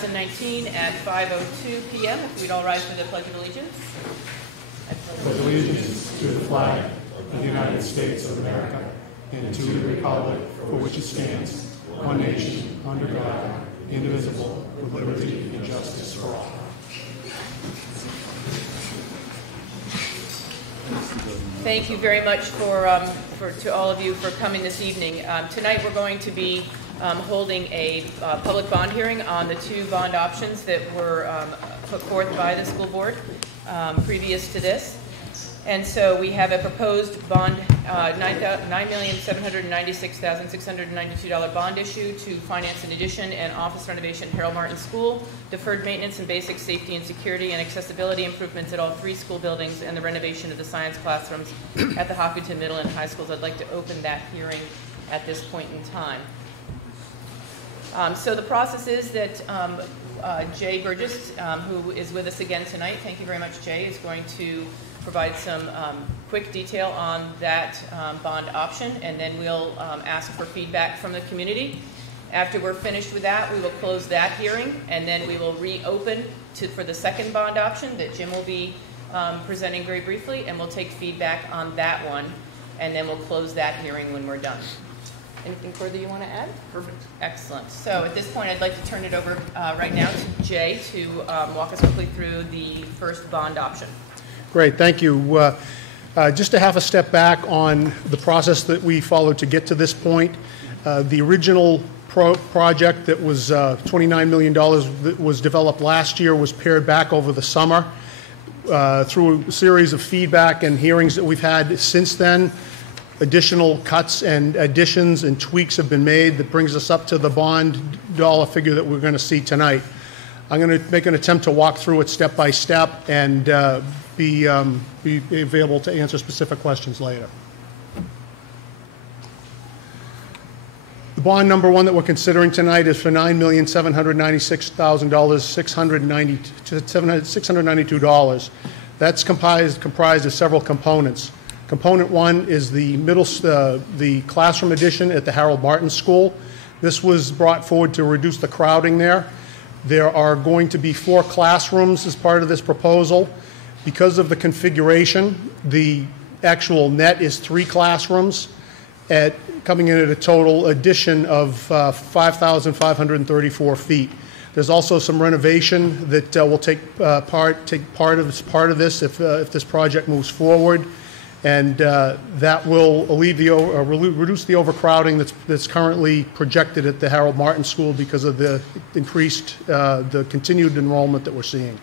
2019 at 5:02 p.m. If we'd all rise for the Pledge of Allegiance. I pledge allegiance to the flag of the United States of America and to the republic for which it stands, one nation, under God, indivisible, with liberty and justice for all. Thank you very much to all of you for coming this evening. Tonight we're going to be holding a public bond hearing on the two bond options that were put forth by the school board previous to this. And so we have a proposed bond, $9,796,692 bond issue to finance an addition and office renovation at Harold Martin School, deferred maintenance and basic safety and security and accessibility improvements at all three school buildings, and the renovation of the science classrooms at the Hopkinton Middle and High Schools. I'd like to open that hearing at this point in time. So the process is that Jay Burgess, who is with us again tonight, thank you very much, Jay, is going to provide some quick detail on that bond option, and then we'll ask for feedback from the community. After we're finished with that, we will close that hearing, and then we will reopen for the second bond option that Jim will be presenting very briefly, and we'll take feedback on that one, and then we'll close that hearing when we're done. Anything further you want to add? Perfect. Excellent. So at this point, I'd like to turn it over right now to Jay to walk us quickly through the first bond option. Great, thank you. Just to have a step back on the process that we followed to get to this point. The original project that was $29 million that was developed last year was pared back over the summer. Through a series of feedback and hearings that we've had since then, additional cuts and additions and tweaks have been made that brings us up to the bond dollar figure that we're going to see tonight. I'm going to make an attempt to walk through it step by step and be available to answer specific questions later. The bond number one that we're considering tonight is for $9,796,692. That's comprised of several components. Component one is the classroom addition at the Harold Martin School. This was brought forward to reduce the crowding there. There are going to be 4 classrooms as part of this proposal. Because of the configuration, the actual net is 3 classrooms, coming in at a total addition of 5,534 feet. There's also some renovation that will take part of this if this project moves forward, and that will reduce the overcrowding that's currently projected at the Harold Martin School because of the the continued enrollment that we're seeing.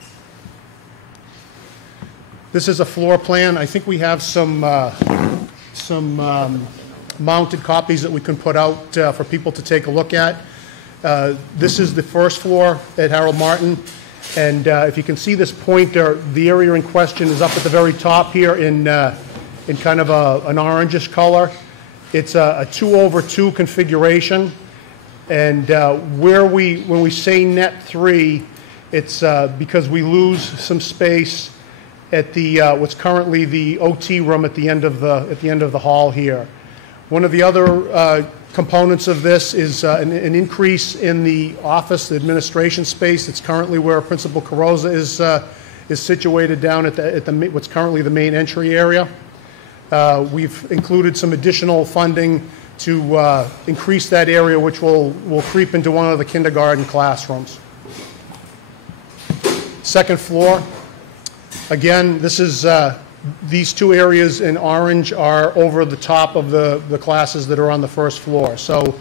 This is a floor plan. I think we have some mounted copies that we can put out for people to take a look at. This is the first floor at Harold Martin, and if you can see this pointer, the area in question is up at the very top here in kind of an orangish color. It's a 2/2 configuration, and when we say net 3, it's because we lose some space at the what's currently the OT room at the end of the hall here. One of the other components of this is an increase in the office, the administration space. It's currently where Principal Carrozza is situated down at what's currently the main entry area. We've included some additional funding to increase that area, which will creep into one of the kindergarten classrooms. Second floor. Again, this is these 2 areas in orange are over the top of the classes that are on the first floor. So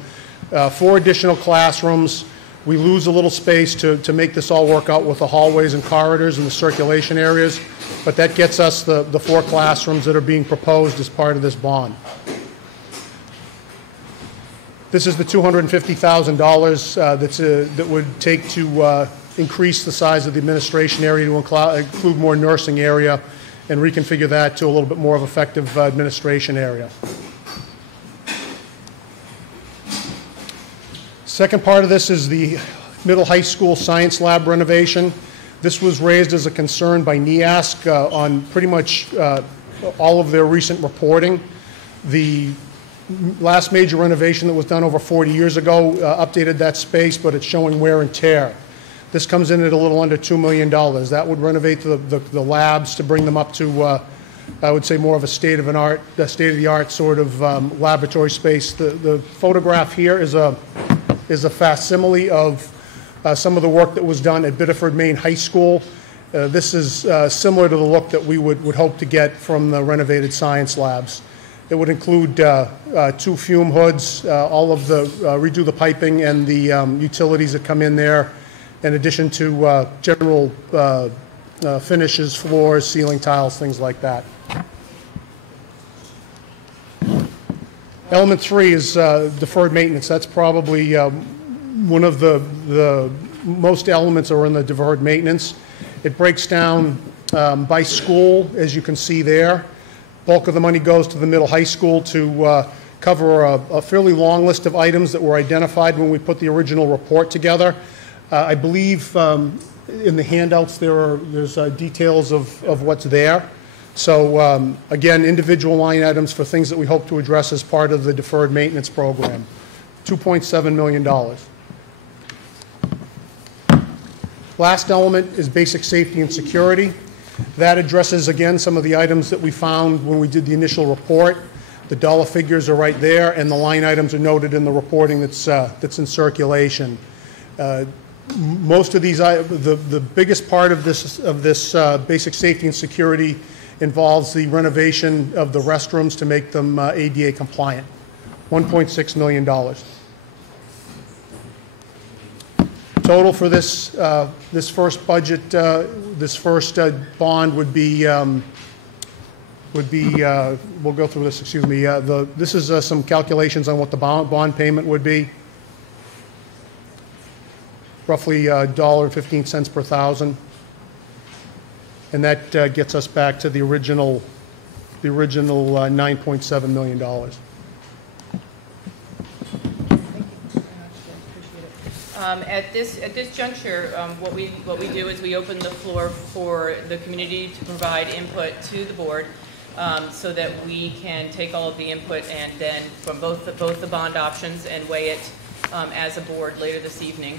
4 additional classrooms. We lose a little space to make this all work out with the hallways and corridors and the circulation areas, but that gets us the 4 classrooms that are being proposed as part of this bond. This is the $250,000 that would take to increase the size of the administration area to include more nursing area and reconfigure that to a little bit more of effective administration area. Second part of this is the middle high school science lab renovation. This was raised as a concern by NEASC on pretty much all of their recent reporting. The last major renovation that was done over 40 years ago updated that space, but it's showing wear and tear. This comes in at a little under $2 million. That would renovate the labs to bring them up to, I would say, more of a state-of-the-art sort of laboratory space. The photograph here is a facsimile of some of the work that was done at Biddeford, Maine High School. This is similar to the look that we would hope to get from the renovated science labs. It would include 2 fume hoods, all of the redo the piping and the utilities that come in there, in addition to general finishes, floors, ceiling tiles, things like that. Element 3 is deferred maintenance. That's probably one of the most elements are in the deferred maintenance. It breaks down by school, as you can see there. Bulk of the money goes to the middle high school to cover a fairly long list of items that were identified when we put the original report together. I believe in the handouts there's details of what's there. So again, individual line items for things that we hope to address as part of the deferred maintenance program. $2.7 million. Last element is basic safety and security. That addresses, again, some of the items that we found when we did the initial report. The dollar figures are right there, and the line items are noted in the reporting that's in circulation. Most of these, the biggest part of this basic safety and security involves the renovation of the restrooms to make them ADA compliant. $1.6 million. Total for this first budget, this first bond would be, we'll go through this, excuse me. This is some calculations on what the bond payment would be. Roughly $1.15 per thousand. And that gets us back to the original $9.7 million. At this juncture, what we do is we open the floor for the community to provide input to the board, so that we can take all of the input and then from both the bond options and weigh it as a board later this evening.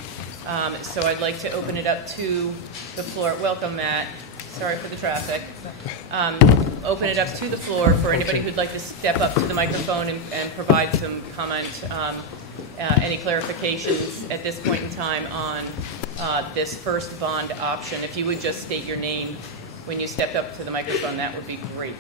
So I'd like to open it up to the floor. Welcome, Matt. Sorry for the traffic. Open it up to the floor for anybody who'd like to step up to the microphone and provide some comment, any clarifications at this point in time on this first bond option. If you would just state your name when you stepped up to the microphone, that would be great.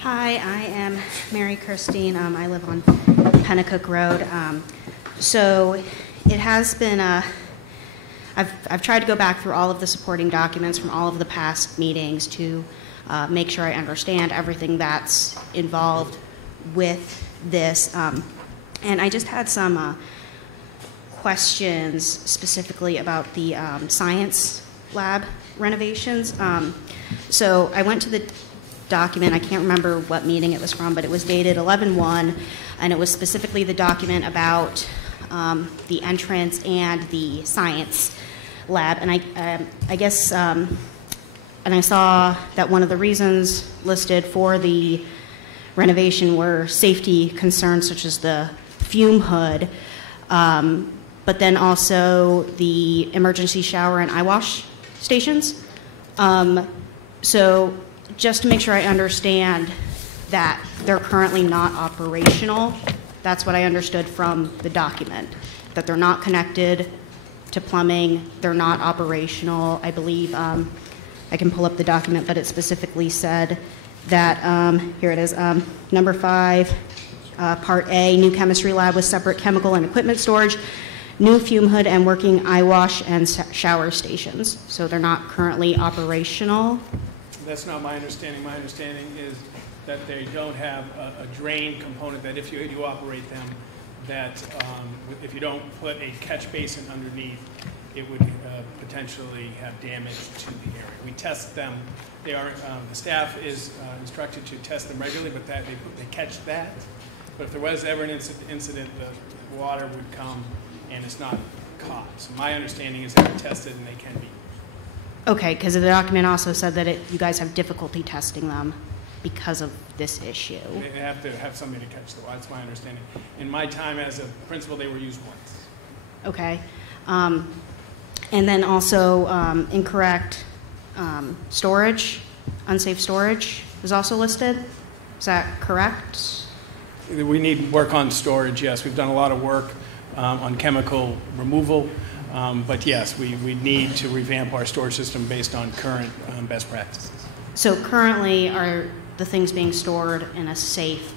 Hi, I am Mary Christine. I live on Pennacook Road. So it has been, I've tried to go back through all of the supporting documents from all of the past meetings to make sure I understand everything that's involved with this. And I just had some questions specifically about the science lab renovations. So I went to the document. I can't remember what meeting it was from, but it was dated 11/1, and it was specifically the document about the entrance and the science lab. And I guess, and I saw that one of the reasons listed for the renovation were safety concerns such as the fume hood, but then also the emergency shower and eye wash stations. So just to make sure I understand that they're currently not operational, that's what I understood from the document, that they're not connected to plumbing, they're not operational. I believe, I can pull up the document, but it specifically said that, here it is, number 5, Part A, new chemistry lab with separate chemical and equipment storage, new fume hood and working eye wash and shower stations. So they're not currently operational. That's not my understanding. My understanding is that they don't have a drain component, that if you operate them, that if you don't put a catch basin underneath, it would potentially have damage to the area. We test them. They are, the staff is instructed to test them regularly, but that they catch that. But if there was ever an incident, the water would come and it's not caught. So my understanding is that they're tested and they can be Okay, because the document also said that you guys have difficulty testing them because of this issue. They have to have somebody to catch the wire. That's my understanding. In my time as a principal, they were used once. Okay. And then also incorrect storage, unsafe storage is also listed. Is that correct? We need work on storage, yes. We've done a lot of work on chemical removal. But yes, we need to revamp our storage system based on current best practices. So currently, are the things being stored in a safe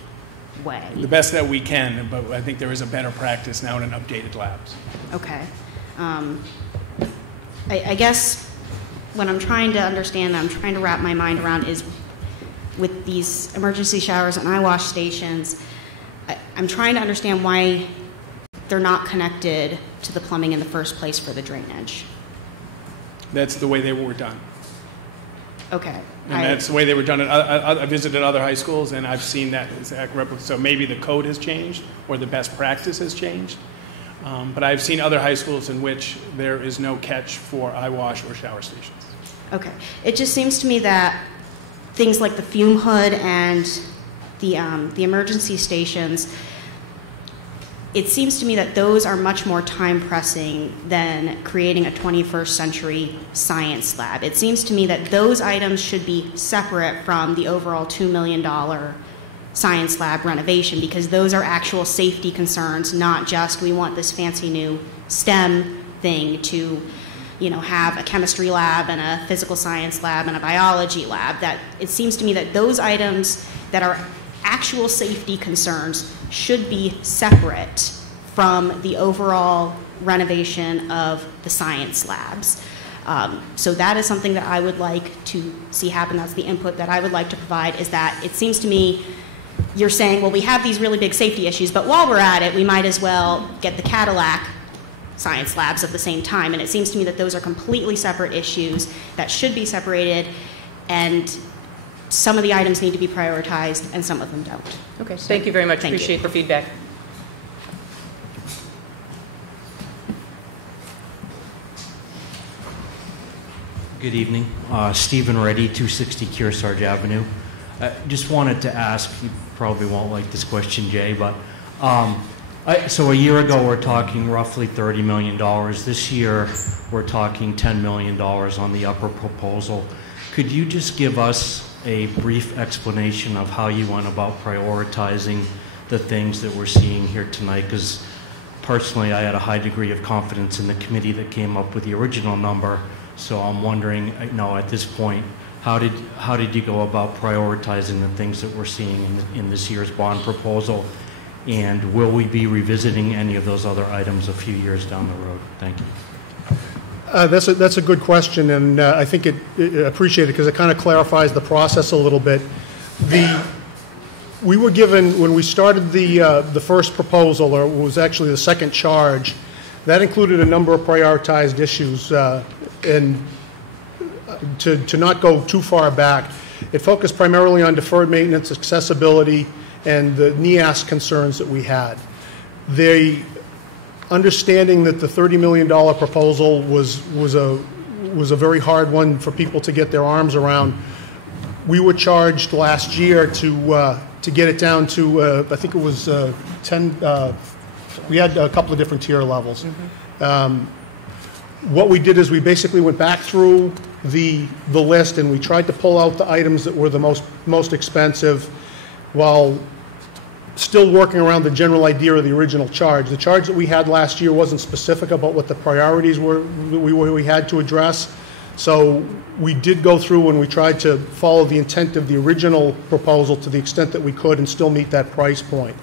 way? The best that we can, but I think there is a better practice now in updated labs. Okay. I guess what I'm trying to understand, I'm trying to wrap my mind around is with these emergency showers and eye wash stations, I'm trying to understand why they're not connected to the plumbing in the first place for the drainage. That's the way they were done. Okay. And that's the way they were done. I visited other high schools, and I've seen that exact replica. So maybe the code has changed, or the best practice has changed. But I've seen other high schools in which there is no catch for eye wash or shower stations. Okay. It just seems to me that things like the fume hood and the emergency stations, it seems to me that those are much more time-pressing than creating a 21st century science lab. It seems to me that those items should be separate from the overall $2 million science lab renovation, because those are actual safety concerns, not just we want this fancy new STEM thing to, have a chemistry lab and a physical science lab and a biology lab. That it seems to me that those items that are actual safety concerns should be separate from the overall renovation of the science labs. So that is something that I would like to see happen. That's the input that I would like to provide, is that it seems to me you're saying, well, we have these really big safety issues, but while we're at it, we might as well get the Cadillac science labs at the same time. And it seems to me that those are completely separate issues that should be separated, and some of the items need to be prioritized and some of them don't. Okay, thank you very much. Thank Appreciate you. the feedback. Good evening. Stephen Reddy, 260 Kearsarge Avenue. Just wanted to ask, you probably won't like this question, Jay, but so a year ago we're talking roughly $30 million. This year we're talking $10 million on the upper proposal. Could you just give us a brief explanation of how you went about prioritizing the things that we're seeing here tonight? Because personally, I had a high degree of confidence in the committee that came up with the original number. So I'm wondering, at this point, how did you go about prioritizing the things that we're seeing in this year's bond proposal? And will we be revisiting any of those other items a few years down the road? Thank you. That's a good question, and I think appreciate it because it kind of clarifies the process a little bit. We were given, when we started the first proposal, or it was actually the second charge, that included a number of prioritized issues, and to not go too far back, it focused primarily on deferred maintenance, accessibility, and the NEAS concerns that we had. The understanding that the $30 million proposal was a very hard one for people to get their arms around. We were charged last year to get it down to I think it was 10. We had a couple of different tier levels. What we did is we basically went back through the list and we tried to pull out the items that were the most expensive, while still working around the general idea of the original charge. The charge that we had last year wasn't specific about what the priorities were we had to address. So we did go through and we tried to follow the intent of the original proposal to the extent that we could and still meet that price point.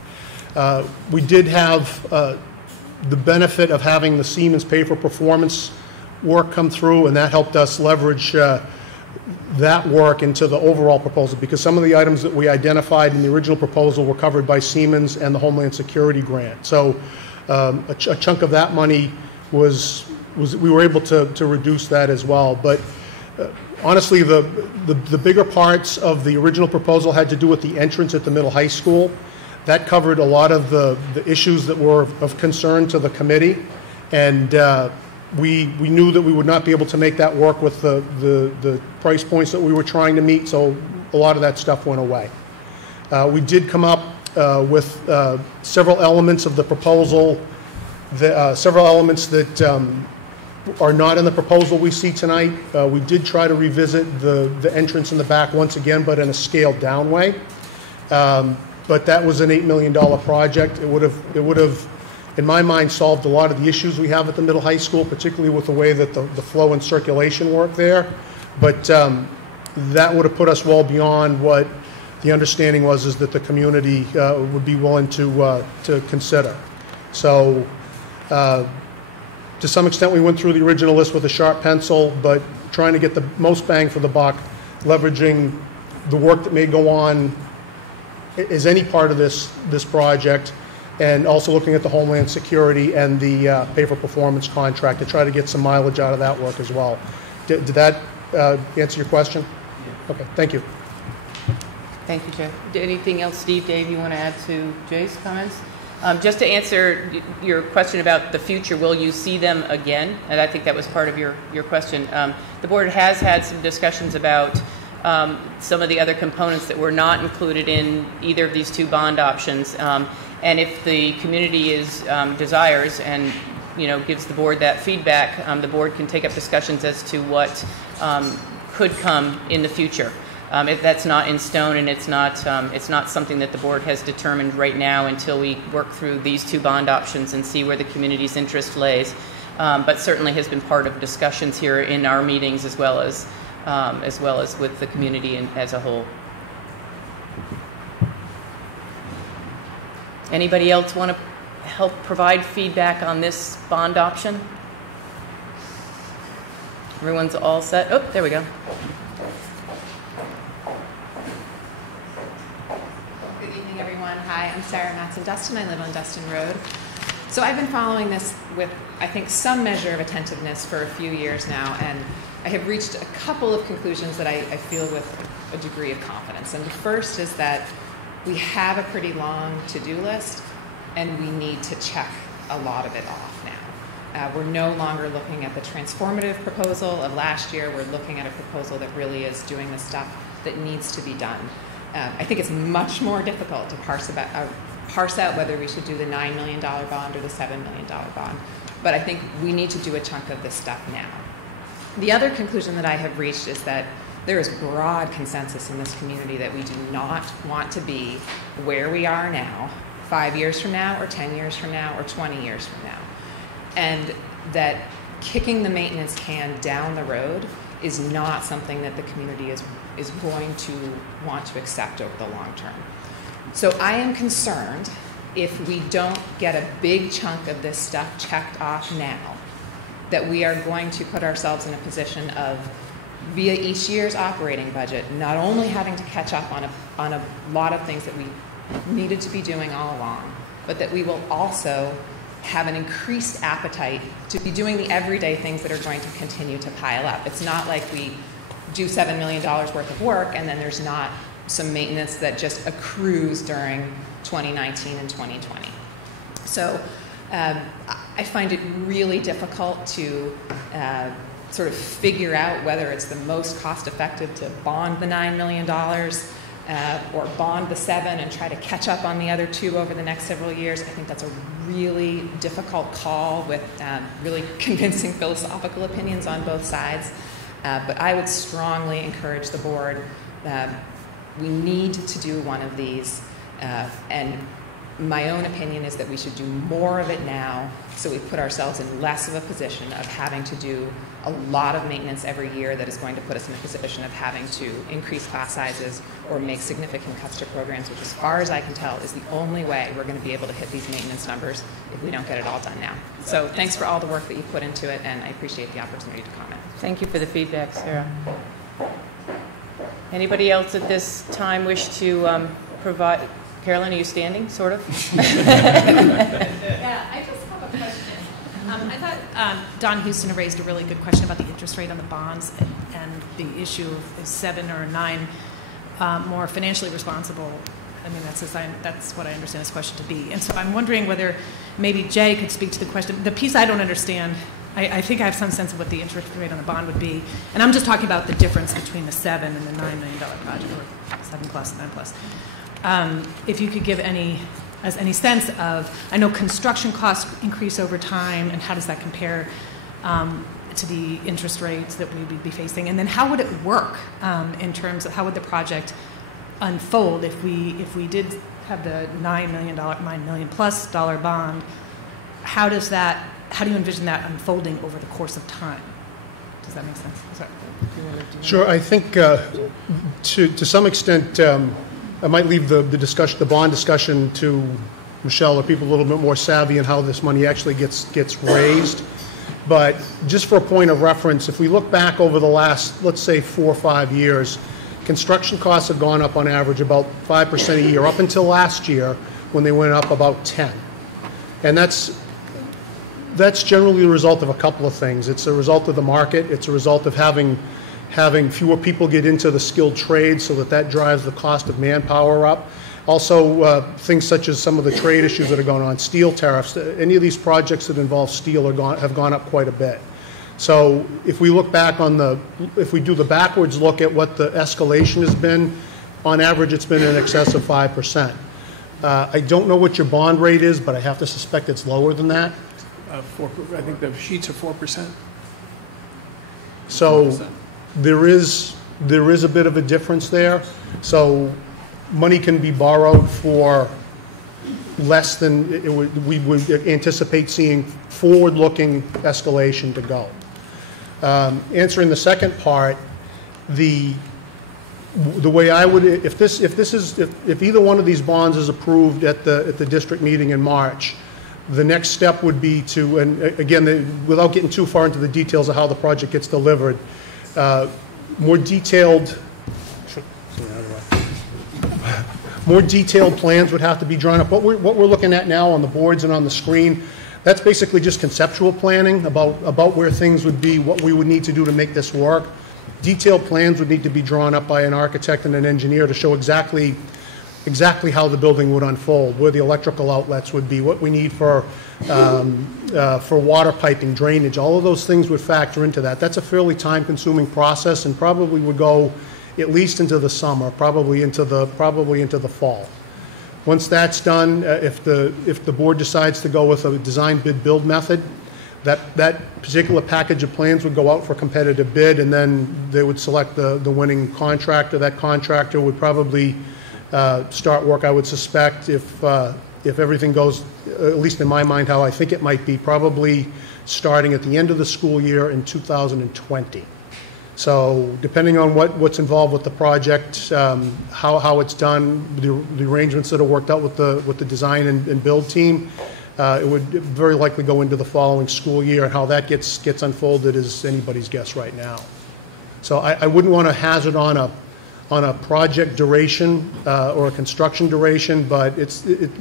We did have the benefit of having the Siemens pay-for-performance work come through, and that helped us leverage that work into the overall proposal, because some of the items that we identified in the original proposal were covered by Siemens and the Homeland Security grant. So a chunk of that money we were able to reduce that as well. But honestly, the bigger parts of the original proposal had to do with the entrance at the middle high school. That covered a lot of the issues that were of concern to the committee, and we knew that we would not be able to make that work with the price points that we were trying to meet, so a lot of that stuff went away. We did come up with several elements of the proposal, several elements that are not in the proposal we see tonight. We did try to revisit the entrance in the back once again, but in a scaled down way. But that was an $8 million project. It would have, in my mind, solved a lot of the issues we have at the middle high school, particularly with the way that the flow and circulation work there. But that would have put us well beyond what the understanding was, is that the community would be willing to consider. So to some extent, we went through the original list with a sharp pencil, but trying to get the most bang for the buck, leveraging the work that may go on as any part of this project, and also looking at the Homeland Security and the pay-for-performance contract to try to get some mileage out of that work as well. Did that answer your question? Yeah. Okay, thank you. Thank you, Jay. Anything else, Steve, Dave, you want to add to Jay's comments? Just to answer your question about the future, will you see them again? And I think that was part of your question. The board has had some discussions about some of the other components that were not included in either of these two bond options. And if the community desires and gives the board that feedback, the board can take up discussions as to what could come in the future. If that's not in stone, and it's not something that the board has determined right now until we work through these two bond options and see where the community's interest lays. But certainly has been part of discussions here in our meetings as well as with the community as a whole. Anybody else want to help provide feedback on this bond option? Everyone's all set? Oh, there we go. Good evening, everyone. Hi, I'm Sarah Matson-Dustin. I live on Dustin Road. So I've been following this with, I think, some measure of attentiveness for a few years now, and I have reached a couple of conclusions that I feel with a degree of confidence. And the first is that we have a pretty long to-do list, and we need to check a lot of it off now. We're no longer looking at the transformative proposal of last year. We're looking at a proposal that really is doing the stuff that needs to be done. I think it's much more difficult to parse out whether we should do the $9 million bond or the $7 million bond. But I think we need to do a chunk of this stuff now. The other conclusion that I have reached is that there is broad consensus in this community that we do not want to be where we are now, 5 years from now, or 10 years from now, or 20 years from now. And that kicking the maintenance can down the road is not something that the community is going to want to accept over the long term. So I am concerned if we don't get a big chunk of this stuff checked off now, that we are going to put ourselves in a position of, via each year's operating budget, not only having to catch up on a lot of things that we needed to be doing all along, but that we will also have an increased appetite to be doing the everyday things that are going to continue to pile up. It's not like we do $7 million worth of work and then there's not some maintenance that just accrues during 2019 and 2020. So I find it really difficult to sort of figure out whether it's the most cost effective to bond the $9 million or bond the 7 and try to catch up on the other 2 over the next several years. I think that's a really difficult call with really convincing philosophical opinions on both sides. But I would strongly encourage the board we need to do one of these, and my own opinion is that we should do more of it now so we put ourselves in less of a position of having to do a lot of maintenance every year that is going to put us in a position of having to increase class sizes or make significant cuts to programs, which as far as I can tell is the only way we're going to be able to hit these maintenance numbers if we don't get it all done now. So thanks for all the work that you put into it, and I appreciate the opportunity to comment. Thank you for the feedback, Sarah. Anybody else at this time wish to provide? Carolyn, are you standing, sort of? Yeah, I just have a question. I thought Don Houston raised a really good question about the interest rate on the bonds and the issue of is 7 or 9 more financially responsible. I mean, that's what I understand this question to be. And so I'm wondering whether maybe Jay could speak to the question. The piece I don't understand I think I have some sense of what the interest rate on the bond would be. And I'm just talking about the difference between the $7 and the $9 million project, or 7 plus, 9 plus. If you could give any sense of, I know construction costs increase over time, and how does that compare to the interest rates that we would be facing? And then how would it work in terms of how would the project unfold if we did have the $9 million plus bond? How do you envision that unfolding over the course of time? Does that make sense? Sorry. Sure. I think to some extent, I might leave the bond discussion to Michelle or people a little bit more savvy in how this money actually gets raised. But just for a point of reference, if we look back over the last, let's say, 4 or 5 years, construction costs have gone up on average about 5% a year, up until last year when they went up about 10. And that's generally the result of a couple of things. It's a result of the market. It's a result of having fewer people get into the skilled trades, so that drives the cost of manpower up. Also, things such as some of the trade issues that are going on, steel tariffs, any of these projects that involve steel have gone up quite a bit. So if we look back if we do the backwards look at what the escalation has been, on average it's been in excess of 5%. I don't know what your bond rate is, but I have to suspect it's lower than that. I think the sheets are 4%. So 4%. there is a bit of a difference there. So money can be borrowed for less than we would anticipate seeing forward-looking escalation to go. Answering the second part, the way I would, if either one of these bonds is approved at the district meeting in March, the next step would be to, and again, without getting too far into the details of how the project gets delivered, more detailed plans would have to be drawn up. What we're looking at now on the boards and on the screen, that's basically just conceptual planning about where things would be, what we would need to do to make this work. Detailed plans would need to be drawn up by an architect and an engineer to show exactly how the building would unfold, where the electrical outlets would be, what we need for water piping, drainage. All of those things would factor into that. That's a fairly time-consuming process, and probably would go at least into the summer, probably into the fall. Once that's done, if the board decides to go with a design bid build method, that particular package of plans would go out for competitive bid, and then they would select the winning contractor. That contractor would probably start work, I would suspect, if everything goes, at least in my mind, how I think it might be, probably starting at the end of the school year in 2020. So depending on what's involved with the project, how it's done, the arrangements that are worked out with the design and build team, it would very likely go into the following school year, and how that gets unfolded is anybody's guess right now. So I wouldn't want to hazard on a project duration or a construction duration, but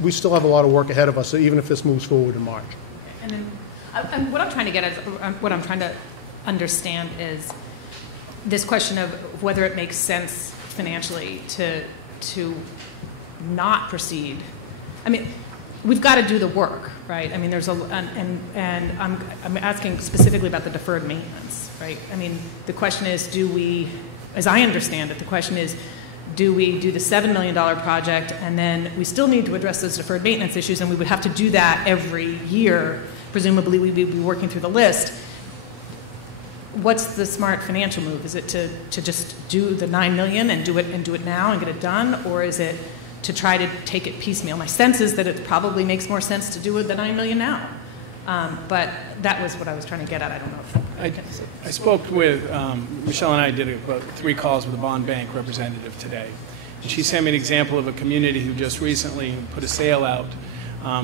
we still have a lot of work ahead of us, even if this moves forward in March. And then what I'm trying to get at, what I'm trying to understand is this question of whether it makes sense financially to not proceed. I mean, we've got to do the work, right? I mean, and I'm asking specifically about the deferred maintenance, right? I mean, the question is, do we, as I understand it, the question is, do we do the $7 million project, and then we still need to address those deferred maintenance issues, and we would have to do that every year. Presumably, we'd be working through the list. What's the smart financial move? Is it to just do the $9 million and do it now and get it done, or is it to try to take it piecemeal? My sense is that it probably makes more sense to do the $9 million now. But that was what I was trying to get at. I don't know if I spoke with, Michelle and I did about 3 calls with a bond bank representative today. And she sent me an example of a community who just recently put a sale out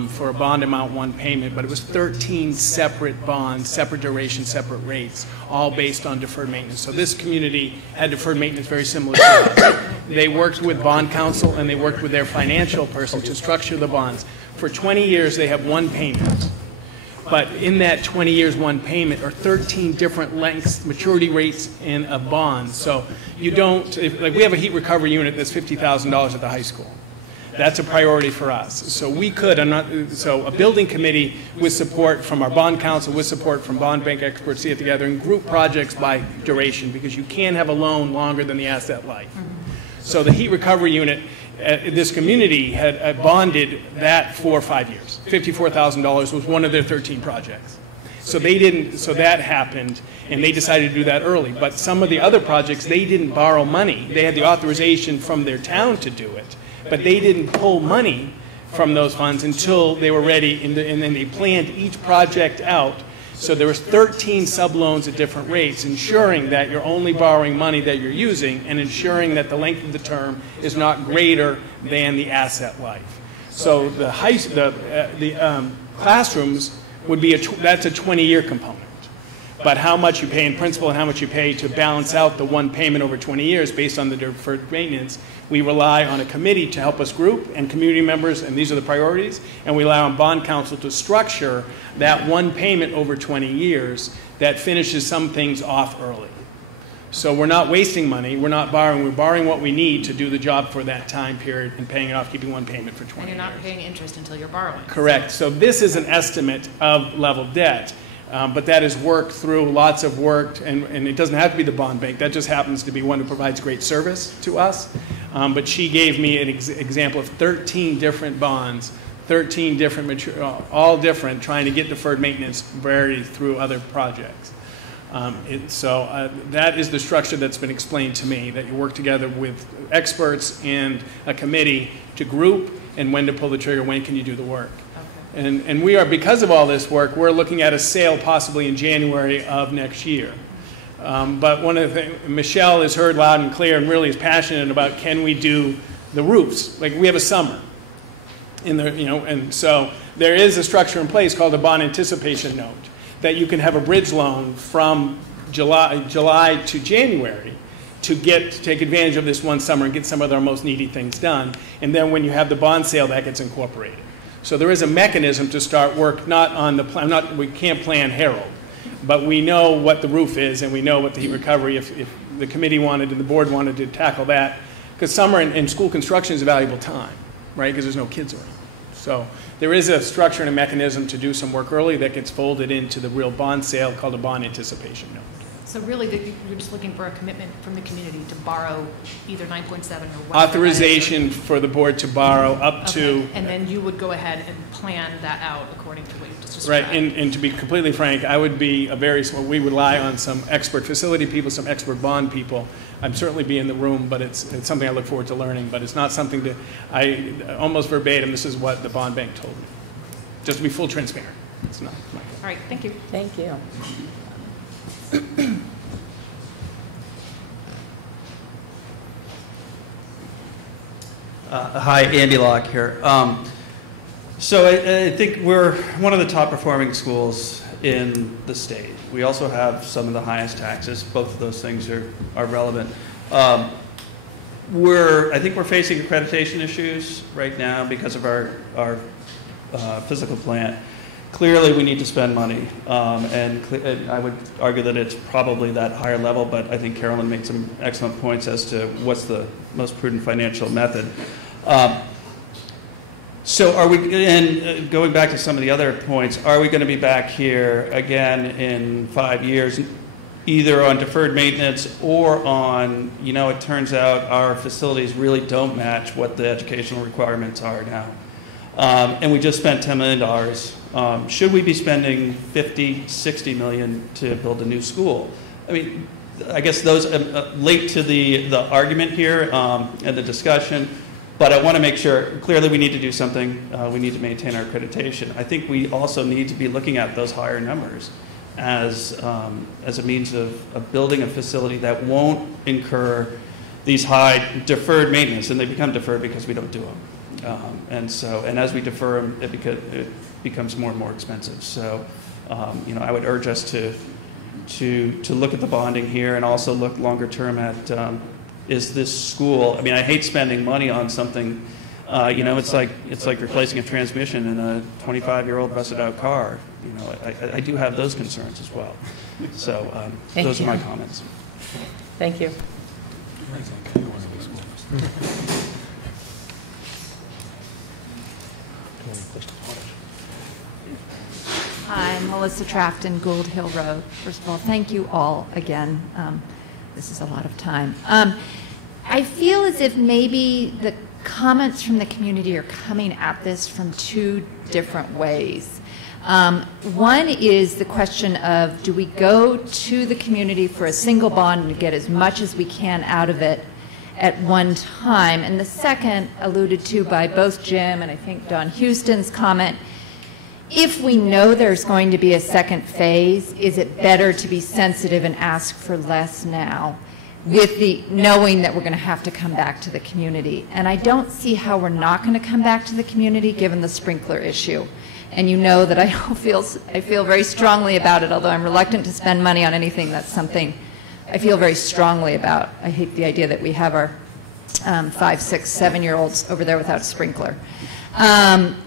for a bond amount, one payment, but it was 13 separate bonds, separate duration, separate rates, all based on deferred maintenance. So this community had deferred maintenance very similar to us. They worked with bond counsel and they worked with their financial person to structure the bonds. For 20 years, they have one payment. But in that 20 years, one payment are 13 different lengths, maturity rates in a bond. So you don't, like we have a heat recovery unit that's $50,000 at the high school. That's a priority for us. So we could, so a building committee with support from our bond council, with support from bond bank experts, see it together and group projects by duration, because you can't have a loan longer than the asset life. So the heat recovery unit, this community had bonded that for 5 years. $54,000 was one of their 13 projects. So they didn't, so that happened, and they decided to do that early. But some of the other projects, they didn't borrow money. They had the authorization from their town to do it, but they didn't pull money from those funds until they were ready, and then they planned each project out. So there was 13 subloans at different rates, ensuring that you're only borrowing money that you're using and ensuring that the length of the term is not greater than the asset life. So the classrooms would be that's a 20-year component. But how much you pay in principal and how much you pay to balance out the one payment over 20 years based on the deferred maintenance, we rely on a committee to help us group and community members, and these are the priorities, and we rely on bond council to structure that one payment over 20 years that finishes some things off early. So we're not wasting money, we're not borrowing, we're borrowing what we need to do the job for that time period and paying it off, keeping one payment for 20 years. And you're not paying interest until you're borrowing. Correct. So this is an estimate of level debt. But that is worked through lots of work, and it doesn't have to be the bond bank. That just happens to be one who provides great service to us. But she gave me an example of 13 different bonds, 13 different, all different, trying to get deferred maintenance variety through other projects. That is the structure that's been explained to me, that you work together with experts and a committee to group and when to pull the trigger, when can you do the work. And we are, because of all this work, we're looking at a sale possibly in January of next year. But one of the things, Michelle has heard loud and clear and really is passionate about, can we do the roofs? Like, we have a summer. And so there is a structure in place called a bond anticipation note that you can have a bridge loan from July to January to take advantage of this one summer and get some of our most needy things done. And then when you have the bond sale, that gets incorporated. So there is a mechanism to start work, not on the plan, we can't plan Harold, but we know what the roof is and we know what the heat recovery, if the committee wanted and the board wanted to tackle that, because summer and school construction is a valuable time, right, because there's no kids around. So there is a structure and a mechanism to do some work early that gets folded into the real bond sale called a bond anticipation note. So really, you're just looking for a commitment from the community to borrow either 9.7 or whatever. Authorization for the board to borrow up to. And then you would go ahead and plan that out according to what you just described. Right, and to be completely frank, I would be we rely on some expert facility people, some expert bond people. I'd certainly be in the room, but it's something I look forward to learning, but it's not something almost verbatim, this is what the bond bank told me. Just to be full transparent. It's not my goal. All right, thank you. Thank you. Hi, Andy Locke here. So I think we're one of the top performing schools in the state. We also have some of the highest taxes. Both of those things are relevant. I think we're facing accreditation issues right now because of our physical plant. Clearly, we need to spend money, and I would argue that it's probably that higher level, but I think Carolyn made some excellent points as to what's the most prudent financial method. So are we, and going back to some of the other points, are we going to be back here again in 5 years, either on deferred maintenance or on, it turns out our facilities really don't match what the educational requirements are now. And we just spent $10 million. Should we be spending $50, $60 million to build a new school? I mean, I guess those late to the argument here and the discussion, but I want to make sure, clearly we need to do something. We need to maintain our accreditation. I think we also need to be looking at those higher numbers as a means of building a facility that won't incur these high deferred maintenance, and they become deferred because we don't do them. And as we defer them, it becomes more and more expensive. So, I would urge us to look at the bonding here and also look longer term at is this school. I mean, I hate spending money on something. It's like replacing a transmission in a 25-year-old busted out car. I do have those concerns as well. So those are my comments. Thank you. I'm Melissa Trafton, Gould Hill Road. First of all, thank you all again. This is a lot of time. I feel as if maybe the comments from the community are coming at this from two different ways. One is the question of, do we go to the community for a single bond and get as much as we can out of it at one time? And the second, alluded to by both Jim and I think Don Houston's comment, if we know there's going to be a second phase, is it better to be sensitive and ask for less now, with the knowing that we're going to have to come back to the community? And I don't see how we're not going to come back to the community given the sprinkler issue. And you know that I feel very strongly about it, although I'm reluctant to spend money on anything that's something I feel very strongly about. I hate the idea that we have our 5, 6, 7-year-olds over there without a sprinkler.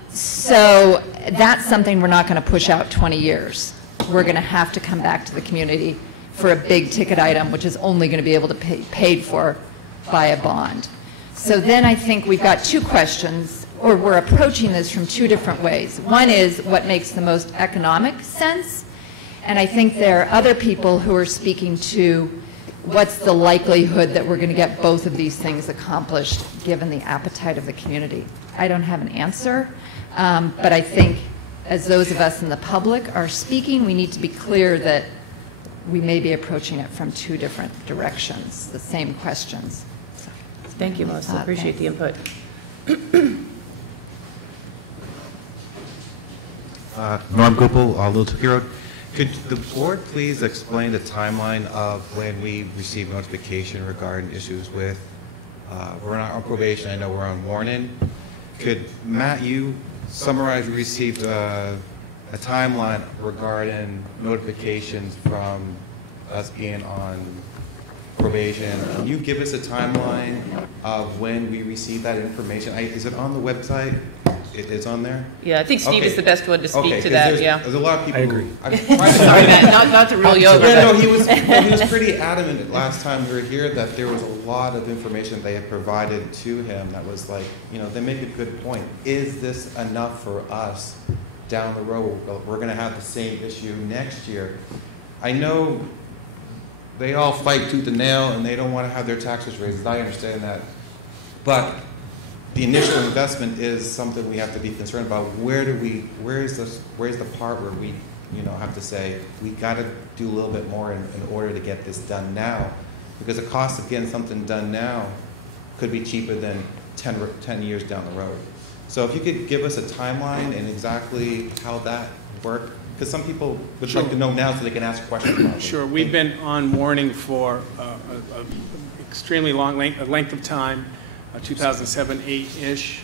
So that's something we're not going to push out 20 years. We're going to have to come back to the community for a big ticket item, which is only going to be able to be paid for by a bond. So then I think we've got two questions, or we're approaching this from two different ways. One is what makes the most economic sense, and I think there are other people who are speaking to what's the likelihood that we're going to get both of these things accomplished given the appetite of the community. I don't have an answer, but I think as those of us in the public are speaking, we need to be clear that we may be approaching it from two different directions, the same questions. So, thank you, Melissa. Appreciate the input. Norm Gupel, Little Tukey Road. Could the board please explain the timeline of when we receive notification regarding issues with, we're not on probation, I know we're on warning. Could, Matt, you summarize, we received a timeline regarding notifications from us being on probation. Can you give us a timeline of when we receive that information? Is it on the website? It is on there? Yeah, I think Steve Okay. is the best one to speak Okay, to that, there's, yeah. There's a lot of people. I agree. Sorry, Matt, not to rule you over. Yeah, no, but- he was pretty adamant last time we were here that there was a lot of information they had provided to him that was like, they make a good point. Is this enough for us down the road? We're going to have the same issue next year. I know they all fight tooth and nail and they don't want to have their taxes raised. I understand that. But the initial investment is something we have to be concerned about. Where's the part where we, have to say we got to do a little bit more in order to get this done now, because the cost of getting something done now could be cheaper than 10 years down the road. So if you could give us a timeline and exactly how that worked, because some people would like to know now so they can ask questions about it. Sure, we've been on warning for an extremely long length of time. 2007-8-ish.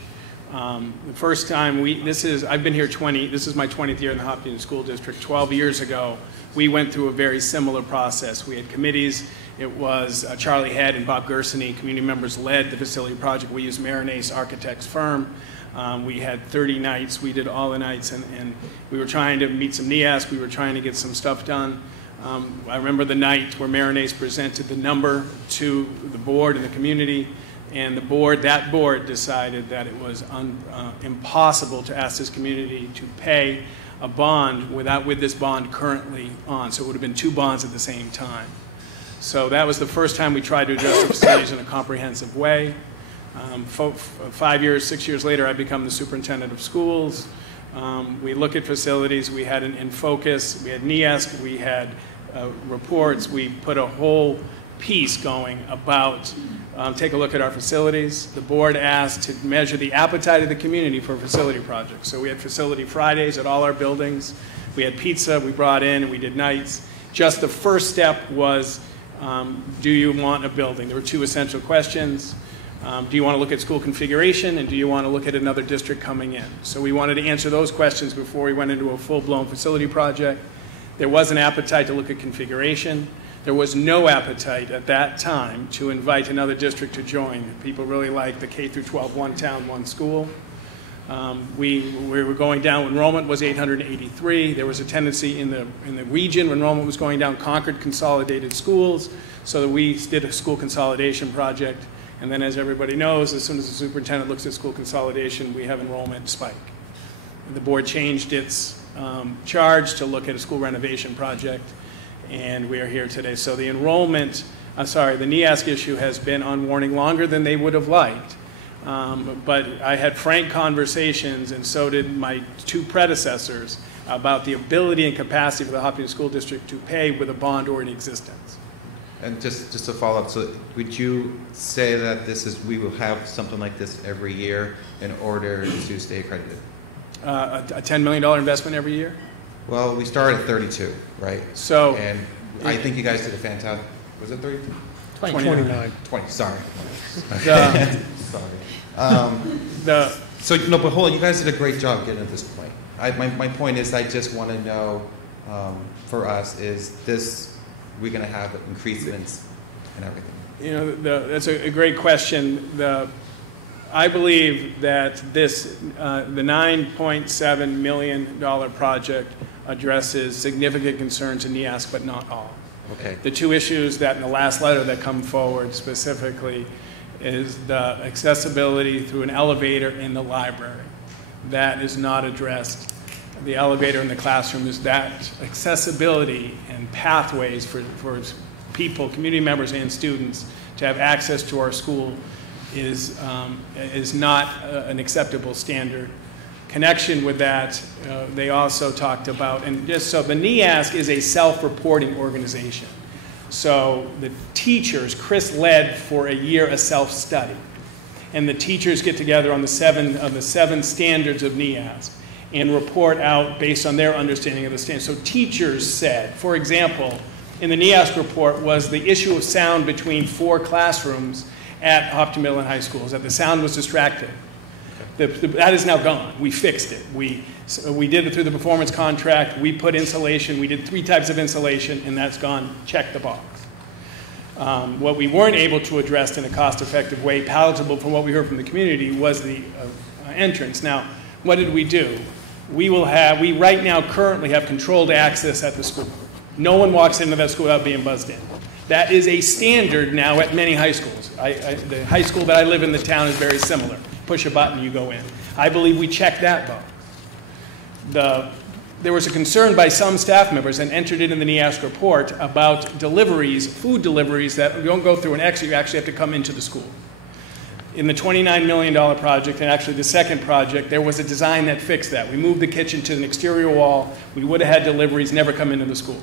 The first time I've been here this is my 20th year in the Hopkinton School District. 12 years ago, we went through a very similar process. We had committees. It was Charlie Head and Bob Gersony, community members, led the facility project. We used Marinese Architects firm. We had 30 nights. We did all the nights, and we were trying to meet some NEASC. We were trying to get some stuff done. I remember the night where Marinese presented the number to the board and the community. And that board decided that it was impossible to ask this community to pay a bond with this bond currently on. So it would have been two bonds at the same time. So that was the first time we tried to address the facilities in a comprehensive way. 5 years, 6 years later, I become the superintendent of schools. We look at facilities. We had an in focus. We had NEASC. We had reports. We put a whole piece going about take a look at our facilities. The board asked to measure the appetite of the community for facility projects. So we had facility Fridays at all our buildings. We had pizza we brought in, and we did nights. Just the first step was, do you want a building? There were two essential questions. Do you want to look at school configuration, and do you want to look at another district coming in? So we wanted to answer those questions before we went into a full-blown facility project. There was an appetite to look at configuration. There was no appetite at that time to invite another district to join. People really liked the K through 12, one town, one school. We were going down. Enrollment was 883. There was a tendency in the region when enrollment was going down. Concord consolidated schools, so that we did a school consolidation project. And then, as everybody knows, as soon as the superintendent looks at school consolidation, we have enrollment spike. the board changed its charge to look at a school renovation project, and we are here today. So the enrollment, the NEASC issue has been on warning longer than they would have liked. But I had frank conversations, and so did my two predecessors, about the ability and capacity for the Hopkinton School District to pay with a bond already in existence. And just to follow up, so would you say that we will have something like this every year in order to stay accredited? A $10 million investment every year? Well, we started at 32, right? So, and I think you guys did a fantastic. Was it 32? 29. 20. Sorry. The, sorry. So no, but hold on. You guys did a great job getting to this point. My point is, I just want to know, for us, is this we're going to have increasements and everything? You know, that's a great question. I believe that the $9.7 million project addresses significant concerns in NEASC, but not all. Okay. The two issues that in the last letter that come forward specifically is the accessibility through an elevator in the library. That is not addressed. The elevator in the classroom is that accessibility and pathways for people, community members and students to have access to our school is not an acceptable standard. Connection with that, they also talked about, and just so the NEASC is a self-reporting organization. So the teachers, Chris led for a year a self-study, and the teachers get together on the seven standards of NEASC and report out based on their understanding of the standards. So teachers said, for example, in the NEASC report was the issue of sound between 4 classrooms at Hopkinton Middle and High Schools, that the sound was distracting. That is now gone. We fixed it. We did it through the performance contract. We put insulation. We did 3 types of insulation, and that's gone. Check the box. What we weren't able to address in a cost-effective way, palatable from what we heard from the community, was the entrance. Now, what did we do? We right now currently have controlled access at the school. No one walks into that school without being buzzed in. That is a standard now at many high schools. The high school that I live in, the town, is very similar. Push a button, you go in. I believe we checked that box. There was a concern by some staff members, and entered it in the NEASC report, about deliveries, food deliveries that don't go through an exit. You actually have to come into the school. In the $29 million project, and actually the second project, there was a design that fixed that. We moved the kitchen to an exterior wall. We would have had deliveries never come into the school.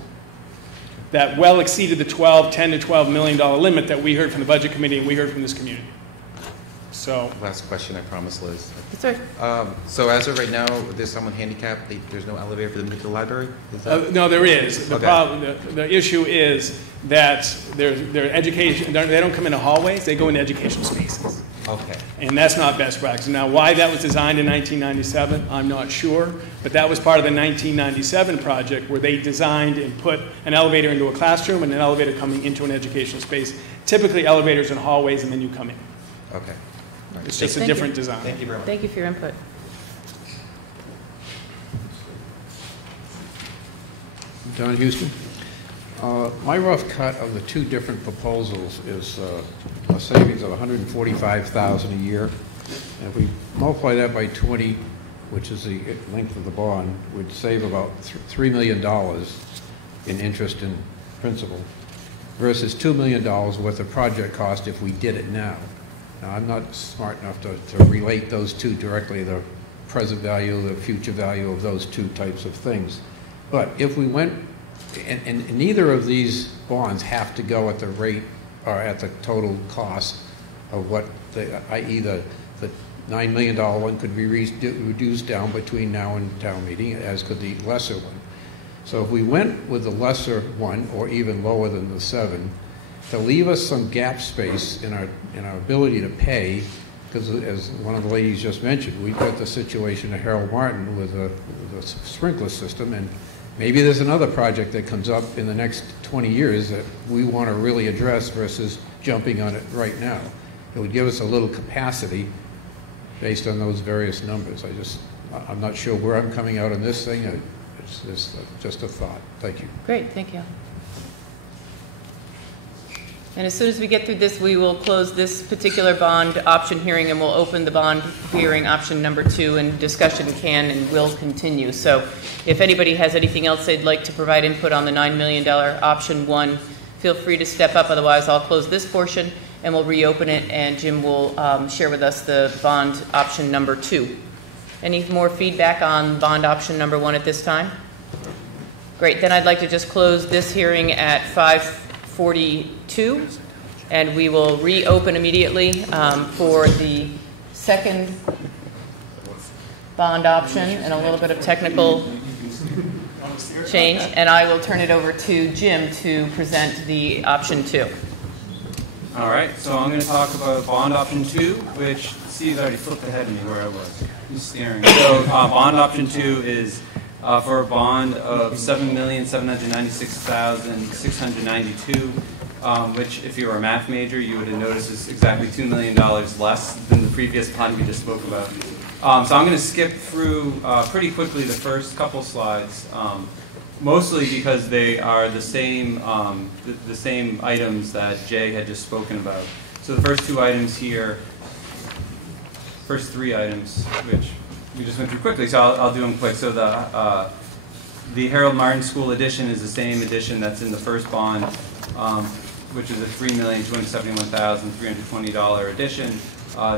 That well exceeded the $10 to $12 million limit that we heard from the budget committee and we heard from this community. So, last question, I promise, Liz. That's right. So as of right now, there's someone handicapped. There's no elevator for them to the library? No, there is. Okay. The issue is that their education, they don't come into hallways, they go into educational spaces. Okay. And that's not best practice. Now, why that was designed in 1997, I'm not sure, but that was part of the 1997 project where they designed and put an elevator into a classroom and an elevator coming into an educational space. Typically, elevators in hallways, and then you come in. Okay. Right. It's just a different design. Thank you very much. Thank you for your input. Don Houston. My rough cut of the 2 different proposals is a savings of $145,000 a year. And if we multiply that by 20, which is the length of the bond, would save about $3 million in interest and principal, versus $2 million worth of project cost if we did it now. Now, I'm not smart enough to relate those two directly, the present value, the future value of those 2 types of things. But if we went, and neither of these bonds have to go at the rate or at the total cost of what, i.e. the $9 million one could be reduced down between now and town meeting, as could the lesser one. So if we went with the lesser one, or even lower than the 7, to leave us some gap space in our ability to pay, because as one of the ladies just mentioned, we've got the situation at Harold Martin with the sprinkler system, and maybe there's another project that comes up in the next 20 years that we want to really address versus jumping on it right now. It would give us a little capacity based on those various numbers. I'm not sure where I'm coming out on this thing. It's just a thought. Thank you. Great, thank you. And as soon as we get through this, we will close this particular bond option hearing, and we'll open the bond hearing option number 2, and discussion can and will continue. So if anybody has anything else they'd like to provide input on the $9 million option 1, feel free to step up. Otherwise, I'll close this portion and we'll reopen it, and Jim will share with us the bond option number 2. Any more feedback on bond option number 1 at this time? Great. Then I'd like to just close this hearing at 5:42, and we will reopen immediately for the second bond option and a little bit of technical change, and I will turn it over to Jim to present the option 2. All right, so I'm going to talk about bond option 2, which Steve's already flipped ahead of me where I was. He's staring. So bond option 2 is for a bond of $7,796,692, which, if you were a math major, you would have noticed is exactly $2 million less than the previous bond we just spoke about. So I'm going to skip through pretty quickly the first couple slides, mostly because they are the same items that Jay had just spoken about. So the first 2 items here, first 3 items, which we just went through quickly, so I'll do them quick. So the Harold Martin School edition is the same edition that's in the first bond, which is a $3,271,320 edition,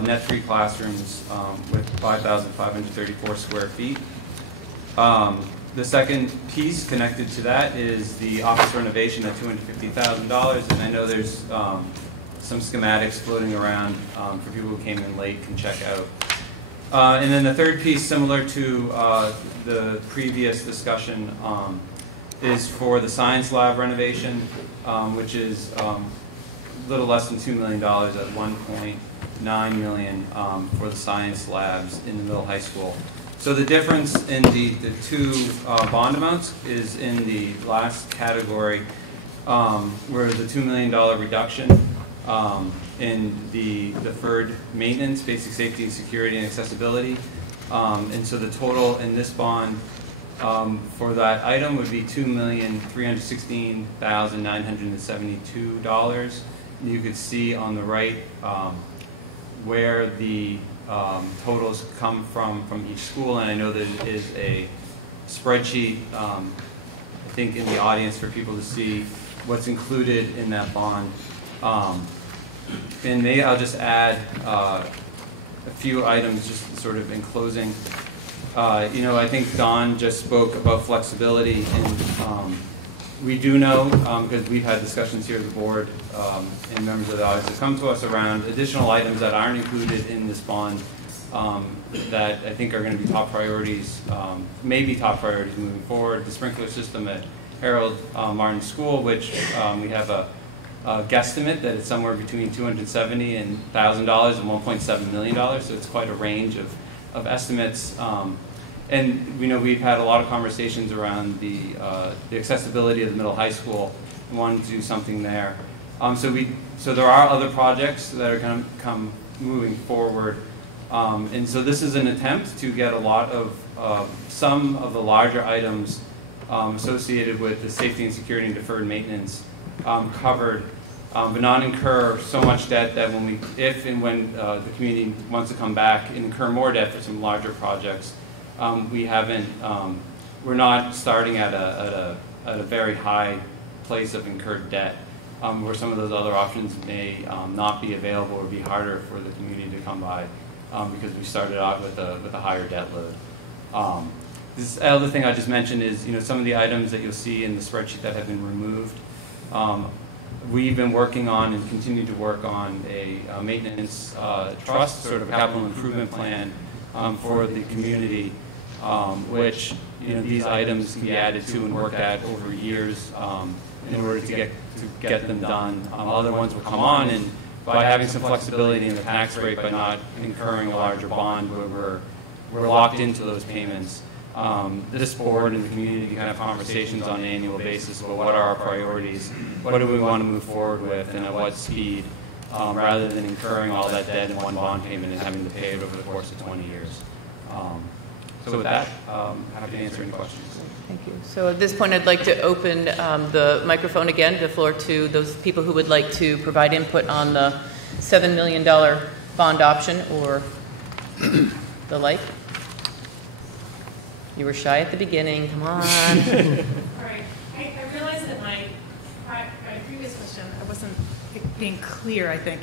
net 3 classrooms with 5,534 square feet. The second piece connected to that is the office renovation at $250,000, and I know there's some schematics floating around for people who came in late can check out. And then the third piece, similar to the previous discussion, is for the science lab renovation, which is a little less than $2 million at $1.9 million for the science labs in the middle high school. So the difference in the 2 bond amounts is in the last category, where the $2 million reduction in the deferred maintenance, basic safety and security and accessibility. And so the total in this bond for that item would be $2,316,972. You could see on the right where the totals come from each school, and I know there is a spreadsheet, I think, in the audience for people to see what's included in that bond. And maybe I'll just add a few items just sort of in closing. You know, I think Don just spoke about flexibility, and we do know, because we've had discussions here at the board and members of the audience have come to us around additional items that aren't included in this bond that I think are going to be top priorities, maybe top priorities moving forward. The sprinkler system at Harold Martin School, which we have a guesstimate that it's somewhere between $270,000 and $1,000 and $1.7 million, so it's quite a range of estimates. And we know we've had a lot of conversations around the accessibility of the middle high school and wanting to do something there. So there are other projects that are going to come moving forward. And so this is an attempt to get a lot of some of the larger items associated with the safety and security and deferred maintenance covered, but not incur so much debt that if and when the community wants to come back and incur more debt for some larger projects, we're not starting at a very high place of incurred debt, where some of those other options may not be available or be harder for the community to come by because we started out with a higher debt load. This other thing I just mentioned is, some of the items that you'll see in the spreadsheet that have been removed. We've been working on and continue to work on a maintenance trust, sort of a capital improvement plan for the community, which these items can be added to and worked at over years in order to get them done. Other ones will come on, and by having some flexibility in the tax rate, by not incurring a larger bond where we're locked into those payments. This board and the community can have conversations on an annual basis about what are our priorities, what do we want to move forward with, and at what speed, rather than incurring all that debt in one bond payment and having to pay it over the course of 20 years. So with that, happy to answer any questions. Thank you. So at this point, I'd like to open the microphone again, the floor to those people who would like to provide input on the $7 million bond option or the like. You were shy at the beginning. Come on. All right. I realized that my previous question, I wasn't being clear, I think.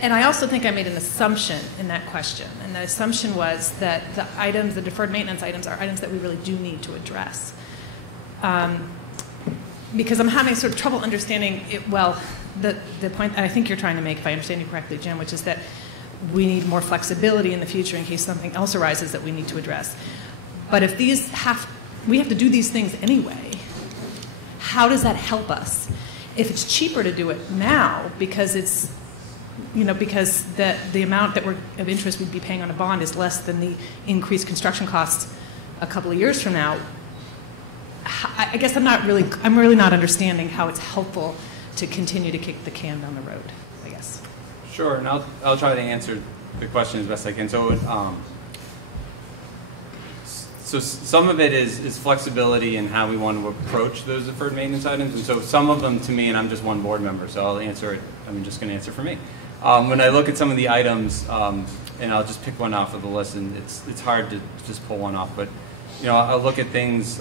And I also think I made an assumption in that question. And the assumption was that the items, the deferred maintenance items, are items that we really do need to address. Because I'm having sort of trouble understanding it, well, the point that I think you're trying to make, if I understand you correctly, Jim, which is that we need more flexibility in the future in case something else arises that we need to address. But if we have to do these things anyway, how does that help us? If it's cheaper to do it now because it's, because the amount that of interest we'd be paying on a bond is less than the increased construction costs a couple of years from now, I guess I'm really not understanding how it's helpful to continue to kick the can down the road, I guess. Sure, and I'll try to answer the question as best I can. So, so some of it is flexibility in how we want to approach those deferred maintenance items, and so some of them to me, and I'm just one board member, so I'll answer it. I'm just going to answer for me. When I look at some of the items, and I'll just pick one off of the list, and it's hard to just pull one off, but I'll look at things.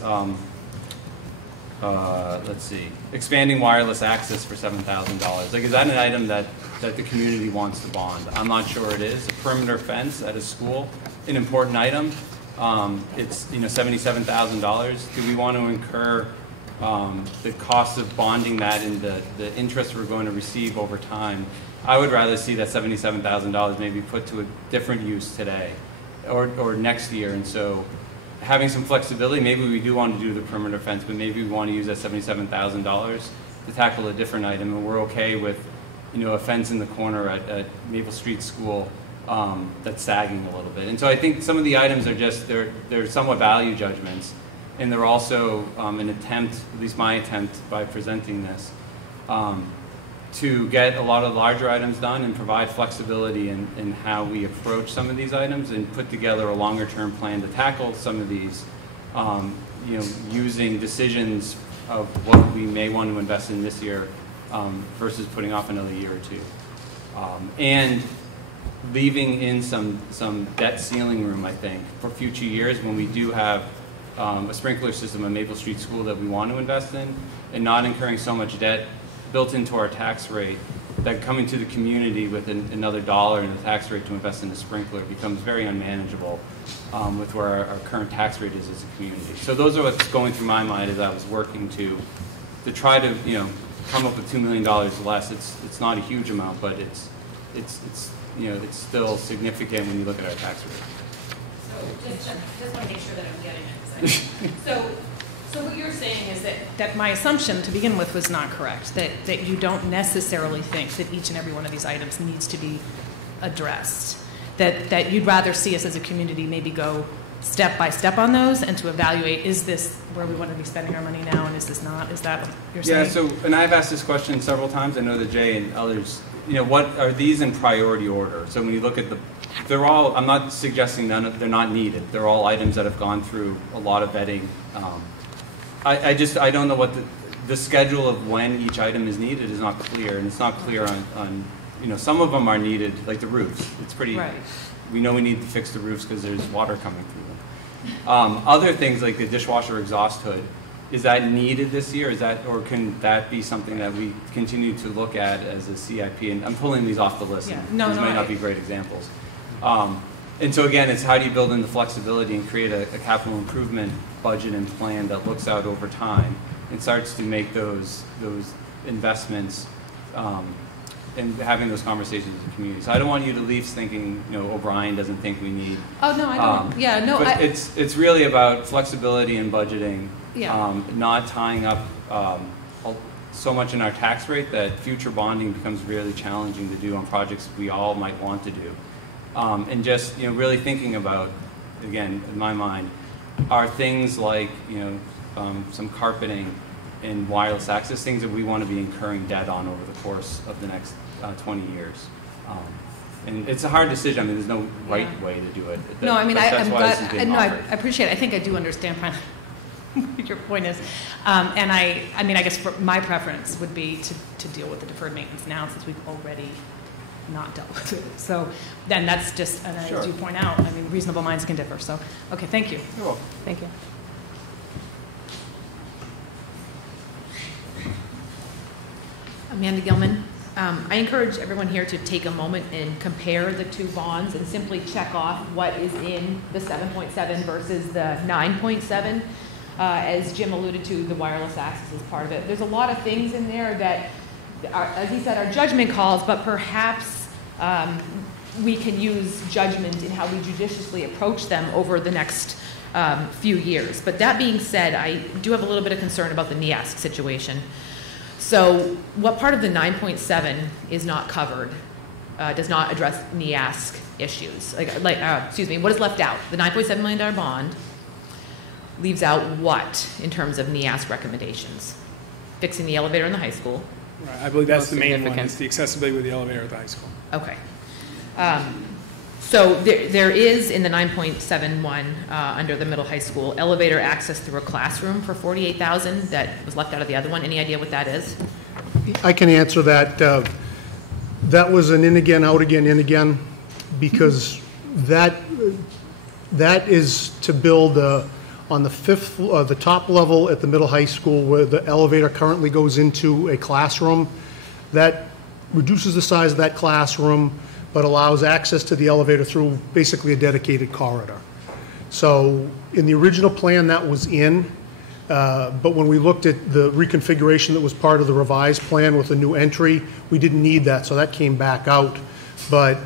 Let's see, expanding wireless access for $7,000. Like, is that an item that the community wants to bond? I'm not sure it is. A perimeter fence at a school, an important item. It's $77,000. Do we want to incur the cost of bonding that and the interest we're going to receive over time? I would rather see that $77,000 maybe put to a different use today or next year. And so having some flexibility, maybe we do want to do the perimeter fence, but maybe we want to use that $77,000 to tackle a different item, and we're okay with a fence in the corner at Maple Street School that's sagging a little bit. And so I think some of the items are just, they're somewhat value judgments, and they're also an attempt, at least my attempt by presenting this, to get a lot of larger items done and provide flexibility in how we approach some of these items and put together a longer term plan to tackle some of these, using decisions of what we may want to invest in this year versus putting off another year or two. And leaving in some debt ceiling room, I think, for future years when we do have a sprinkler system at Maple Street School that we want to invest in, and not incurring so much debt built into our tax rate that coming to the community with another dollar in the tax rate to invest in a sprinkler becomes very unmanageable with where our current tax rate is as a community. So those are what's going through my mind as I was working to try to come up with $2 million less. It's not a huge amount, but it's still significant when you look at our tax rate. So just want to make sure that I'm getting it. So what you're saying is that my assumption to begin with was not correct, that you don't necessarily think that each and every one of these items needs to be addressed, that you'd rather see us as a community maybe go step by step on those and to evaluate, is this where we want to be spending our money now and is this not? Is that what you're saying? Yeah, so, and I've asked this question several times. I know that Jay and others, what are these in priority order? So when you look at they're all, I'm not suggesting they're not needed. They're all items that have gone through a lot of vetting. I don't know what the schedule of when each item is needed is not clear, and it's not clear on some of them are needed, like the roofs. It's pretty, right. We know we need to fix the roofs because there's water coming through them. Other things like the dishwasher exhaust hood, is that needed this year? Or can that be something that we continue to look at as a CIP? And I'm pulling these off the list. Yeah. These might not be great examples. And so again, it's how do you build in the flexibility and create a capital improvement budget and plan that looks out over time and starts to make those investments and having those conversations with the community. So I don't want you to leave thinking, O'Brien doesn't think we need. Oh no, I don't. Yeah, no. But it's really about flexibility and budgeting, not tying up so much in our tax rate that future bonding becomes really challenging to do on projects we all might want to do. And just really thinking about, again, in my mind, are things like some carpeting and wireless access, things that we want to be incurring debt on over the course of the next 20 years. And it's a hard decision. I mean, there's no right way to do it. No, I mean, But that's I'm why this is glad, being no, I offered. appreciate it. I think I do understand what your point is. And I mean, I guess my preference would be to deal with the deferred maintenance now, since we've already not dealt with it. So then that's just, and Sure. as you point out, I mean, reasonable minds can differ. So, okay, thank you. You're welcome. Thank you. Amanda Gilman. I encourage everyone here to take a moment and compare the two bonds and simply check off what is in the 7.7 versus the 9.7. As Jim alluded to, the wireless access is part of it. There's a lot of things in there that, as he said, are judgment calls, but perhaps we can use judgment in how we judiciously approach them over the next few years. But that being said, I do have a little bit of concern about the NEASC situation. So what part of the 9.7 is not covered, does not address NEASC issues? Excuse me, what is left out? The $9.7 million bond leaves out what in terms of NEASC recommendations? Fixing the elevator in the high school. Right, I believe that's Most the main one, significant. it's the accessibility with the elevator at the high school. Okay. So there is in the 9.71 under the middle high school elevator access through a classroom for $48,000 that was left out of the other one. Any idea what that is? I can answer that. That was an in again, out again, in again, because that is to build on the the top level at the middle high school where the elevator currently goes into a classroom. That reduces the size of that classroom, but allows access to the elevator through basically a dedicated corridor. So in the original plan, that was in, but when we looked at the reconfiguration that was part of the revised plan with the new entry, we didn't need that, so that came back out. But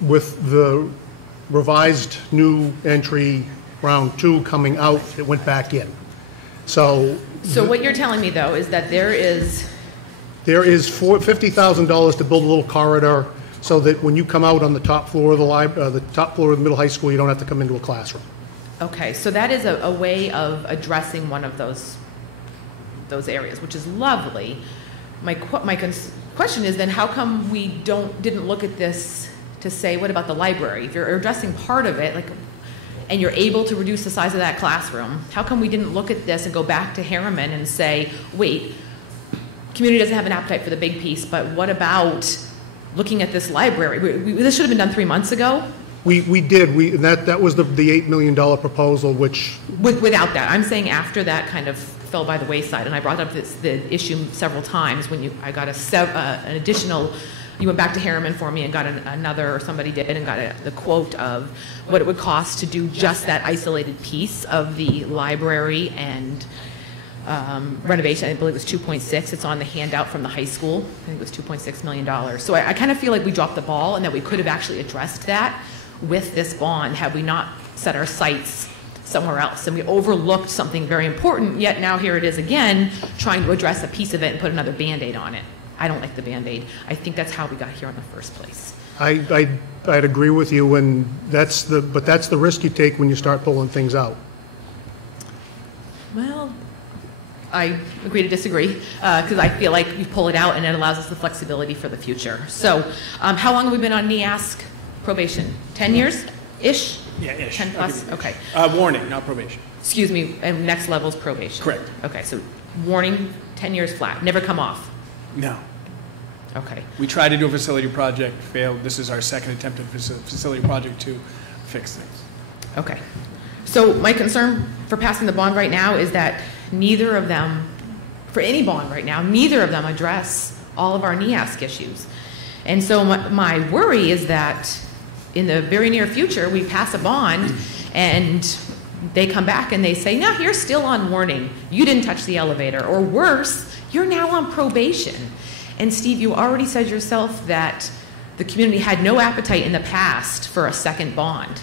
with the revised new entry, round 2 coming out, it went back in. So what you're telling me though is that there is $50,000 to build a little corridor so that when you come out on the top floor of the top floor of the middle high school, you don't have to come into a classroom. Okay, so that is a way of addressing one of those areas, which is lovely. My question is then, how come we didn't look at this to say, what about the library? If you're addressing part of it, and you're able to reduce the size of that classroom, how come we didn't look at this and go back to Harriman and say, wait, community doesn't have an appetite for the big piece, but what about looking at this library? This should have been done 3 months ago. We did. That was the $8 million proposal, which... Without that. I'm saying after that kind of fell by the wayside, and I brought up the issue several times when I got an additional... You went back to Harriman for me and got another, or somebody did, and got the quote of what it would cost to do just that isolated piece of the library and renovation. I believe it was 2.6. It's on the handout from the high school. I think it was $2.6 million. So I kind of feel like we dropped the ball and that we could have actually addressed that with this bond had we not set our sights somewhere else. And we overlooked something very important, yet now here it is again, trying to address a piece of it and put another Band-Aid on it. I don't like the Band-Aid. I think that's how we got here in the first place. I'd agree with you, and that's the risk you take when you start pulling things out. Well, I agree to disagree, because I feel like we pull it out and it allows us the flexibility for the future. So how long have we been on NEASC probation? 10 years-ish? Yeah, ish. 10 plus? Okay. Warning, not probation. Excuse me, and next level is probation? Correct. Okay, so warning, 10 years flat, never come off? No. Okay. We tried to do a facility project, failed. This is our second attempt at facility project to fix things. Okay. So my concern for passing the bond right now is that neither of them, for any bond right now, neither of them address all of our NEASC issues. And so my worry is that in the very near future, we pass a bond and they come back and they say, no, you're still on warning. You didn't touch the elevator. Or worse, you're now on probation. And Steve, you already said yourself that the community had no appetite in the past for a second bond.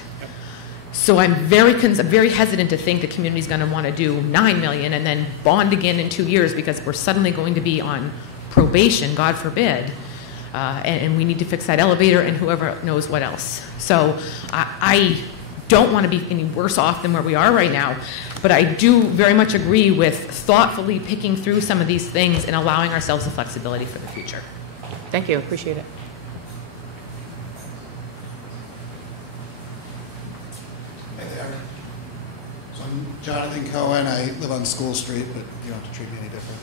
So I'm very hesitant to think the community's going to want to do $9 million and then bond again in 2 years because we're suddenly going to be on probation, God forbid, and we need to fix that elevator and whoever knows what else. So I don't want to be any worse off than where we are right now, but I do very much agree with thoughtfully picking through some of these things and allowing ourselves the flexibility for the future. Thank you. Appreciate it. Jonathan Cohen. I live on School Street, but you don't have to treat me any different.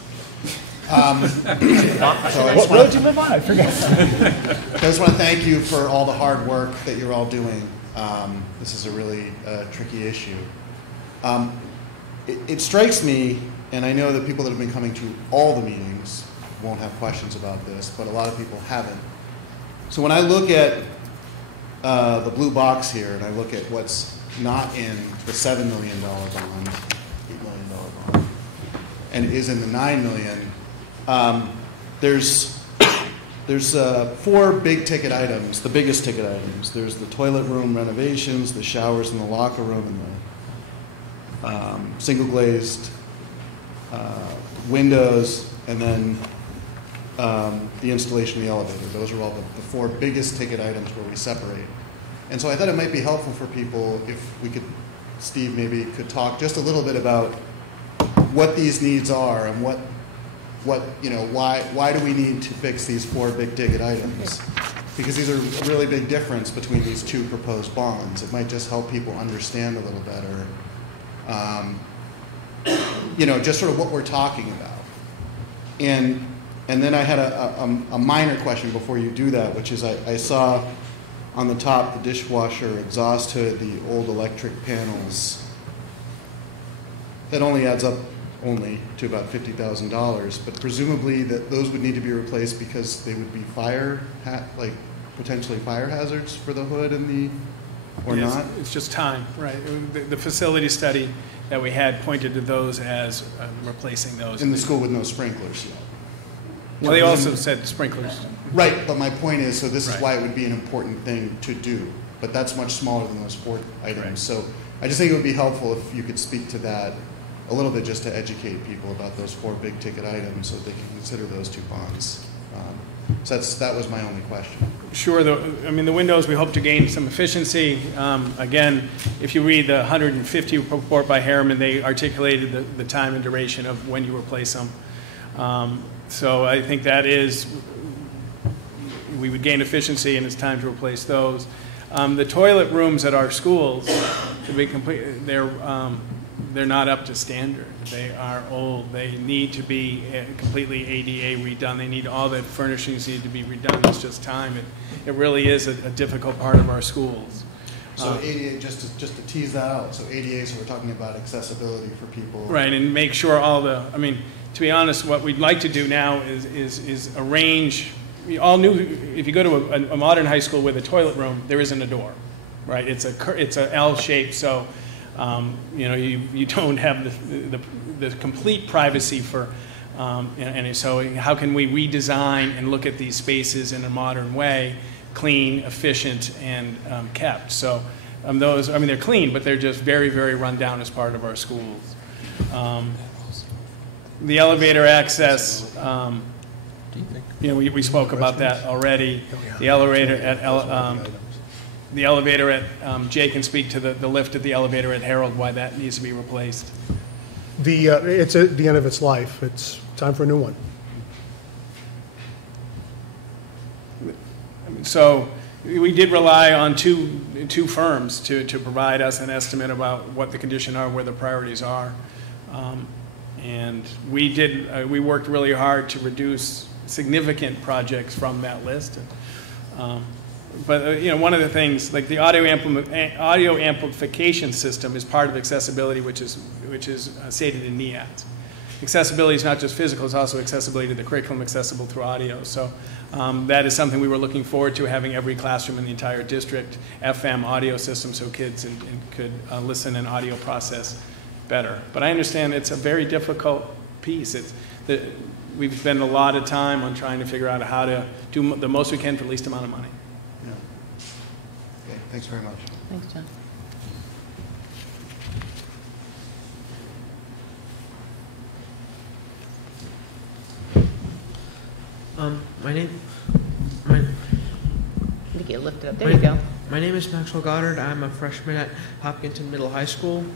What road do you live on? I forget. I just want to thank you for all the hard work that you're all doing. This is a really tricky issue. It strikes me, and I know that people that have been coming to all the meetings won't have questions about this, but a lot of people haven't. So when I look at the blue box here, and I look at what's not in the $7 million bond, $8 million bond, and is in the $9 million, there's 4 big ticket items, the biggest ticket items. There's the toilet room renovations, the showers in the locker room, and the single glazed windows, and then the installation of the elevator. Those are all the 4 biggest ticket items where we separate. And so I thought it might be helpful for people if we could, Steve maybe could talk just a little bit about what these needs are and what why do we need to fix these 4 big ticket items? Because these are a really big difference between these 2 proposed bonds. It might just help people understand a little better, just sort of what we're talking about. And then I had a minor question before you do that, which is I saw on the top the dishwasher exhaust hood, the old electric panels. That only adds up to about $50,000, but presumably that those would need to be replaced because they would be potentially fire hazards for the hood and not? It's just time, right? The facility study that we had pointed to those as replacing those. In the school with no sprinklers yet. Well, they also said sprinklers. Right, but my point is, so this is why it would be an important thing to do, but that's much smaller than those 4 items. Right. So I just think it would be helpful if you could speak to that a little bit, just to educate people about those 4 big ticket items so they can consider those 2 bonds. So that was my only question. Sure. The windows, we hope to gain some efficiency. Again, if you read the 150 report by Harriman, they articulated the time and duration of when you replace them. So I think that is, we would gain efficiency, and it's time to replace those. The toilet rooms at our schools, to be complete, they're not up to standard. They are old. They need to be completely ADA redone. They need, all the furnishings need to be redone. It's just time. It really is a difficult part of our schools. So ADA, just to tease that out, so ADA, so we're talking about accessibility for people. Right, and make sure to be honest, what we'd like to do now is arrange, we all knew, if you go to a modern high school with a toilet room, there isn't a door, right? It's a L shape, so you don't have the complete privacy for, and so how can we redesign and look at these spaces in a modern way, clean, efficient, and kept. So they're clean, but they're just very, very run down as part of our schools. The elevator access, we spoke about that already. The elevator at Jay can speak to the lift at the elevator at Harold, why that needs to be replaced. It's at the end of its life. It's time for a new one. So we did rely on two firms to provide us an estimate about what the condition are, where the priorities are. And we worked really hard to reduce significant projects from that list. But one of the things, like the audio amplification system, is part of accessibility, which is stated in NEADS. Accessibility is not just physical; it's also accessibility to the curriculum, accessible through audio. So that is something we were looking forward to, having every classroom in the entire district FM audio system, so kids could listen and audio process better. But I understand it's a very difficult piece. We've spent a lot of time on trying to figure out how to do the most we can for the least amount of money. Yeah. Okay, thanks very much. Thanks, John. Get lifted up. There you go. My name is Maxwell Goddard. I'm a freshman at Hopkinton Middle High School.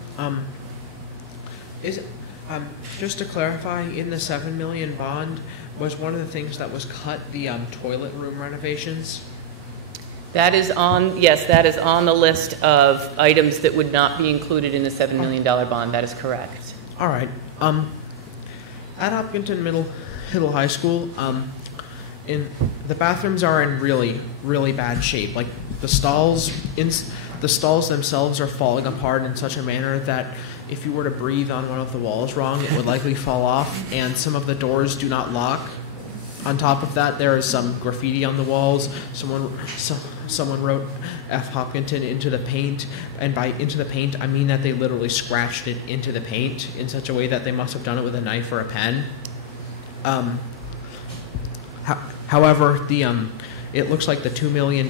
Just to clarify, in the $7 million bond, was one of the things that was cut the toilet room renovations? That is on, yes, that is on the list of items that would not be included in the $7 million bond. That is correct. All right. At Hopkinton Middle High School, the bathrooms are in really bad shape. Like the stalls themselves are falling apart in such a manner that if you were to breathe on one of the walls wrong, it would likely fall off, and some of the doors do not lock. On top of that, there is some graffiti on the walls. Someone wrote F Hopkinton into the paint, and by into the paint, I mean that they literally scratched it into the paint in such a way that they must have done it with a knife or a pen. However, it looks like the $2 million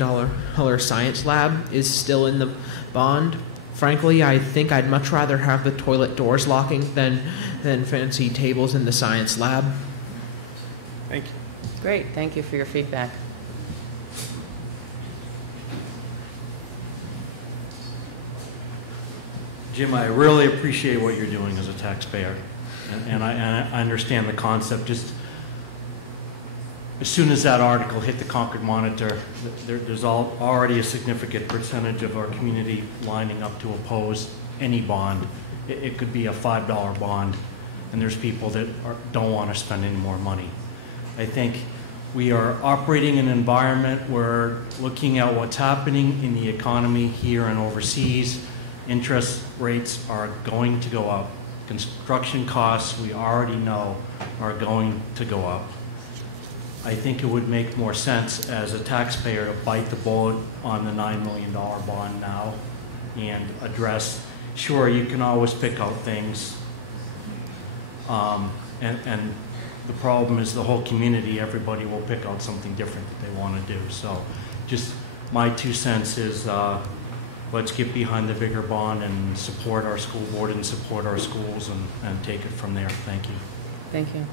science lab is still in the bond. Frankly, I think I'd much rather have the toilet doors locking than fancy tables in the science lab. Thank you. Great, thank you for your feedback. Jim, I really appreciate what you're doing as a taxpayer, and I understand the concept. Just as soon as that article hit the Concord Monitor, there's already a significant percentage of our community lining up to oppose any bond. It could be a $5 bond, and there's people that don't want to spend any more money. I think we are operating in an environment where looking at what's happening in the economy here and overseas, interest rates are going to go up. Construction costs, we already know, are going to go up. I think it would make more sense as a taxpayer to bite the bullet on the $9 million bond now and address, sure, you can always pick out things, and the problem is the whole community, everybody will pick out something different that they want to do. So just my 2 cents is let's get behind the bigger bond and support our school board and support our schools and take it from there. Thank you. Thank you.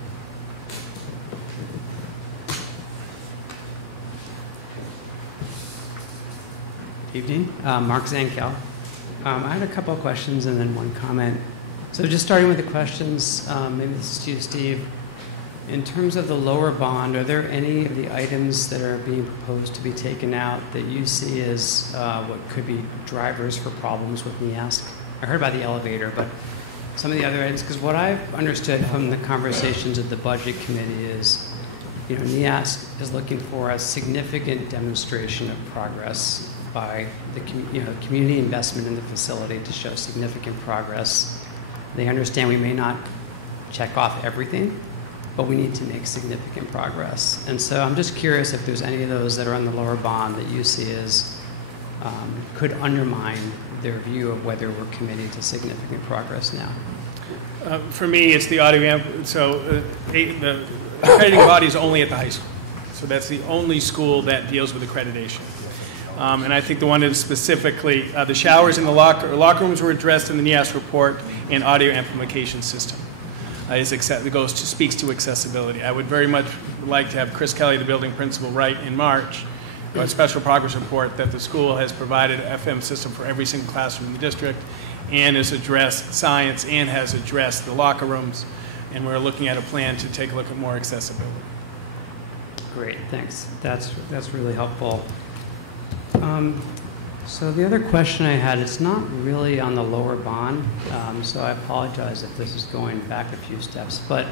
Evening, Mark Zankel. I had a couple of questions and then one comment. So just starting with the questions, maybe this is to you, Steve. In terms of the lower bond, are there any of the items that are being proposed to be taken out that you see as what could be drivers for problems with NEASC? I heard about the elevator, but some of the other items, because what I've understood from the conversations at the Budget Committee is, NEASC is looking for a significant demonstration of progress by the community investment in the facility to show significant progress. They understand we may not check off everything, but we need to make significant progress. And so I'm just curious if there's any of those that are on the lower bond that you see as could undermine their view of whether we're committing to significant progress now. For me, it's the audio amp. So the accrediting body is only at the high school. So that's the only school that deals with accreditation. And I think the one that is specifically, the showers in the locker rooms were addressed in the NEASC report, and audio amplification system speaks to accessibility. I would very much like to have Chris Kelly, the building principal, write in March a special progress report that the school has provided an FM system for every single classroom in the district and has addressed science and has addressed the locker rooms, and we're looking at a plan to take a look at more accessibility. Great, thanks. That's really helpful. So the other question I had, it's not really on the lower bond, so I apologize if this is going back a few steps, but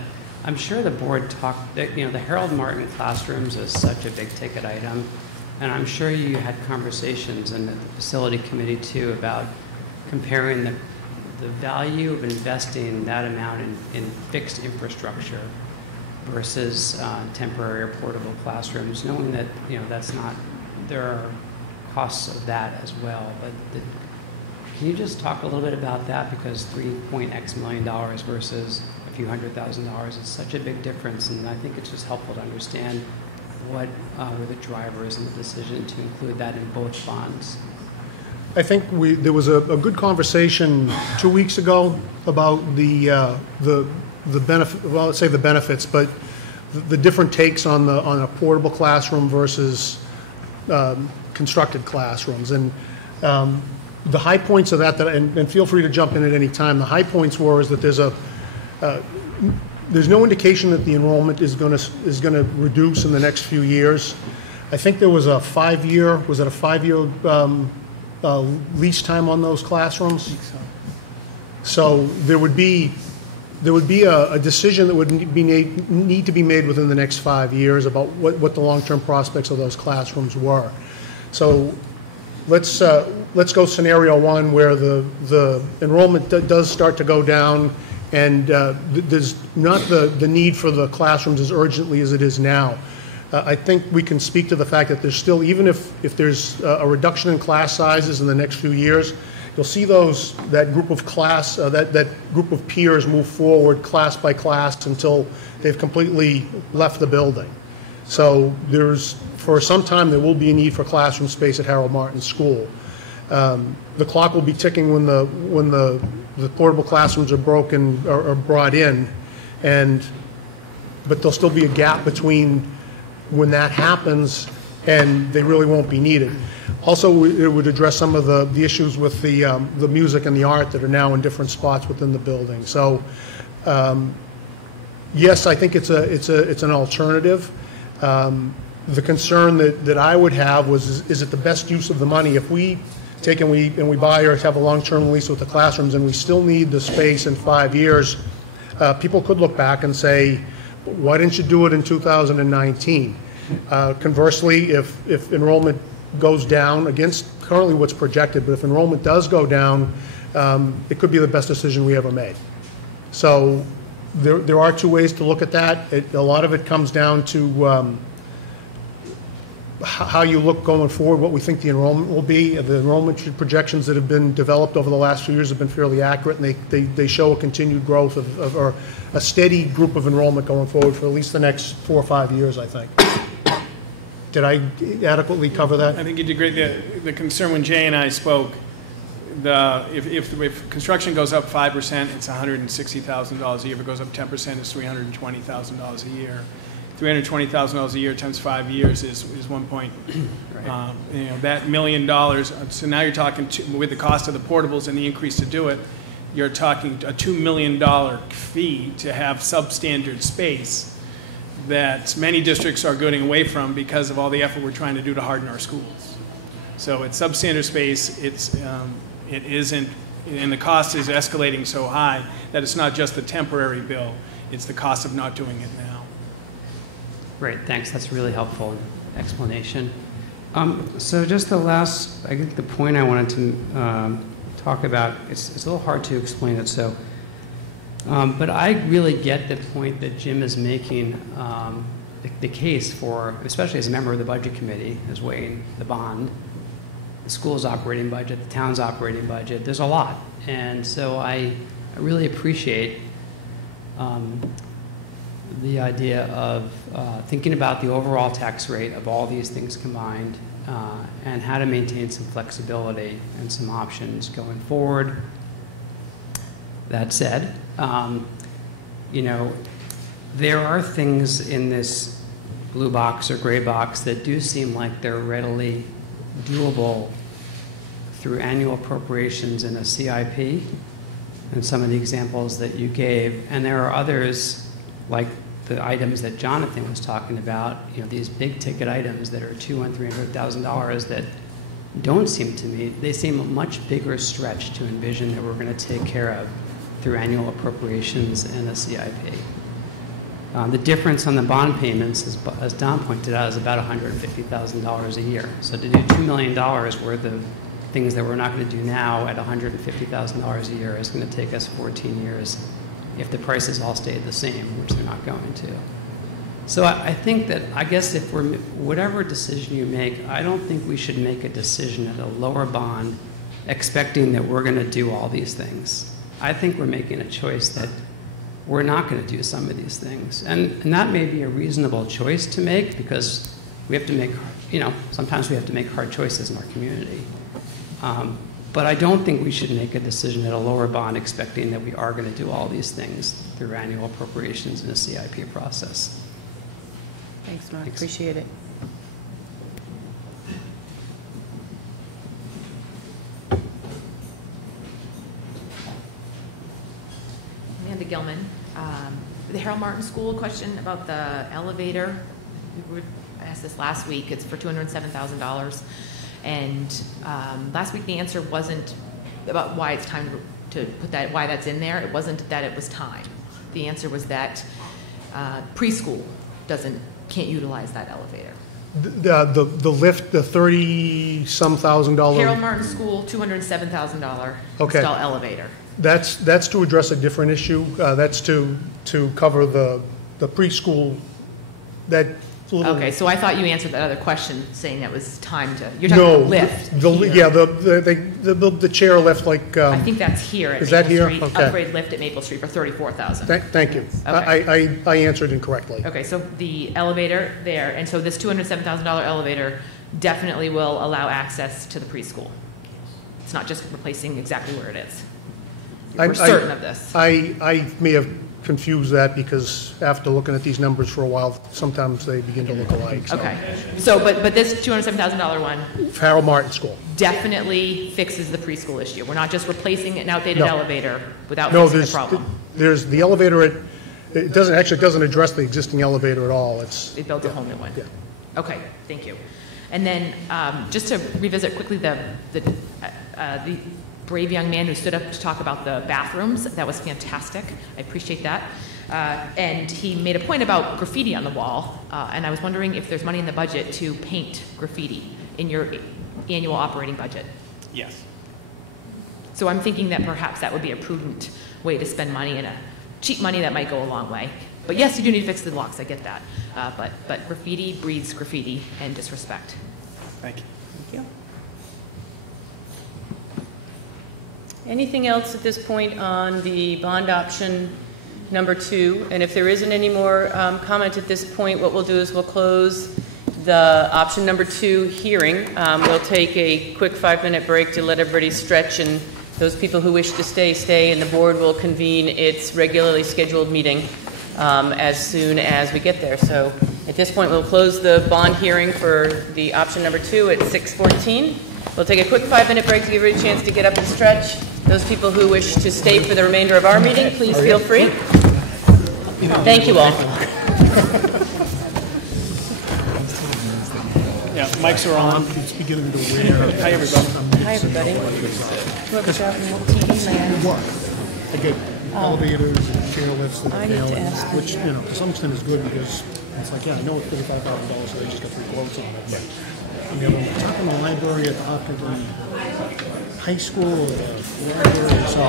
I'm sure the board talked, the Harold Martin classrooms is such a big ticket item, and I'm sure you had conversations in the facility committee too about comparing the value of investing that amount in fixed infrastructure versus temporary or portable classrooms, knowing that that's not, there are costs of that as well. But can you just talk a little bit about that, because $3.x million versus a few $100,000 is such a big difference, and I think it's just helpful to understand what were the drivers in the decision to include that in both bonds. I think there was a good conversation 2 weeks ago about the benefit. Well, let's say the benefits, but the different takes on a portable classroom versus constructed classrooms, and the high points of that and feel free to jump in at any time. The high points is that there's no indication that the enrollment is going to reduce in the next few years. I think there was a 5-year, was it a 5-year lease time on those classrooms? I think so. So there would be a decision that would need to be made within the next 5 years about what the long-term prospects of those classrooms were. So let's go scenario one where the enrollment does start to go down, and there's not the need for the classrooms as urgently as it is now. I think we can speak to the fact that there's still, even if there's a reduction in class sizes in the next few years, you'll see that group of that group of peers move forward class by class until they've completely left the building. So for some time there will be a need for classroom space at Harold Martin School. The clock will be ticking when the portable classrooms are broken or brought in, but there'll still be a gap between when that happens and they really won't be needed. Also, it would address some of the issues with the music and the art that are now in different spots within the building. So, yes, I think it's an alternative. The concern that I would have is it the best use of the money? If we take and we buy or have a long-term lease with the classrooms and we still need the space in 5 years, people could look back and say, why didn't you do it in 2019? Conversely, if enrollment goes down against currently what's projected, but if enrollment does go down, it could be the best decision we ever made. So there are two ways to look at that. A lot of it comes down to how you look going forward, what we think the enrollment will be. The enrollment projections that have been developed over the last few years have been fairly accurate, and they show a continued growth or a steady group of enrollment going forward for at least the next 4 or 5 years, I think. Did I adequately cover that? I think you did great. The concern when Jay and I spoke, if construction goes up 5%, it's $160,000 a year. If it goes up 10%, it's $320,000 a year. $320,000 a year times 5 years is 1 point. Right. That $1 million. So now you're talking with the cost of the portables and the increase to do it, you're talking a $2 million fee to have substandard space that many districts are going away from because of all the effort we're trying to do to harden our schools. So it's substandard space. It isn't, and the cost is escalating so high that it's not just the temporary bill; it's the cost of not doing it now. Great, thanks. That's a really helpful explanation. So just the last, I think the point I wanted to talk about, it's a little hard to explain it, so, but I really get the point that Jim is making, the case for, especially as a member of the Budget Committee, is weighing the bond, the school's operating budget, the town's operating budget. There's a lot. And so I really appreciate the idea of thinking about the overall tax rate of all these things combined and how to maintain some flexibility and some options going forward. That said, there are things in this blue box or gray box that do seem like they're readily doable through annual appropriations in a CIP, and some of the examples that you gave. And there are others, like the items that Jonathan was talking about, these big ticket items that are $200,000 and $300,000 that don't seem to me, they seem a much bigger stretch to envision that we're going to take care of through annual appropriations and a CIP. The difference on the bond payments, as Don pointed out, is about $150,000 a year. So to do $2 million worth of things that we're not going to do now at $150,000 a year is going to take us 14 years if the prices all stayed the same, which they're not going to. So I think that, I guess if whatever decision you make, I don't think we should make a decision at a lower bond expecting that we're going to do all these things. I think we're making a choice that we're not going to do some of these things. And that may be a reasonable choice to make because we have to make, sometimes we have to make hard choices in our community. But I don't think we should make a decision at a lower bond expecting that we are going to do all these things through annual appropriations in a CIP process. Thanks, Mark. Appreciate it. Amanda Gilman. The Harold Martin School question about the elevator. We were asked this last week. It's for $207,000. And last week the answer wasn't about why it's time to put that, why that's in there. It wasn't that it was time. The answer was that preschool can't utilize that elevator. The lift, the $30-some thousand. Harold Martin School, $207,000 Okay. install elevator. That's to address a different issue. That's to cover the preschool. That little, Okay, so I thought you answered that other question, saying that was time to. You're talking about lift. Yeah, the chair lift, like. I think that's here at is Maple that here? Street. Okay. Upgrade lift at Maple Street for $34,000. Thank you. Okay. I answered incorrectly. Okay, so the elevator there, and so this $207,000 elevator definitely will allow access to the preschool. It's not just replacing exactly where it is. We're certain of this. I may have confused that because after looking at these numbers for a while, sometimes they begin to look alike. So. Okay, so but this $207,000 one Harold Martin School definitely fixes the preschool issue. We're not just replacing an outdated elevator without fixing the problem. There's the elevator. It doesn't address the existing elevator at all. It built a whole new one. Yeah. Okay, thank you. And then just to revisit quickly the brave young man who stood up to talk about the bathrooms. That was fantastic. I appreciate that. And he made a point about graffiti on the wall, and I was wondering if there's money in the budget to paint graffiti in your annual operating budget. Yes. So I'm thinking that perhaps that would be a prudent way to spend money, and a cheap money that might go a long way. But yes, you do need to fix the locks, I get that. But graffiti breeds graffiti and disrespect. Thank you. Thank you. Anything else at this point on the bond option number 2? And if there isn't any more comment at this point, what we'll do is we'll close the option number 2 hearing. We'll take a quick 5-minute break to let everybody stretch, and those people who wish to stay, and the board will convene its regularly scheduled meeting as soon as we get there. So at this point, we'll close the bond hearing for the option number 2 at 6:14. We'll take a quick 5-minute break to give everybody a chance to get up and stretch. Those people who wish to stay for the remainder of our meeting, please feel free. Thank you all. Yeah, mics are on. It's beginning to wear. Hi, everybody. Hi, everybody. Whoever's out in TV land. I get elevators and chairlifts and I need to ask which, to some extent is good because it's like, I know it's $35,000, so they just got 3 quotes on it. But I mean, when we're talking the library at the Hopkinton High School or the library, so.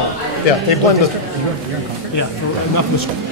Yeah, they blend the. Yeah, for enough of the.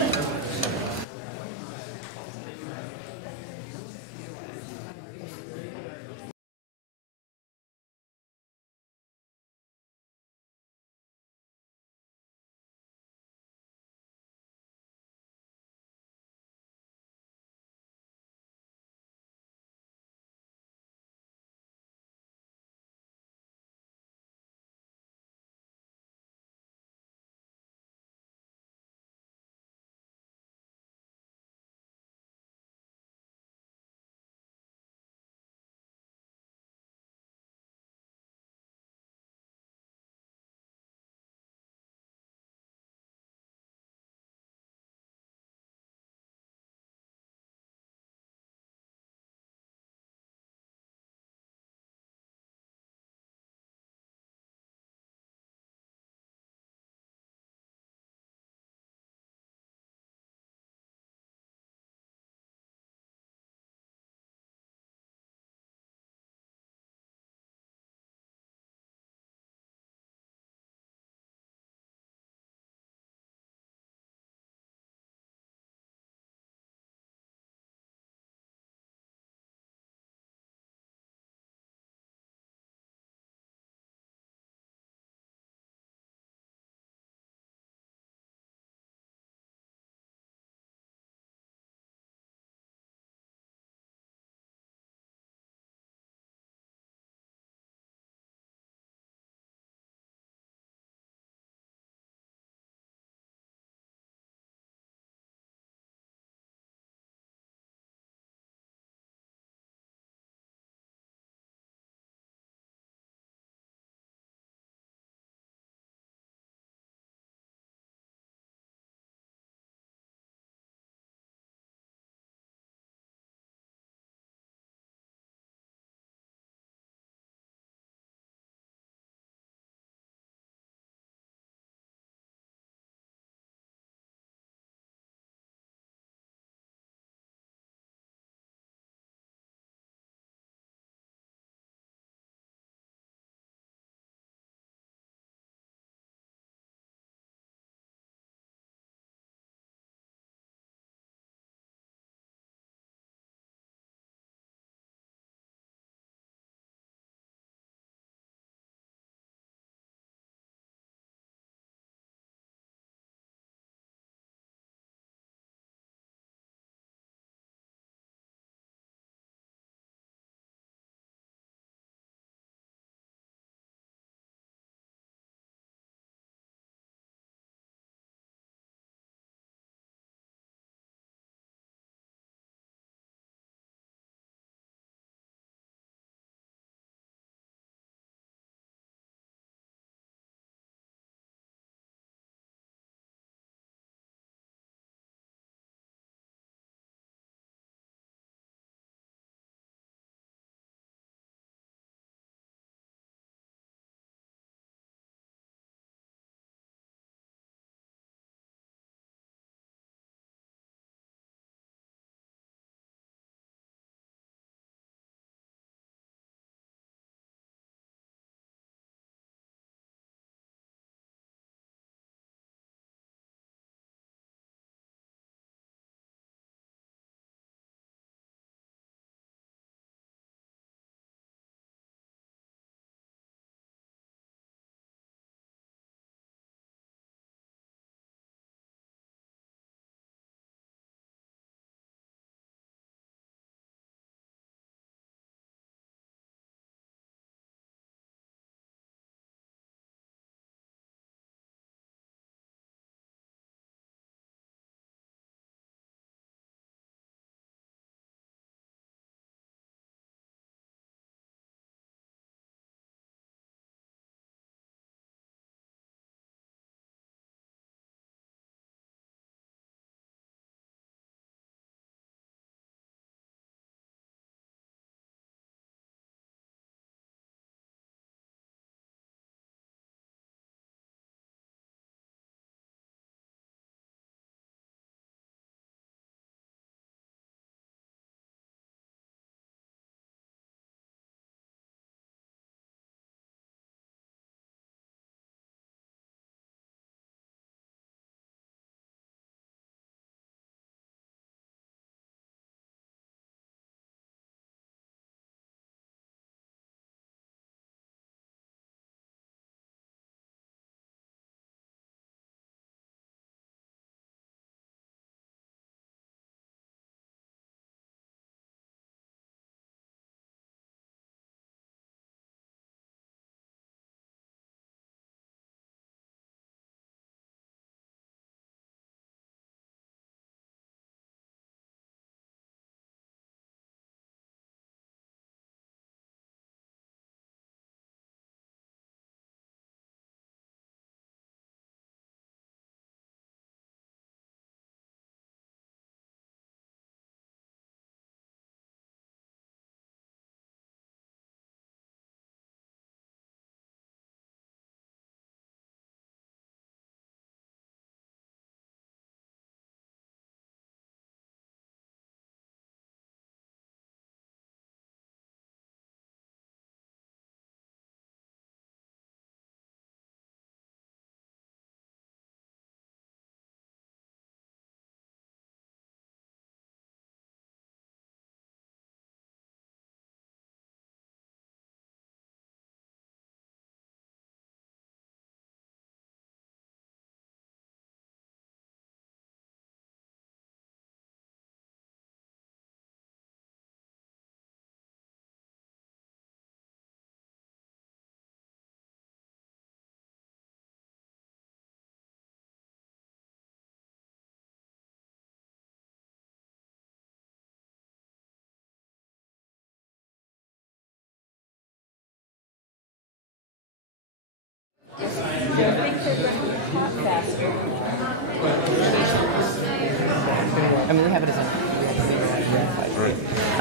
mean, we have it as a...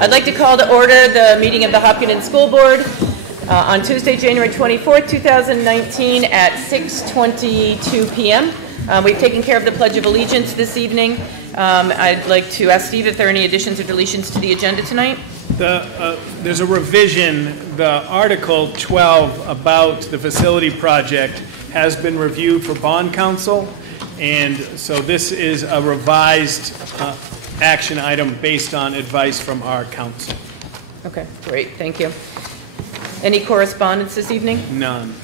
I'd like to call to order the meeting of the Hopkinton School Board on Tuesday, January 24th, 2019 at 6:22 p.m. We've taken care of the Pledge of Allegiance this evening. I'd like to ask Steve if there are any additions or deletions to the agenda tonight. There's a revision. The Article 12 about the facility project has been reviewed for bond counsel, and so this is a revised action item based on advice from our counsel. Okay, great, thank you. Any correspondence this evening? None.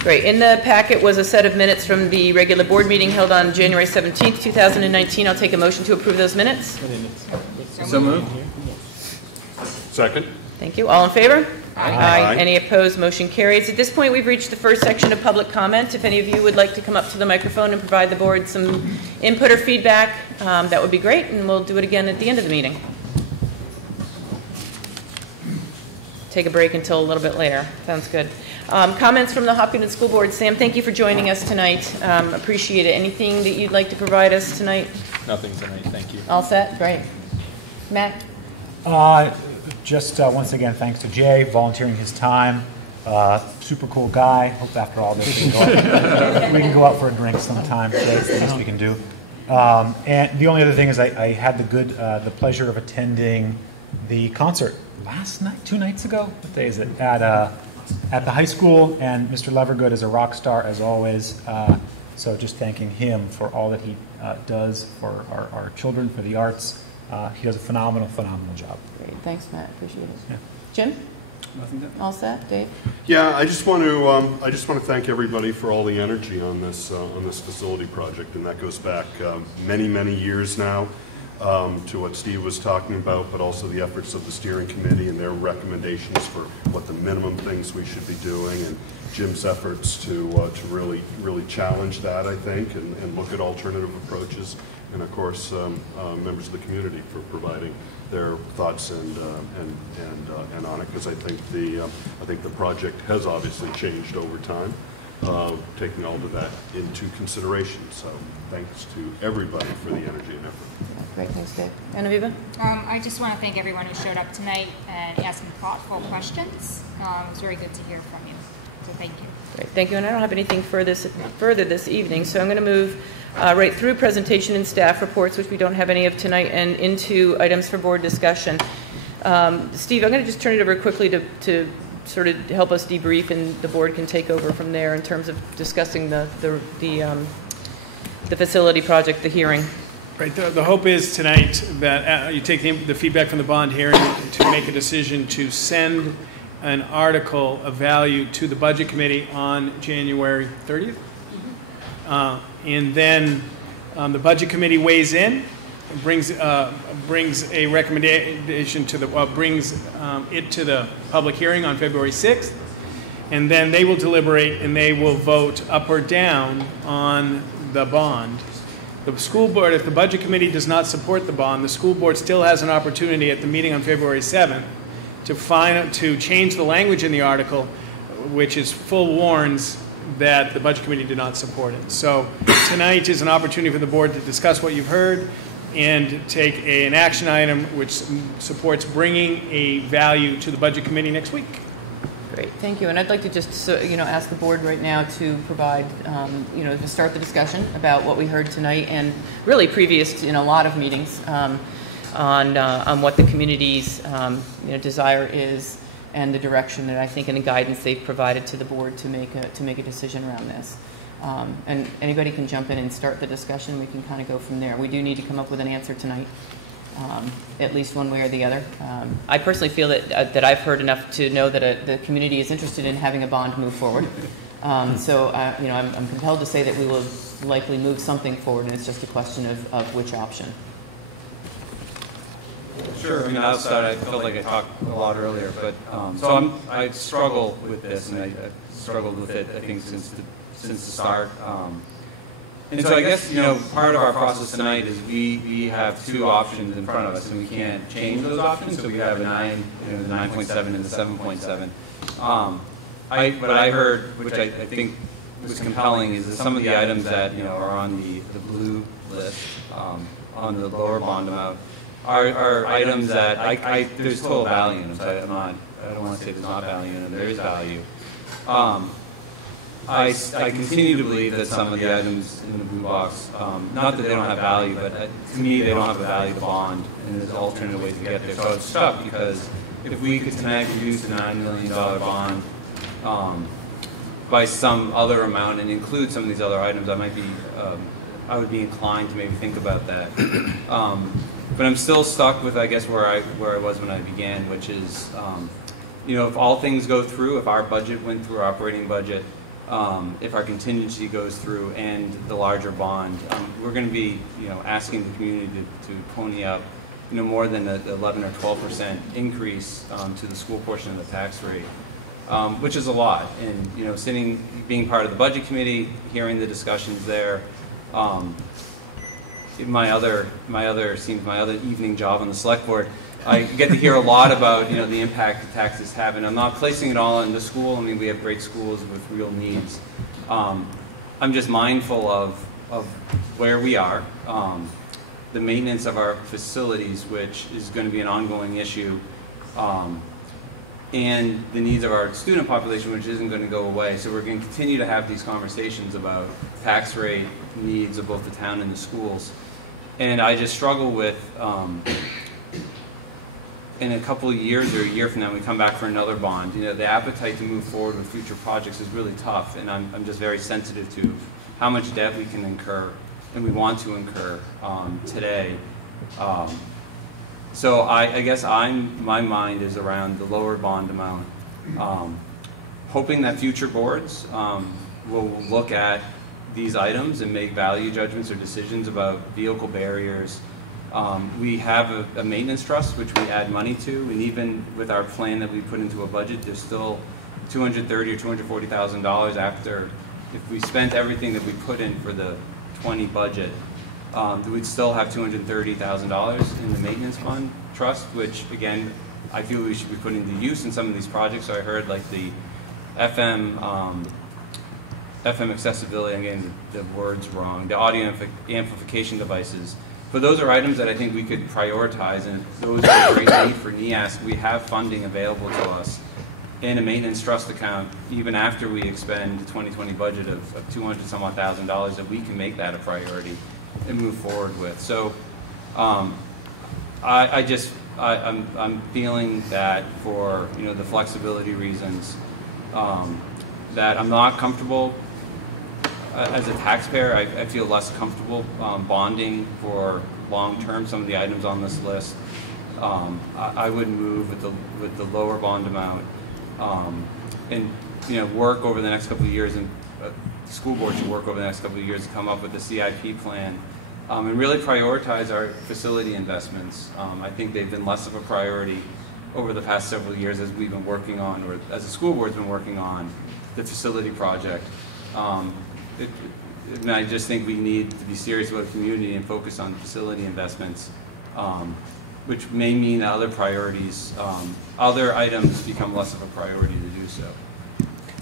Great. In the packet was a set of minutes from the regular board meeting held on January 17th, 2019. I'll take a motion to approve those minutes. So moved. Second. Thank you. All in favor? Aye. Any opposed? Motion carries. At this point, we've reached the first section of public comment. If any of you would like to come up to the microphone and provide the board some input or feedback, that would be great, and we'll do it again at the end of the meeting. Take a break until a little bit later. Sounds good. Comments from the Hopkinton School Board. Sam, thank you for joining us tonight. Appreciate it. Anything that you'd like to provide us tonight? Nothing tonight, thank you. All set? Great. Matt? Just once again, thanks to Jay, volunteering his time. Super cool guy. Hope after all this we can go out for a drink sometime. So that's the least we can do. And the only other thing is I had the pleasure of attending the concert last night, 2 nights ago. What day is it? At the high school, and Mr. Levergood is a rock star as always. So just thanking him for all that he does for our children, for the arts. He does a phenomenal job. Great. Thanks, Matt. Appreciate it. Yeah. Jim? Nothing. All set? Dave? Yeah, I just want to thank everybody for all the energy on this facility project, and that goes back many years now to what Steve was talking about, but also the efforts of the steering committee and their recommendations for what the minimum things we should be doing, and Jim's efforts to really challenge that, I think, and look at alternative approaches, and of course members of the community for providing their thoughts and on it, because I think the project has obviously changed over time, taking all of that into consideration. So thanks to everybody for the energy and effort. Great, thanks, Dave. Anna Viva? I just want to thank everyone who showed up tonight and asked some thoughtful questions. It was very good to hear from you. So thank you. Great, thank you. And I don't have anything further this evening, so I'm going to move right through presentation and staff reports, which we don't have any of tonight, and into items for board discussion. Steve, I'm going to just turn it over quickly to sort of help us debrief, and the board can take over from there in terms of discussing the facility project, the hearing. Right. The hope is tonight that you take the feedback from the bond hearing to make a decision to send an article of value to the budget committee on January 30th. And then the budget committee weighs in, brings a recommendation to it to the public hearing on February 6th, and then they will deliberate and they will vote up or down on the bond. The school board, if the budget committee does not support the bond, the school board still has an opportunity at the meeting on February 7th to change the language in the article, which is full warns that the budget committee did not support it. So tonight is an opportunity for the board to discuss what you've heard and take an action item which supports bringing a value to the budget committee next week. Great, thank you. And I'd like to just ask the board right now to provide to start the discussion about what we heard tonight, and really previous in a lot of meetings on what the community's desire is, and the direction that I think and the guidance they've provided to the board to make a decision around this. And anybody can jump in and start the discussion. We can kind of go from there. We do need to come up with an answer tonight, at least one way or the other. I personally feel that I've heard enough to know that the community is interested in having a bond move forward. So I'm compelled to say that we will likely move something forward, and it's just a question of which option. Sure. I mean, I felt like I talked a lot earlier, but I struggle with this, and I struggled with it, I think, since the start. And so I guess, part of our process tonight is we have 2 options in front of us, and we can't change those options. So we have the 9.7 and the 7.7. What I heard, which I think was compelling, is that some of the items that are on the blue list on the lower bond amount are items that there's total value in them. So I don't want to say there's not value in them. There is value. I continue to believe that some of the items in the blue box, not that they don't have value, but to me they don't have a value to bond, and there's alternate ways to get there. So I was stuck because if we could tonight reduce the $9 million bond by some other amount and include some of these other items, I would be inclined to maybe think about that. But I'm still stuck with, I guess, where I was when I began, which is, if all things go through, if our budget went through, our operating budget, if our contingency goes through and the larger bond, we're going to be, asking the community to pony up, more than an 11 or 12% increase to the school portion of the tax rate, which is a lot. And being part of the budget committee, hearing the discussions there, my other evening job on the select board, I get to hear a lot about the impact the taxes have, and I'm not placing it all on the school. I mean, we have great schools with real needs. I'm just mindful of where we are, the maintenance of our facilities, which is going to be an ongoing issue, and the needs of our student population, which isn't going to go away. So we're going to continue to have these conversations about tax rate needs of both the town and the schools. And I just struggle with, in a couple of years or a year from now, we come back for another bond. The appetite to move forward with future projects is really tough, and I'm just very sensitive to how much debt we can incur and we want to incur today. So I guess my mind is around the lower bond amount, hoping that future boards will look at these items and make value judgments or decisions about vehicle barriers. We have a maintenance trust which we add money to, and even with our plan that we put into a budget, there's still $230,000 or $240,000 after. If we spent everything that we put in for the 20 budget, we'd still have $230,000 in the maintenance fund trust, which again, I feel we should be putting to use in some of these projects. So I heard like the FM accessibility, I'm getting the words wrong, the audio amplification devices. But those are items that I think we could prioritize, and those are a great need for NEASC. We have funding available to us in a maintenance trust account, even after we expend the 2020 budget of $200,000 that we can make that a priority and move forward with. So I'm feeling that for the flexibility reasons, that I'm not comfortable as a taxpayer. I feel less comfortable bonding for long term some of the items on this list. I would move with the lower bond amount, and work over the next couple of years, and the school board should work over the next couple of years to come up with a CIP plan, and really prioritize our facility investments. I think they've been less of a priority over the past several years as we've been working on, or as the school board's been working on, the facility project. And I just think we need to be serious about the community and focus on facility investments, which may mean that other priorities, other items become less of a priority to do so.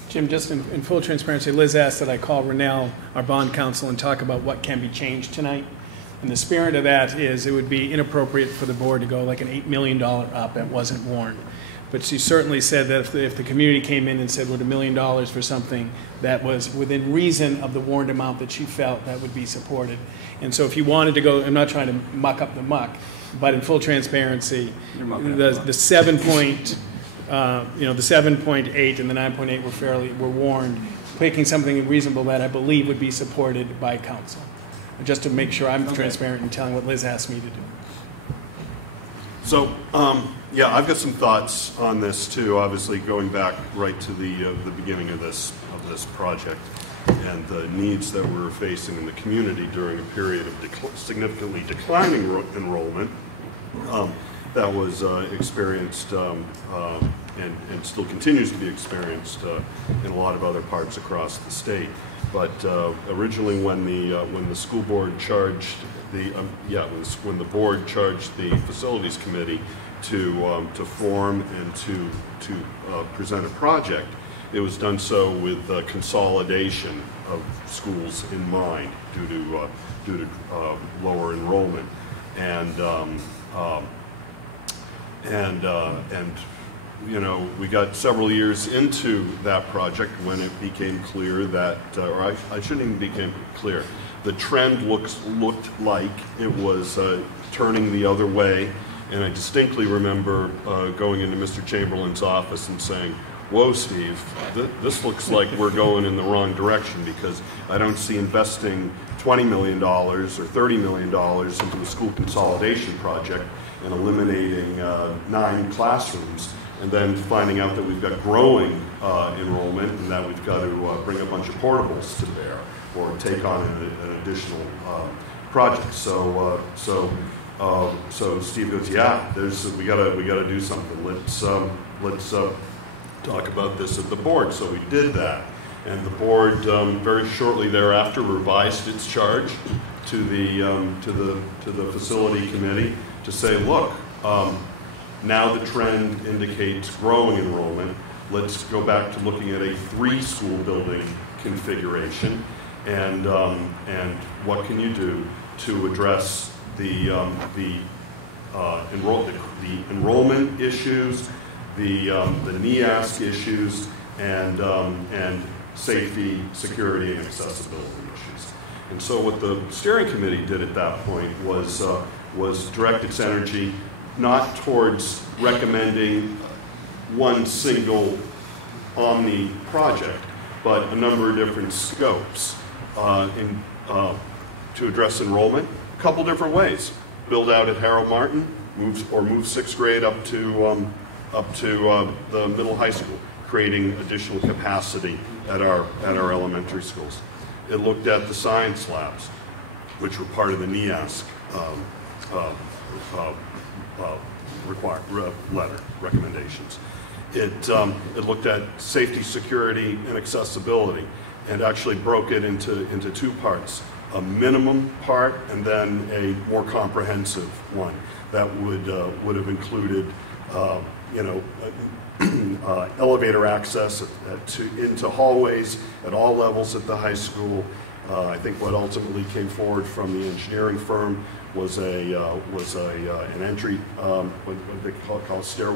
Jim, just in full transparency, Liz asked that I call Rennell, our bond counsel, and talk about what can be changed tonight. And the spirit of that is it would be inappropriate for the board to go like an $8 million up that wasn't warned. But she certainly said that if the community came in and said, well, $1 million for something that was within reason of the warned amount that she felt that would be supported. And so if you wanted to go, I'm not trying to muck up the muck, but in full transparency, the 7.8 and the 9.8 were warned, picking something reasonable that I believe would be supported by council. Just to make sure I'm transparent in telling what Liz asked me to do. So, yeah, I've got some thoughts on this too. Obviously, going back right to the beginning of this project and the needs that we're facing in the community during a period of significantly declining enrollment that was experienced and still continues to be experienced in a lot of other parts across the state. But originally, when the school board charged when the board charged the facilities committee to form and to present a project, it was done so with consolidation of schools in mind due to lower enrollment. you know, we got several years into that project when it became clear that, or I shouldn't even became clear, the trend looked like it was turning the other way. And I distinctly remember going into Mr. Chamberlain's office and saying, "Whoa, Steve, this looks like we're going in the wrong direction, because I don't see investing $20 million or $30 million into a school consolidation project and eliminating 9 classrooms, and then finding out that we've got growing enrollment and that we've got to bring a bunch of portables to bear or take on an additional project." So Steve goes, "Yeah, we gotta do something. Let's talk about this at the board." So we did that, and the board very shortly thereafter revised its charge to the facility committee to say, "Look, now the trend indicates growing enrollment. Let's go back to looking at a 3-school building configuration, and what can you do to address the enrollment issues, the NEASC issues, and safety, security, and accessibility issues." And so what the steering committee did at that point was direct its energy not towards recommending one single Omni project, but a number of different scopes to address enrollment. A couple different ways: build out at Harold Martin, move 6th grade up to the middle high school, creating additional capacity at our elementary schools. It looked at the science labs, which were part of the NEASC recommendations. It looked at safety, security, and accessibility, and actually broke it into 2 parts: a minimum part and then a more comprehensive one that would have included elevator access into hallways at all levels at the high school. I think what ultimately came forward from the engineering firm was an entry, what they call stair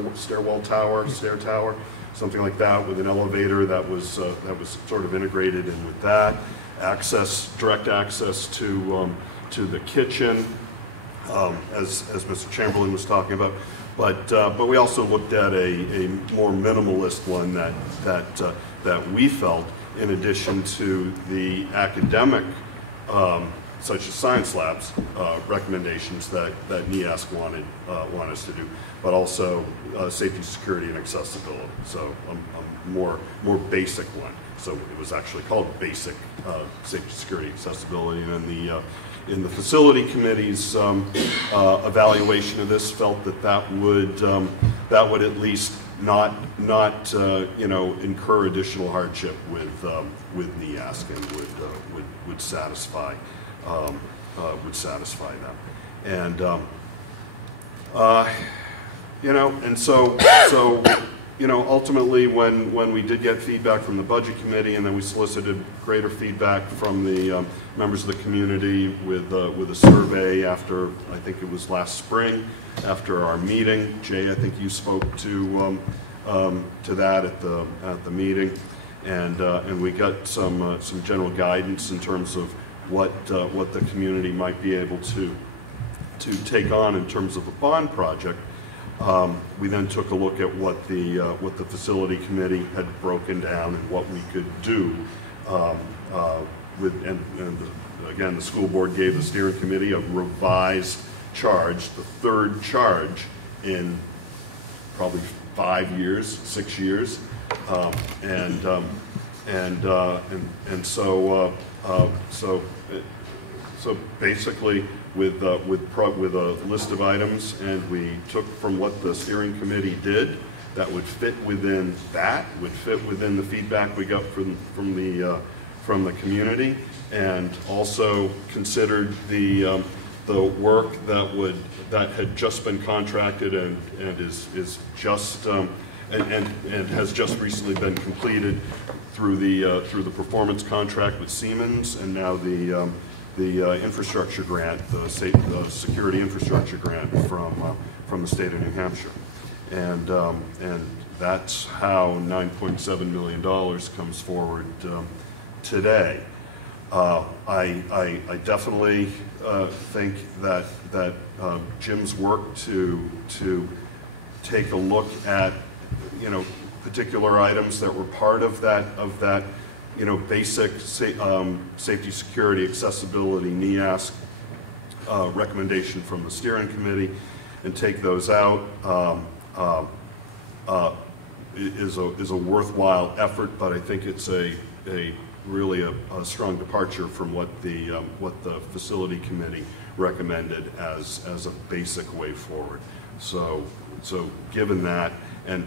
tower, something like that, with an elevator that was sort of integrated in with that. Direct access to the kitchen, as Mr. Chamberlain was talking about. But we also looked at a more minimalist one that we felt, in addition to the academic, such as science labs, recommendations that NEASC wanted us to do, but also safety, security, and accessibility. So a more basic one. So it was actually called basic safety, security, accessibility, and then in the facility committee's evaluation of this, felt that would at least not incur additional hardship with NEASC, and would satisfy them. And and so ultimately, when we did get feedback from the budget committee, and then we solicited greater feedback from the members of the community with a survey after, I think it was last spring, after our meeting. Jay, I think you spoke to that at the meeting, and we got some general guidance in terms of what the community might be able to take on in terms of a bond project. We then took a look at what the facility committee had broken down and what we could do again, the school board gave the steering committee a revised charge, the 3rd charge in probably 5 years, 6 years, so basically, with a list of items, and we took from what the steering committee did that would fit within the feedback we got from the community, and also considered the work that had just been contracted and is just and has just recently been completed through the performance contract with Siemens, and now the infrastructure grant, the security infrastructure grant from the state of New Hampshire, and that's how $9.7 million comes forward today. I definitely think that Jim's work to take a look at, particular items that were part of that basic safety, security, accessibility, NEASC recommendation from the steering committee, and take those out is a worthwhile effort. But I think it's really a strong departure from what the facility committee recommended as a basic way forward. So given that, and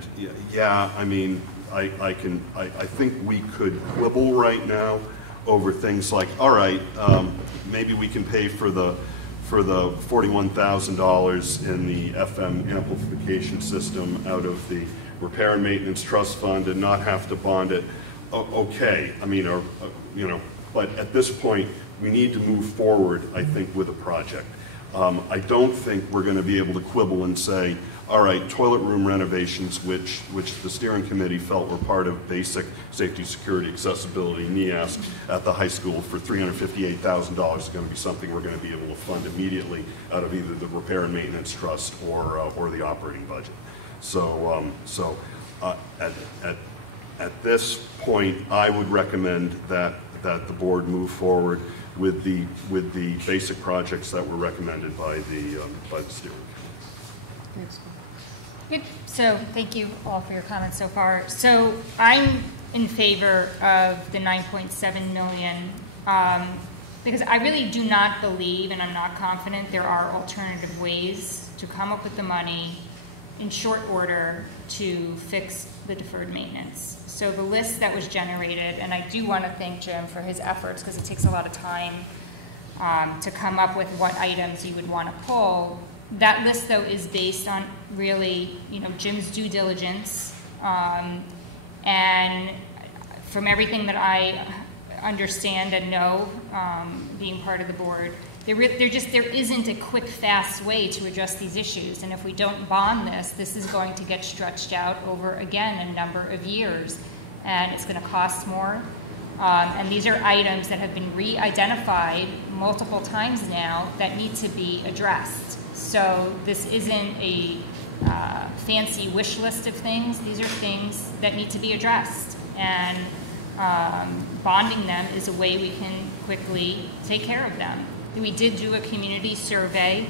yeah, I mean, I think we could quibble right now over things like, all right, maybe we can pay for the $41,000 in the FM amplification system out of the repair and maintenance trust fund and not have to bond it. Okay, I mean, but at this point, we need to move forward, I think, with a project. I don't think we're going to be able to quibble and say, all right, toilet room renovations, which the steering committee felt were part of basic safety, security, accessibility, NEASC at the high school for $358,000 is going to be something we're going to be able to fund immediately out of either the repair and maintenance trust or the operating budget. So at this point, I would recommend that the board move forward with the basic projects that were recommended by the steering committee. Good. So thank you all for your comments so far. So I'm in favor of the 9.7 million because I really do not believe, and I'm not confident, there are alternative ways to come up with the money in short order to fix the deferred maintenance. So the list that was generated, and I do want to thank Jim for his efforts because it takes a lot of time to come up with what items you would want to pull. That list, though, is based on really, Jim's due diligence, and from everything that I understand and know, being part of the board, there isn't a quick, fast way to address these issues. And if we don't bond this is going to get stretched out over, again, a number of years. And it's going to cost more. And these are items that have been re-identified multiple times now that need to be addressed. So this isn't a fancy wish list of things. These are things that need to be addressed. And bonding them is a way we can quickly take care of them. We did do a community survey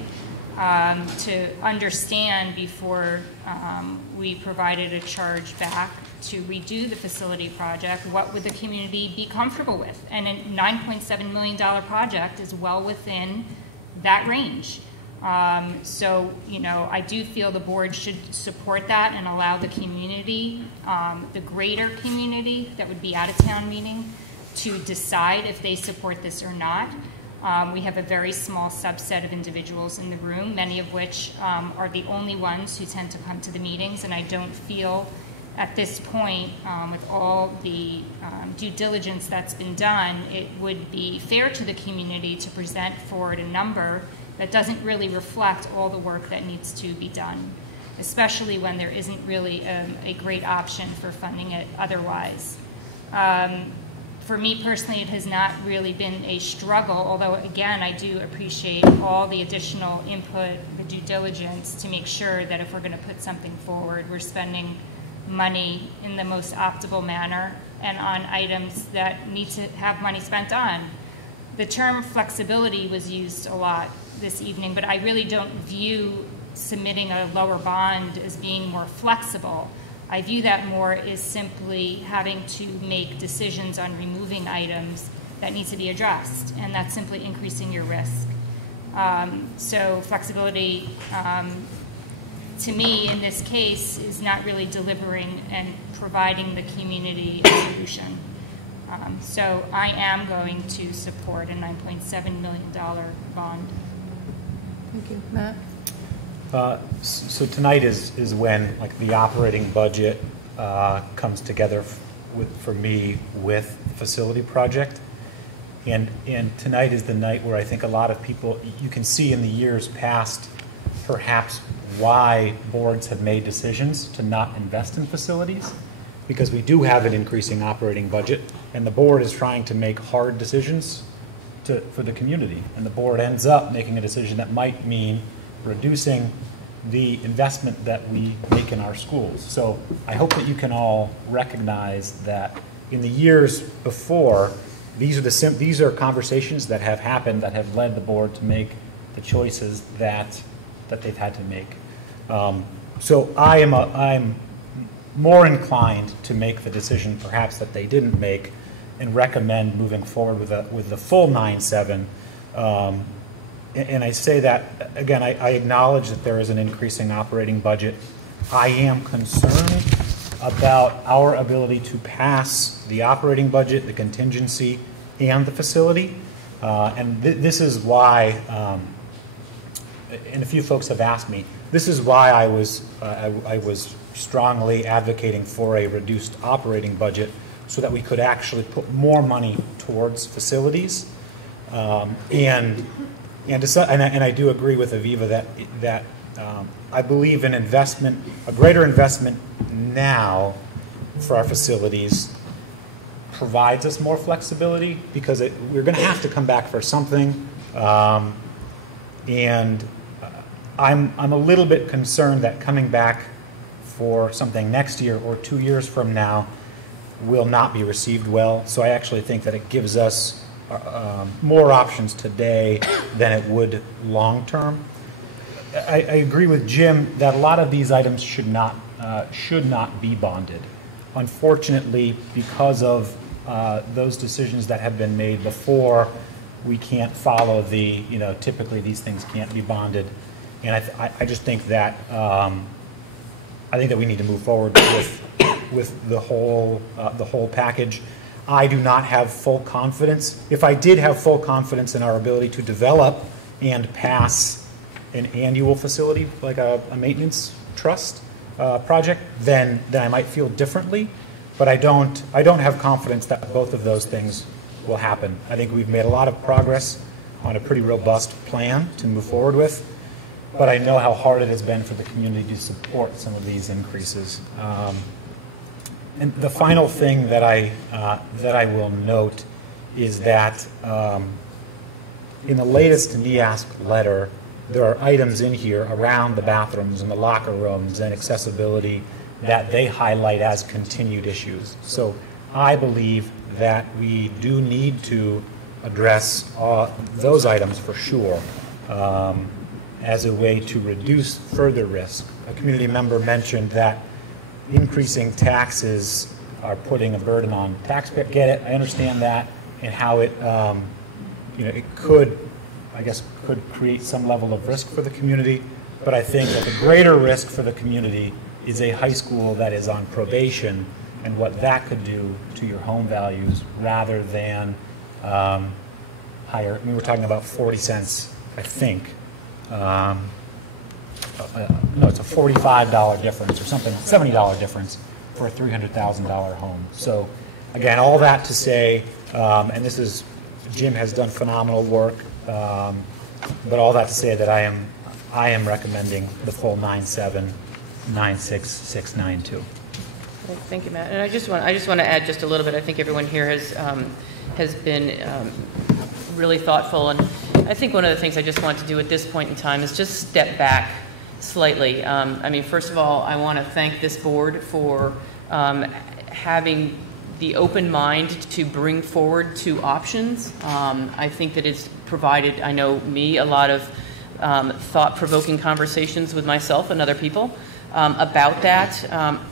to understand before we provided a charge back to redo the facility project, what would the community be comfortable with? And a $9.7 million project is well within that range. So, I do feel the board should support that and allow the community, the greater community that would be at a town meeting, to decide if they support this or not. We have a very small subset of individuals in the room, many of which are the only ones who tend to come to the meetings, and I don't feel at this point, with all the due diligence that's been done, it would be fair to the community to present forward a number that doesn't really reflect all the work that needs to be done, especially when there isn't really a great option for funding it otherwise. For me personally, it has not really been a struggle, although again, I do appreciate all the additional input, the due diligence to make sure that if we're going to put something forward, we're spending money in the most optimal manner and on items that need to have money spent on. The term flexibility was used a lot this evening, but I really don't view submitting a lower bond as being more flexible. I view that more as simply having to make decisions on removing items that need to be addressed, and that's simply increasing your risk. So flexibility, to me, in this case, is not really delivering and providing the community a solution. So I am going to support a $9.7 million bond. Thank you. Matt? So tonight is when the operating budget comes together for me with the facility project, And tonight is the night where I think a lot of people, you can see in the years past, perhaps why boards have made decisions to not invest in facilities, because we do have an increasing operating budget, and the board is trying to make hard decisions for the community. And the board ends up making a decision that might mean reducing the investment that we make in our schools. So I hope that you can all recognize that in the years before, these are conversations that have happened that have led the board to make the choices that they've had to make. So I'm more inclined to make the decision perhaps that they didn't make and recommend moving forward with the full 9.7. And I say that, again, I acknowledge that there is an increasing operating budget. I am concerned about our ability to pass the operating budget, the contingency, and the facility. And this is why, and a few folks have asked me, this is why I was strongly advocating for a reduced operating budget so that we could actually put more money towards facilities. And I do agree with Aviva that I believe an investment, a greater investment now for our facilities provides us more flexibility, because we're going to have to come back for something. And I'm a little bit concerned that coming back for something next year or 2 years from now will not be received well. So I actually think that it gives us more options today than it would long term. I agree with Jim that a lot of these items should not be bonded. Unfortunately, because of those decisions that have been made before, we can't follow typically these things can't be bonded. And I just think that I think that we need to move forward with the whole package. I do not have full confidence. If I did have full confidence in our ability to develop and pass an annual facility like a maintenance trust project, then I might feel differently. But I don't have confidence that both of those things will happen. I think we've made a lot of progress on a pretty robust plan to move forward with. But I know how hard it has been for the community to support some of these increases. And the final thing that I will note is that in the latest NEASC letter, there are items in here around the bathrooms and the locker rooms and accessibility that they highlight as continued issues. So I believe that we do need to address those items for sure. As a way to reduce further risk. A community member mentioned that increasing taxes are putting a burden on taxpayers. Get it? I understand that, and how it, it could create some level of risk for the community. But I think that the greater risk for the community is a high school that is on probation, and what that could do to your home values, rather than higher. I mean, we're talking about 40 cents, I think. No, it's a $45 difference or something, $70 difference for a $300,000 home. So again, all that to say, and Jim has done phenomenal work, but all that to say that I am recommending the full 9.7, 9.6, 6.9.2. Thank you, Matt. And I just want to add just a little bit. I think everyone here has been really thoughtful, and I think one of the things I just want to do at this point in time is just step back slightly. I mean, first of all, I want to thank this board for having the open mind to bring forward two options. I think that it's provided, I know, me a lot of thought-provoking conversations with myself and other people about that.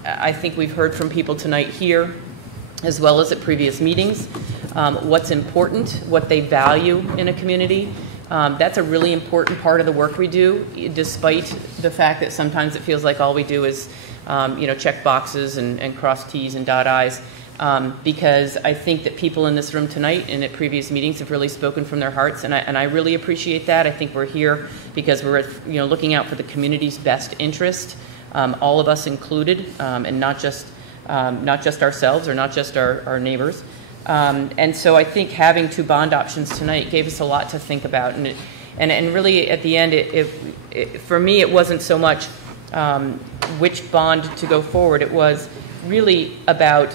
I think we've heard from people tonight here, as well as at previous meetings, what's important, what they value in a community. That's a really important part of the work we do, despite the fact that sometimes it feels like all we do is check boxes and cross T's and dot I's. Because I think that people in this room tonight and at previous meetings have really spoken from their hearts, and I really appreciate that. I think we're here because we're looking out for the community's best interest, all of us included, and not just ourselves or not just our neighbors. And so I think having two bond options tonight gave us a lot to think about. And really, at the end, for me, it wasn't so much which bond to go forward. It was really about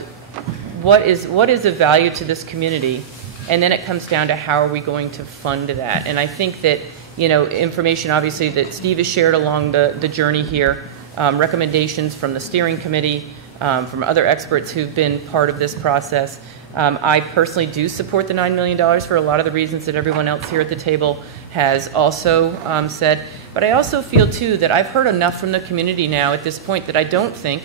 what is of value to this community, and then it comes down to how are we going to fund that. And I think that, you know, information obviously that Steve has shared along the journey here, recommendations from the steering committee, from other experts who've been part of this process. I personally do support the $9 million for a lot of the reasons that everyone else here at the table has also said. But I also feel, too, that I've heard enough from the community now at this point that I don't think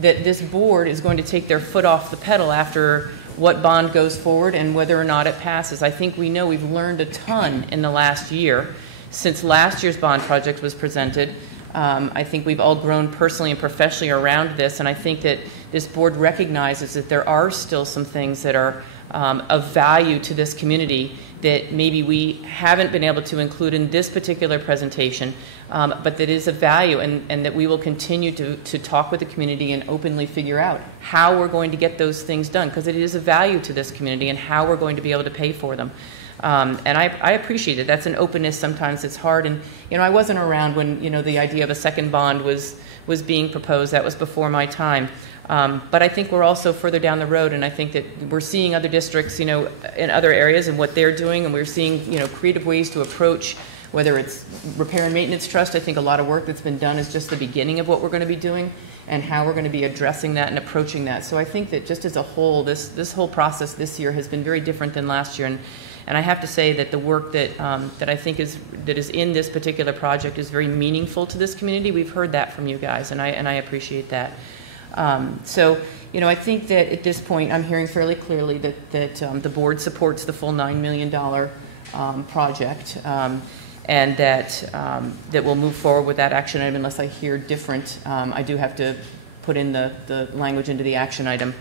that this board is going to take their foot off the pedal after what bond goes forward and whether or not it passes. I think we know we've learned a ton in the last year since last year's bond project was presented. I think we've all grown personally and professionally around this, and I think that this board recognizes that there are still some things that are of value to this community that maybe we haven't been able to include in this particular presentation, but that is of value, and that we will continue to talk with the community and openly figure out how we're going to get those things done, because it is of value to this community and how we're going to be able to pay for them. And I appreciate it. That's an openness. Sometimes it's hard. And, you know, I wasn't around when, you know, the idea of a second bond was being proposed. That was before my time. But I think we're also further down the road, and I think that we're seeing other districts, you know, in other areas and what they're doing, and we're seeing, you know, creative ways to approach, whether it's repair and maintenance trust. I think a lot of work that's been done is just the beginning of what we're going to be doing and how we're going to be addressing that and approaching that. So I think that just as a whole, this whole process this year has been very different than last year. And I have to say that the work that I think is in this particular project is very meaningful to this community. We've heard that from you guys, and I appreciate that. So, you know, I think that at this point I'm hearing fairly clearly that the board supports the full $9 million project, and that we'll move forward with that action item unless I hear different. I do have to put in the language into the action item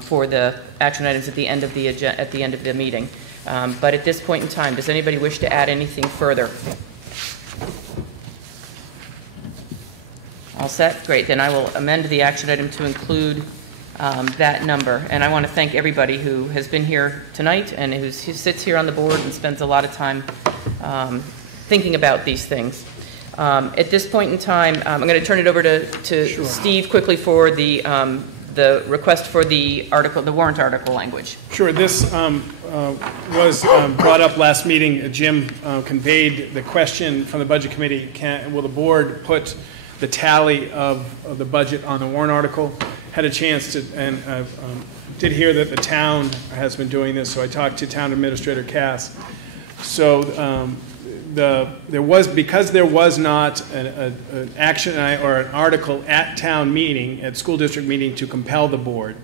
for the action items at the end of the meeting. But at this point in time, does anybody wish to add anything further? All set? Great. Then I will amend the action item to include that number. And I want to thank everybody who has been here tonight and who sits here on the board and spends a lot of time thinking about these things. At this point in time, I'm going to turn it over to Sure. Steve quickly for the request for the warrant article language. Sure. This was brought up last meeting. Jim conveyed the question from the Budget Committee, will the board put the tally of the budget on the warrant article? Had a chance to, and did hear that the town has been doing this, so I talked to Town Administrator Cass. So because there was not an action or an article at town meeting, at school district meeting to compel the board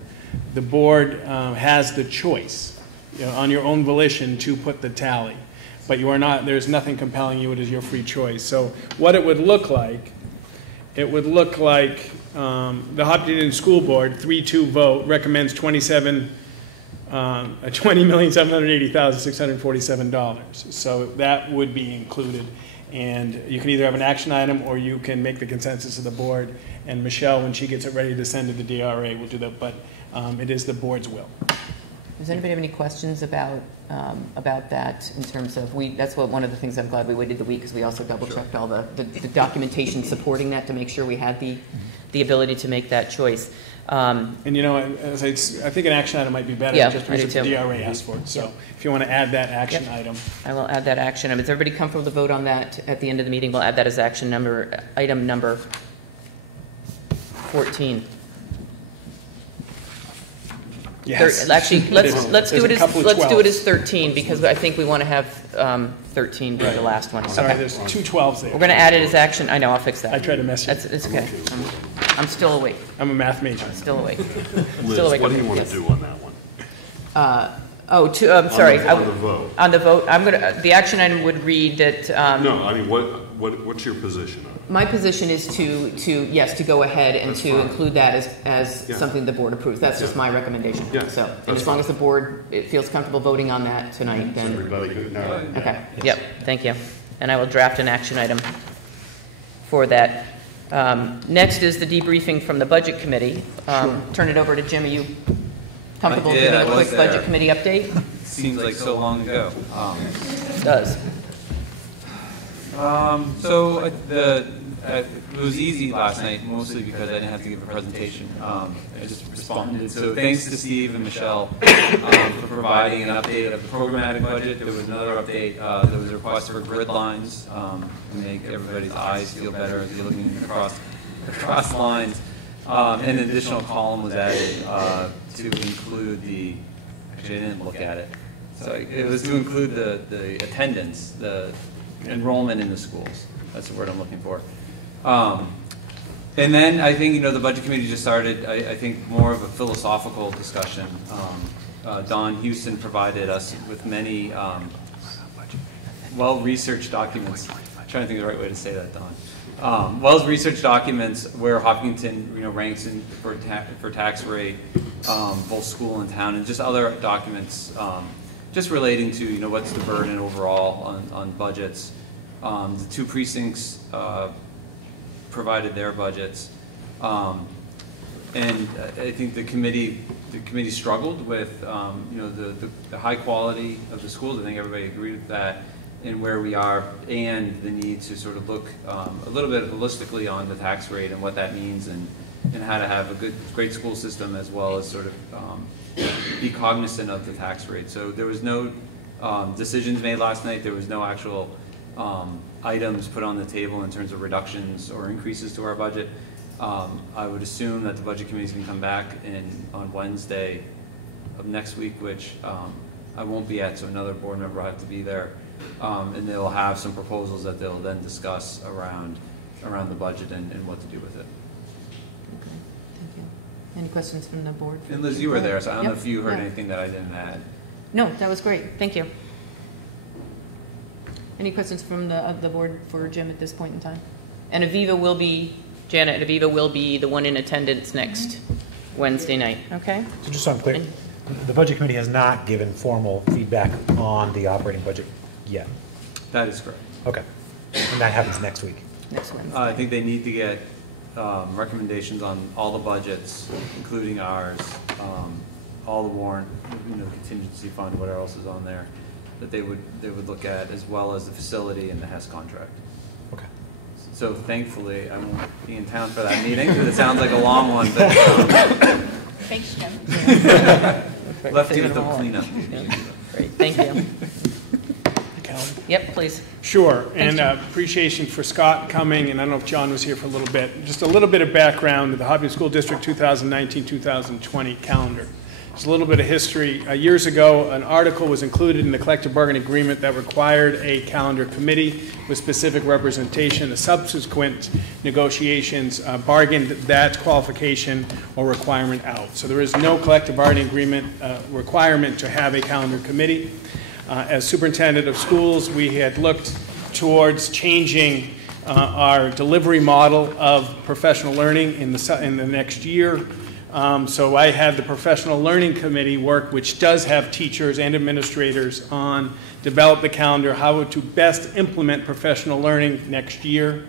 has the choice, you know, on your own volition to put the tally. But you are not, there's nothing compelling you, it is your free choice. So what it would look like, the Hopkinton School Board 3-2 vote recommends $20,780,647. So that would be included. And you can either have an action item or you can make the consensus of the board. And Michelle, when she gets it ready to send to the DRA, will do that. But it is the board's will. Does anybody have any questions about that in terms of, that's one of the things I'm glad we waited the week, because we also double-checked all the documentation supporting that to make sure we had the ability to make that choice. And you know, I think an action item might be better, just because the DRA asked for it. So if you want to add that action item. I will add that action item. Is everybody comfortable to vote on that at the end of the meeting? We'll add that as item number 14. Yes. Actually, let's do it as 13, because I think we want to have 13 be the last one. Sorry, okay. There's two 12s there. We're going to add it as action. I know, I'll fix that. I tried to mess you. It's okay. I'm still awake. I'm a math major. I'm still awake. Liz, still awake. What do you want to do on that one? Sorry. On the vote. On the vote, the action item would read that. No, I mean, what's your position on it? My position is to go ahead and to include that as something the board approves. That's just my recommendation. Yeah, so, and as long as the board feels comfortable voting on that tonight, then. Everybody good? No. Okay. Yep. Thank you. And I will draft an action item for that. Next is the debriefing from the Budget Committee. Turn it over to Jim. Comfortable did, doing I a was quick budget there. committee update? Seems like so long ago. It does. It was easy last night, mostly because I didn't have to give a presentation. I just responded. So thanks to Steve and Michelle for providing an update of the programmatic budget. There was another update. There was a request for grid lines to make everybody's eyes feel better as you're looking across lines. And an additional column was added to include the. Actually, I didn't look at it. So it was to include the attendance, the enrollment in the schools. That's the word I'm looking for. And then I think, the budget committee just started, I think, more of a philosophical discussion. Don Houston provided us with many well-researched documents. I'm trying to think of the right way to say that, Don. Well-researched documents where Hopkinton, ranks for tax rate, both school and town, and just other documents just relating to, what's the burden overall on budgets. The two precincts provided their budgets, and I think the committee struggled with the high quality of the schools. I think everybody agreed with that, and where we are, and the need to sort of look a little bit holistically on the tax rate and what that means, and how to have a great school system as well as sort of be cognizant of the tax rate. So there was no decisions made last night. There was no actual items put on the table in terms of reductions or increases to our budget. I would assume that the budget committee is going to come back on Wednesday of next week, which I won't be at, so another board member will have to be there. And they'll have some proposals that they'll then discuss around the budget and what to do with it. Okay, thank you. Any questions from the board? And Liz, you were there, so I don't know if you heard anything that I didn't add. No, that was great. Thank you. Any questions from the board for Jim at this point in time? And Aviva will be the one in attendance next Wednesday night, okay? So just so I'm clear, the budget committee has not given formal feedback on the operating budget yet? That is correct. Okay. And that happens next week? Next Wednesday. I think they need to get recommendations on all the budgets, including ours, all the warrant, contingency fund, whatever else is on there, that they would look at, as well as the facility and the HES contract. Okay. So thankfully, I won't be in town for that meeting, because it sounds like a long one, but Thanks, Jim. left you with the cleanup. Great, thank you. Yep, please. Sure, and appreciation for Scott coming, and I don't know if John was here for a little bit. Just a little bit of background to the Hopkinton School District 2019-2020 calendar. Just a little bit of history. Years ago, an article was included in the collective bargaining agreement that required a calendar committee with specific representation. The subsequent negotiations bargained that qualification or requirement out. So there is no collective bargaining agreement requirement to have a calendar committee. As superintendent of schools, we had looked towards changing our delivery model of professional learning in the next year. So I had the professional learning committee work, which does have teachers and administrators on develop the calendar, how to best implement professional learning next year.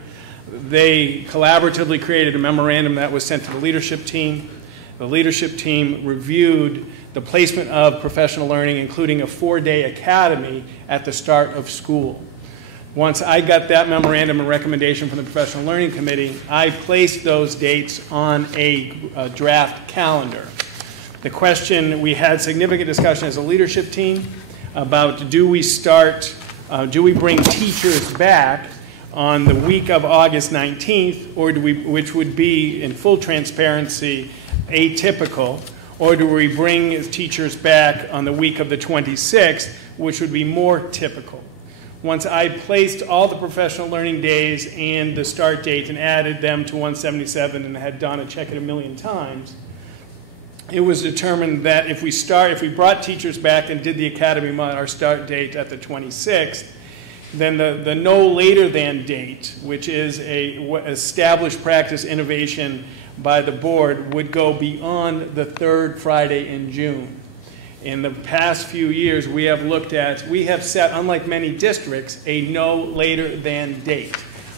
They collaboratively created a memorandum that was sent to the leadership team. The leadership team reviewed the placement of professional learning, including a 4-day academy at the start of school. Once I got that memorandum and recommendation from the Professional Learning Committee, I placed those dates on a draft calendar. The question, we had significant discussion as a leadership team about do we bring teachers back on the week of August 19th, or which would be, in full transparency, atypical, or do we bring teachers back on the week of the 26th, which would be more typical? Once I placed all the professional learning days and the start date and added them to 177 and had Donna check it a million times, it was determined that if we brought teachers back and did the academy our start date at the 26th, then the no later than date, which is a established practice innovation by the board, would go beyond the third Friday in June. In the past few years, we have set, unlike many districts, a no later than date,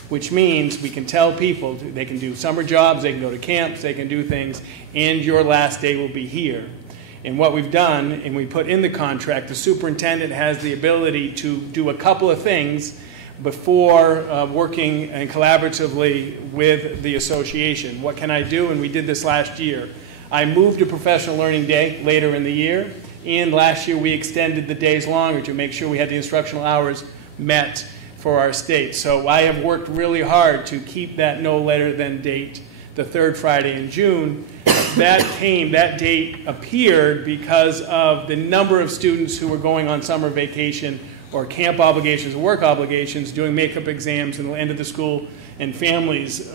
which means we can tell people they can do summer jobs, they can go to camps, they can do things, and your last day will be here. And what we've done, and we put in the contract, the superintendent has the ability to do a couple of things before working and collaboratively with the association. What can I do? And we did this last year. I moved a professional learning day later in the year, and last year we extended the days longer to make sure we had the instructional hours met for our state. So I have worked really hard to keep that no later than date, the third Friday in June. That date appeared because of the number of students who were going on summer vacation or camp obligations or work obligations, doing makeup exams in the end of the school, and families.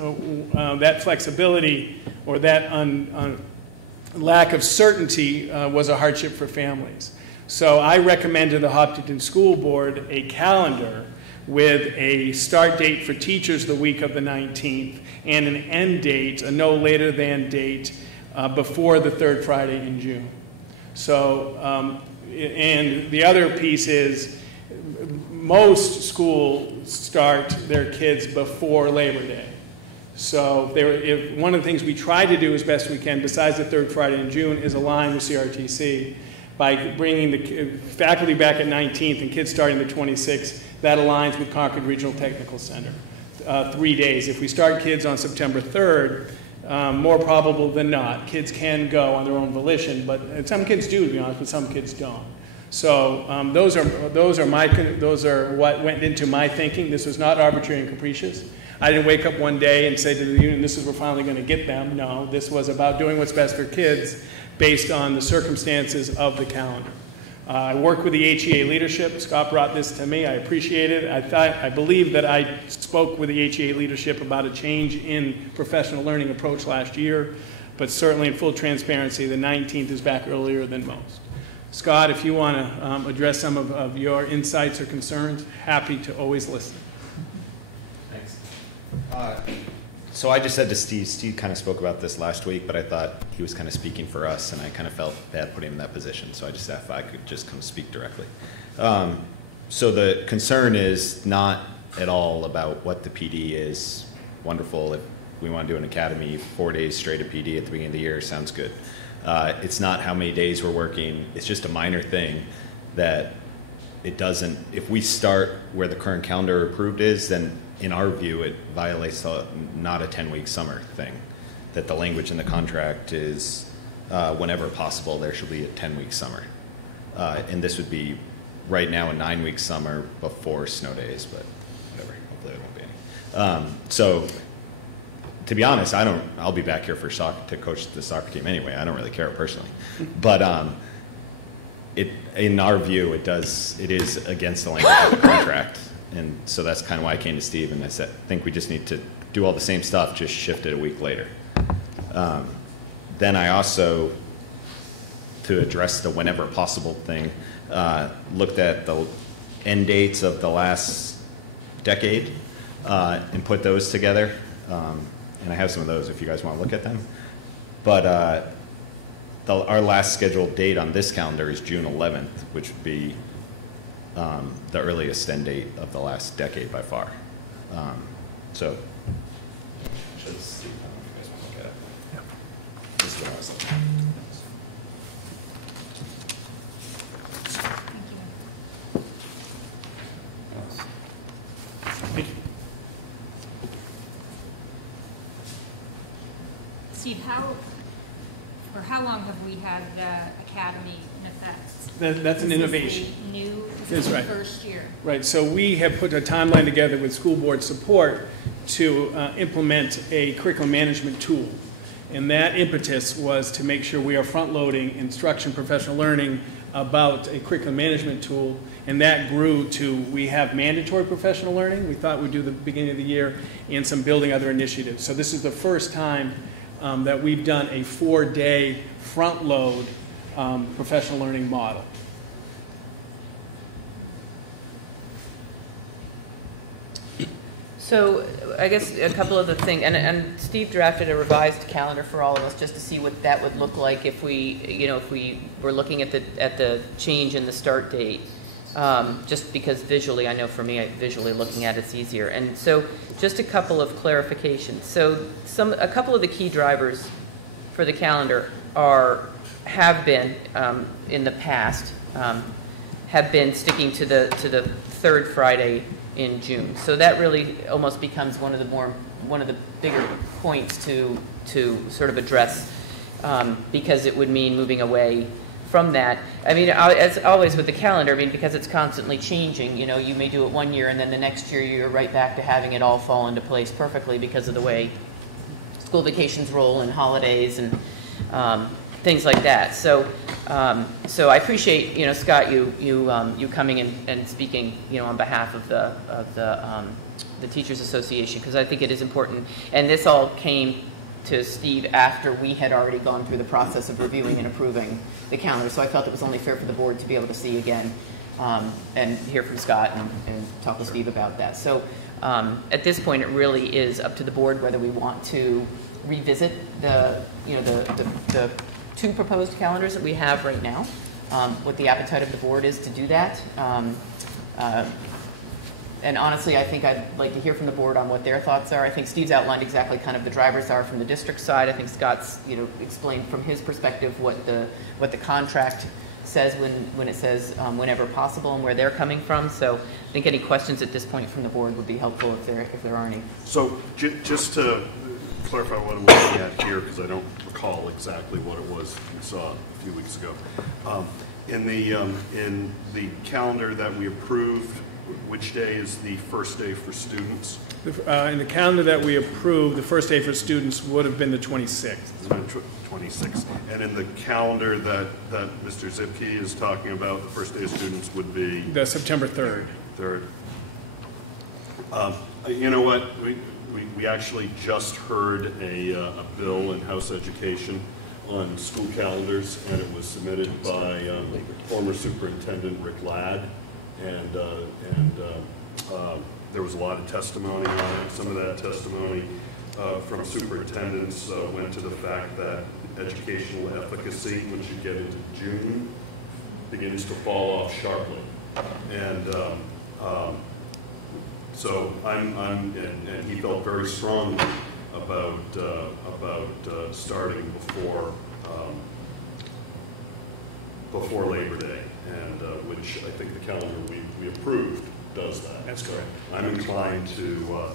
That flexibility or that lack of certainty was a hardship for families. So I recommend to the Hopkinton School Board a calendar with a start date for teachers the week of the 19th and an end date, a no later than date, before the third Friday in June. So, and the other piece is most schools start their kids before Labor Day. So one of the things we try to do as best we can, besides the third Friday in June, is align with CRTC by bringing the faculty back at 19th and kids starting the 26th. That aligns with Concord Regional Technical Center. 3 days. If we start kids on September 3rd, more probable than not, kids can go on their own volition, but some kids do, to be honest, but some kids don't. So those are what went into my thinking. This was not arbitrary and capricious. I didn't wake up one day and say to the union, this is we're finally going to get them. No, this was about doing what's best for kids based on the circumstances of the calendar. I worked with the HEA leadership. Scott brought this to me. I appreciate it. I believe that I spoke with the HEA leadership about a change in professional learning approach last year, but certainly in full transparency, the 19th is back earlier than most. Scott, if you want to address some of your insights or concerns, happy to always listen. Thanks. So I just said to Steve kind of spoke about this last week, but I thought he was kind of speaking for us, and I kind of felt bad putting him in that position, so I just asked if I could just come speak directly. So the concern is not at all about what the PD is. Wonderful. If we want to do an academy, 4 days straight of PD at the beginning of the year, sounds good. It's not how many days we're working. It's just a minor thing that it doesn't, if we start where the current calendar approved is, then in our view, it violates not a 10-week summer thing. That the language in the contract is whenever possible, there should be a 10-week summer. And this would be right now a 9-week summer before snow days, but whatever, hopefully there won't be any. So to be honest, I'll be back here for to coach the soccer team anyway. I don't really care personally. But in our view, it is against the language of the contract. And so that's kind of why I came to Steve and I said, I think we just need to do all the same stuff, just shift it a week later. Then I also, to address the whenever possible thing, looked at the end dates of the last decade and put those together. And I have some of those if you guys want to look at them. But our last scheduled date on this calendar is June 11th, which would be the earliest end date of the last decade by far. So, let's see if you guys want to look at it. Yeah. This is what I was looking at. Thank you. Steve, how long have we had the academy in effect? That's an innovation. This is right. the first year. Right, so we have put a timeline together with school board support to implement a curriculum management tool. And that impetus was to make sure we are front-loading instruction, professional learning about a curriculum management tool. And that grew to, we have mandatory professional learning. We thought we'd do the beginning of the year and some building other initiatives. So this is the first time that we've done a 4-day front-load professional learning model. So I guess a couple of the things, and Steve drafted a revised calendar for all of us just to see what that would look like if we were looking at the change in the start date. Just because visually, I know for me, visually looking at it's easier. And so just a couple of clarifications. So a couple of the key drivers for the calendar are have been, in the past, have been sticking to the third Friday in June. So that really almost becomes one of the bigger points to sort of address, because it would mean moving away from that. I mean, as always with the calendar, I mean, because it's constantly changing, you know, you may do it one year and then the next year you're right back to having it all fall into place perfectly because of the way school vacations roll and holidays and things like that. So I appreciate, you know, Scott, you coming and speaking, you know, on behalf of the Teachers Association, because I think it is important. And this all came to Steve after we had already gone through the process of reviewing and approving the calendar. So I felt it was only fair for the board to be able to see again and hear from Scott and talk with Steve about that. So at this point, it really is up to the board whether we want to revisit the two proposed calendars that we have right now. What the appetite of the board is to do that. And honestly, I think I'd like to hear from the board on what their thoughts are. I think Steve's outlined exactly kind of the drivers are from the district side. I think Scott's, you know, explained from his perspective what the contract says when it says whenever possible and where they're coming from. So I think any questions at this point from the board would be helpful if there are any. So just to clarify what I'm looking at here, because I don't recall exactly what it was we saw a few weeks ago. In the calendar that we approved, which day is the first day for students? In the calendar that we approved, the first day for students would have been the 26th. 26th. And in the calendar that Mr. Zipke is talking about, the first day of students would be? The September 3rd. 3rd. You know what? We actually just heard a bill in House Education on school calendars, and it was submitted by former Superintendent Rick Ladd. And there was a lot of testimony on it. Some of that testimony from superintendents went to the fact that educational efficacy, once you get into June, begins to fall off sharply. And so and he felt very strongly about starting before Labor Day, and which I think the calendar we approved does that. That's correct. I'm inclined to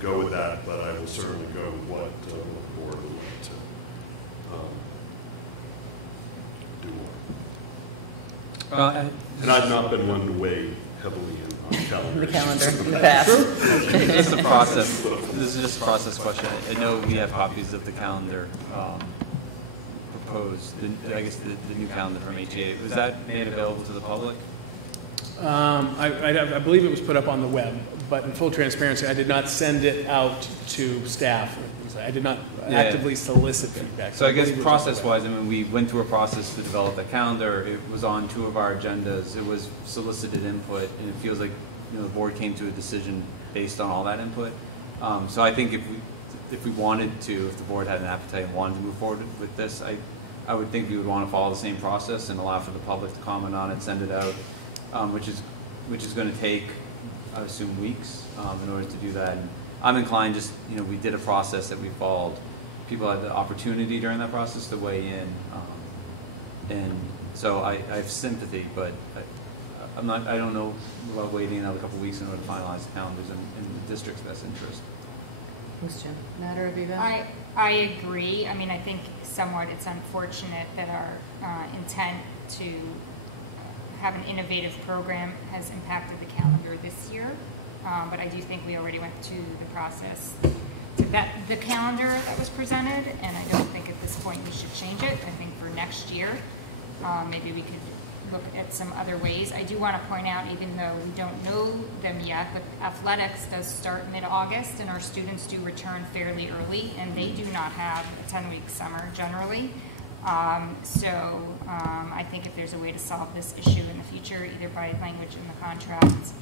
go with that, but I will certainly go with what the board would like to do more. And I've not been one to weigh heavily on calendars. The calendar in the past. It's a process. This is just a process question. I know we have copies of the calendar proposed. I guess the new calendar from HEA. Was that made available to the public? I believe it was put up on the web, but in full transparency, I did not send it out to staff. I did not actively solicit feedback. So I guess process-wise, I mean, we went through a process to develop that calendar. It was on 2 of our agendas. It was solicited input, and it feels like, you know, the board came to a decision based on all that input. So I think if we wanted to, if the board had an appetite and wanted to move forward with this, I would think we would want to follow the same process and allow for the public to comment on it, send it out, which is going to take, I assume, weeks in order to do that. And I'm inclined, just, you know, we did a process that we followed. People had the opportunity during that process to weigh in, and so I have sympathy, but I don't know about waiting another couple of weeks in order to finalize the calendars in the district's best interest. Thanks, Jim. Matter of Eva? I agree. I mean, I think somewhat it's unfortunate that our intent to have an innovative program has impacted the calendar this year. But I do think we already went through the process to vet the calendar that was presented, and I don't think at this point we should change it. I think for next year, maybe we could look at some other ways. I do want to point out, even though we don't know them yet, but athletics does start mid-August, and our students do return fairly early, and they do not have a 10-week summer generally. So I think if there's a way to solve this issue in the future, either by language in the contracts,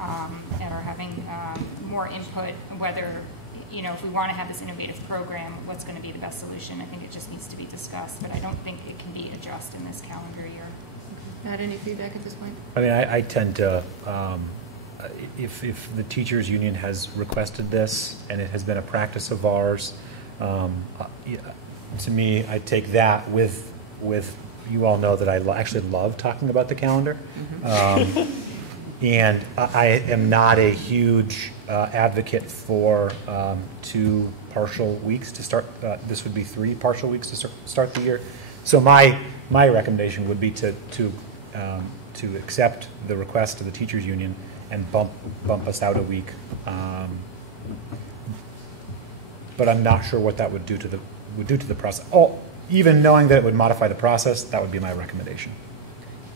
and are having more input, whether, you know, if we want to have this innovative program, what's going to be the best solution. I think it just needs to be discussed, but I don't think it can be addressed in this calendar year. Had any feedback at this point? I mean, I tend to, if the teachers union has requested this and it has been a practice of ours, to me, I take that with with, you all know that I actually love talking about the calendar. And I am not a huge advocate for 2 partial weeks to start. This would be 3 partial weeks to start the year. So my recommendation would be to accept the request of the teachers union and bump us out a week. But I'm not sure what that would do to the process. Oh, even knowing that it would modify the process, that would be my recommendation.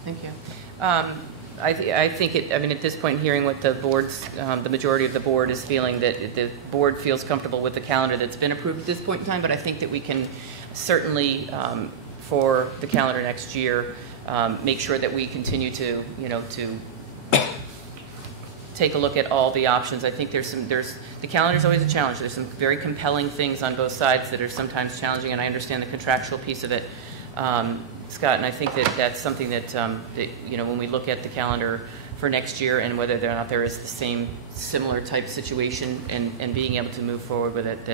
Thank you. I think I mean, at this point, hearing what the board's, the majority of the board is feeling, that the board feels comfortable with the calendar that's been approved at this point in time, but I think that we can certainly, for the calendar next year, make sure that we continue to, to take a look at all the options. I think the calendar is always a challenge. There's some very compelling things on both sides that are sometimes challenging, and I understand the contractual piece of it, Scott, and I think that that's something that, when we look at the calendar for next year and whether or not there is the same similar type situation and being able to move forward with it,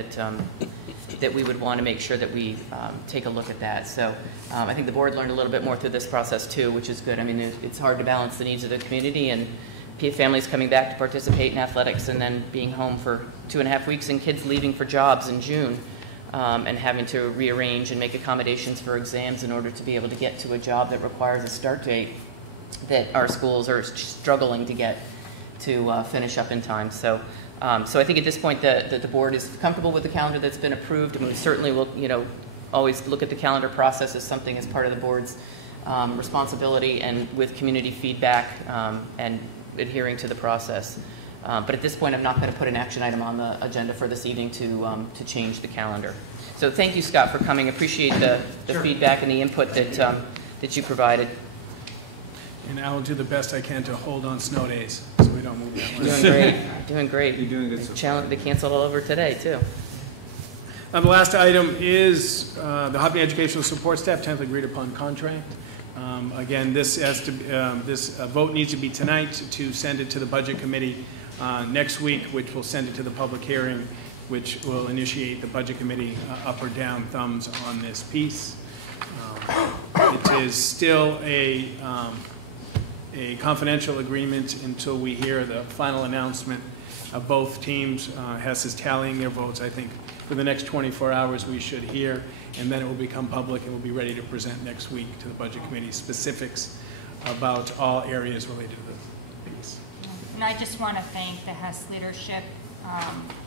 that we would want to make sure that we take a look at that. So I think the board learned a little bit more through this process too, which is good. I mean, it's hard to balance the needs of the community and families coming back to participate in athletics and then being home for 2.5 weeks and kids leaving for jobs in June. And having to rearrange and make accommodations for exams in order to be able to get to a job that requires a start date that our schools are struggling to get to finish up in time. So I think at this point that the board is comfortable with the calendar that's been approved, and we certainly will, always look at the calendar process as something as part of the board's responsibility and with community feedback and adhering to the process. But at this point, I'm not going to put an action item on the agenda for this evening to change the calendar. So thank you, Scott, for coming. Appreciate the feedback and the input that you provided. And I will do the best I can to hold on snow days so we don't move that much. Doing great. Doing great. You're doing good. They canceled all over today, too. The last item is the Hopkinton Educational Support Staff 10th agreed upon contract. Again, this vote needs to be tonight to send it to the Budget Committee next week, which will send it to the public hearing, which will initiate the Budget Committee up or down thumbs on this piece. It is still a confidential agreement until we hear the final announcement of both teams. Hess is tallying their votes. I think for the next 24 hours we should hear, and then it will become public and we'll be ready to present next week to the Budget Committee specifics about all areas related to the piece. And I just want to thank the Hess leadership,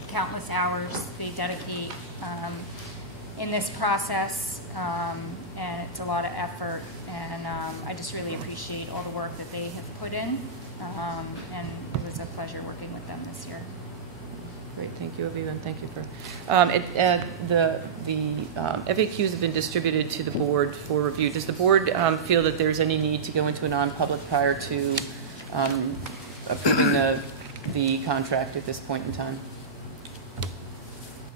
countless hours they dedicate in this process, and it's a lot of effort, and I just really appreciate all the work that they have put in, and it was a pleasure working with them this year. Great, thank you, Aviva, and thank you for the FAQs have been distributed to the board for review. Does the board feel that there's any need to go into a non-public prior to approving the contract at this point in time?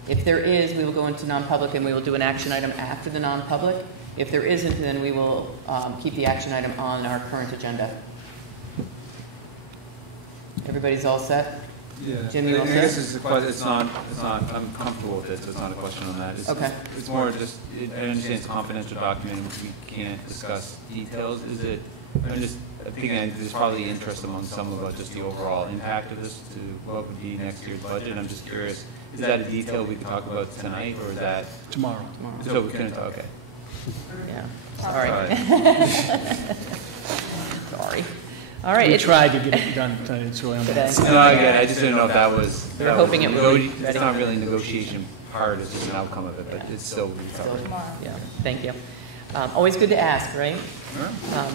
If there is, we will go into non-public and we will do an action item after the non-public. If there isn't, then we will keep the action item on our current agenda. Everybody's all set? Yeah. Jim, you all I set? guess it's not, I'm comfortable with it, so it's not a question on that. Okay. It's more just, I understand it's a confidential document, we can't discuss details. I'm just thinking there's probably interest among some about just the overall impact of this to what would be next year's budget. I'm just curious, is that a detail we can talk about tonight, or is that? Tomorrow. So we can, okay. Yeah, sorry. Sorry. All right. We tried to get it done tonight. It's really on that. No, again, I just didn't know if that was. We were hoping it would be ready. It's not really a negotiation part, it's just an outcome of it, but it's still. Yeah, thank you. Always good to ask, right?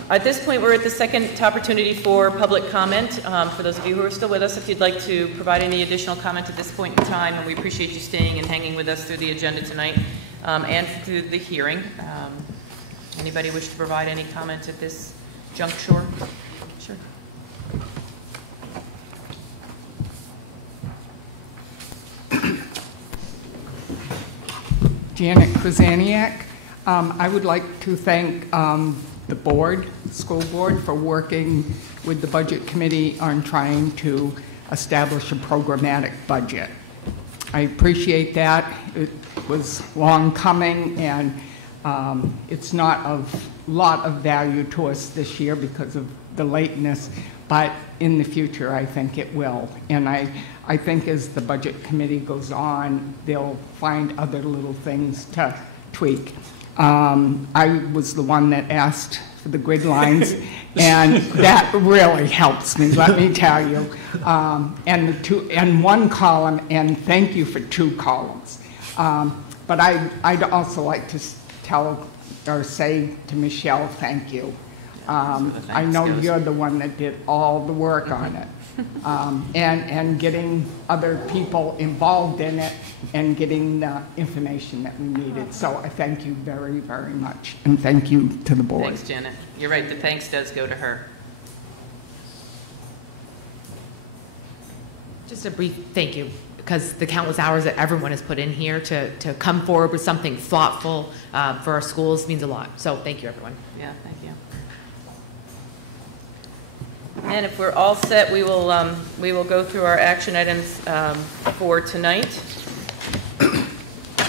At this point, we're at the second opportunity for public comment. For those of you who are still with us, if you'd like to provide any additional comment at this point in time, and we appreciate you staying and hanging with us through the agenda tonight and through the hearing. Anybody wish to provide any comment at this juncture? Sure. Janet Krasaniak. I would like to thank the board, school board, for working with the budget committee on trying to establish a programmatic budget. I appreciate that. It was long coming, and It's not of lot of value to us this year because of the lateness, but in the future, I think it will. And I think as the budget committee goes on, they'll find other little things to tweak. I was the one that asked for the grid lines, and that really helps me, let me tell you. And one column, and thank you for 2 columns. But I'd also like to tell or say to Michelle, thank you. I know you're the one that did all the work on it. And getting other people involved in it and getting the information that we needed. So I thank you very, very much. And thank you to the board. Thanks, Janet. You're right, the thanks does go to her. Just a brief thank you, because the countless hours that everyone has put in here to come forward with something thoughtful for our schools means a lot. So thank you, everyone. Yeah, thank you. And if we're all set, we will go through our action items for tonight.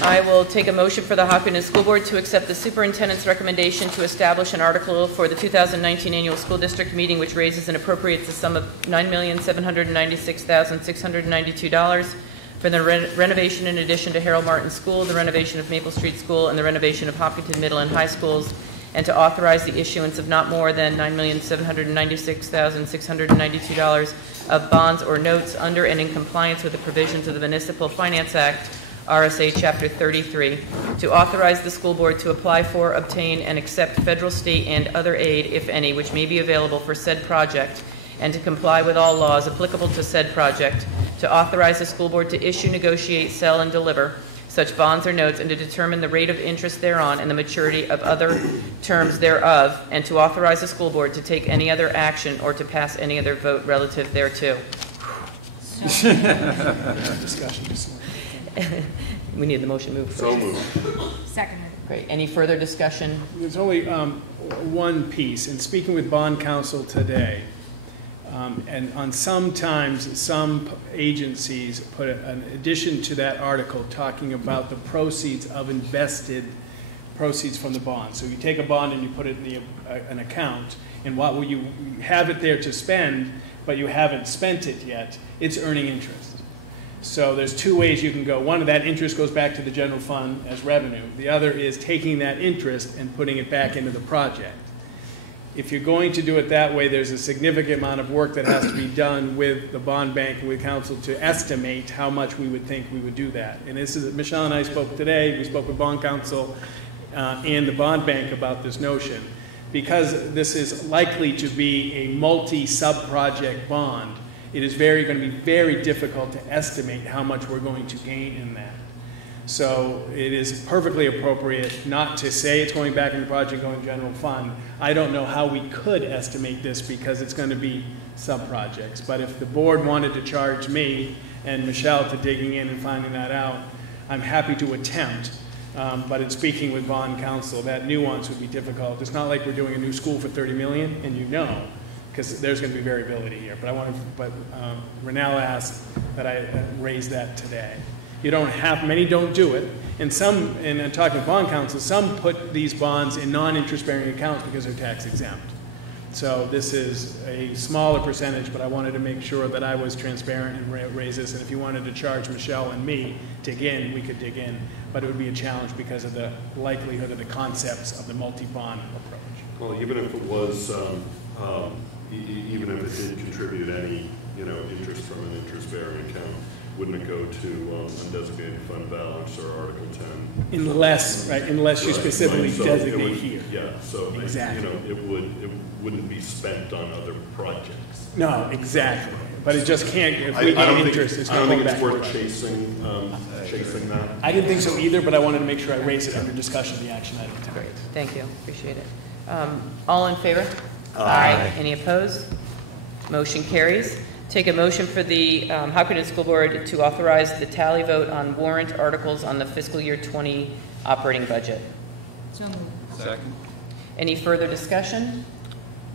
I will take a motion for the Hopkinton School Board to accept the superintendent's recommendation to establish an article for the 2019 annual school district meeting, which raises and appropriates the sum of $9,796,692 for the renovation in addition to Harold Martin School, the renovation of Maple Street School, and the renovation of Hopkinton Middle and High Schools, and to authorize the issuance of not more than $9,796,692 of bonds or notes under and in compliance with the provisions of the Municipal Finance Act, RSA Chapter 33, to authorize the school board to apply for, obtain, and accept federal, state, and other aid, if any, which may be available for said project, and to comply with all laws applicable to said project, to authorize the school board to issue, negotiate, sell, and deliver such bonds or notes, and to determine the rate of interest thereon and the maturity of other terms thereof, and to authorize the school board to take any other action or to pass any other vote relative thereto. Discussion this morning. We need the motion moved first. So moved. Seconded. Great. Any further discussion? There's only one piece. In speaking with bond counsel today, and on sometimes some agencies put an addition to that article talking about the proceeds of invested proceeds from the bond. So you take a bond and you put it in an account, and what will you have it there to spend, but you haven't spent it yet, it's earning interest. So there's 2 ways you can go. One, that interest goes back to the general fund as revenue. The other is taking that interest and putting it back into the project. If you're going to do it that way, there's a significant amount of work that has to be done with the bond bank and with council to estimate how much we would think we would do that. And this is, Michelle and I spoke today, we spoke with bond counsel and the bond bank about this notion. Because this is likely to be a multi-sub-project bond, it is going to be very difficult to estimate how much we're going to gain in that. So it is perfectly appropriate not to say it's going back in the project, going general fund. I don't know how we could estimate this because it's going to be sub-projects. But if the board wanted to charge me and Michelle to digging in and finding that out, I'm happy to attempt. But in speaking with bond counsel, that nuance would be difficult. It's not like we're doing a new school for $30 million, and you know, because there's going to be variability here. But Renell asked that I raise that today. You don't have, many don't do it, and some, and talking with bond counsel, some put these bonds in non-interest bearing accounts because they're tax exempt. So this is a smaller percentage, but I wanted to make sure that I was transparent and raise this. And if you wanted to charge Michelle and me, dig in, we could dig in, but it would be a challenge because of the likelihood of the concepts of the multi-bond approach. Well, even if it was, even if it did contribute any, interest from an interest-bearing account, wouldn't it go to undesignated fund balance or Article 10? Unless you specifically so designate here. Yeah, so exactly. It wouldn't be spent on other projects. No, exactly. But it just can't. If we get interest, it's going to go back. I don't think it's worth chasing that. I didn't think so either, but I wanted to make sure I raised it under discussion of the action item. Great. Thank you. Appreciate it. All in favor? Aye. Any opposed? Motion carries. Take a motion for the Hopkinton School Board to authorize the tally vote on warrant articles on the fiscal year 20 operating budget. So moved. Second. Any further discussion?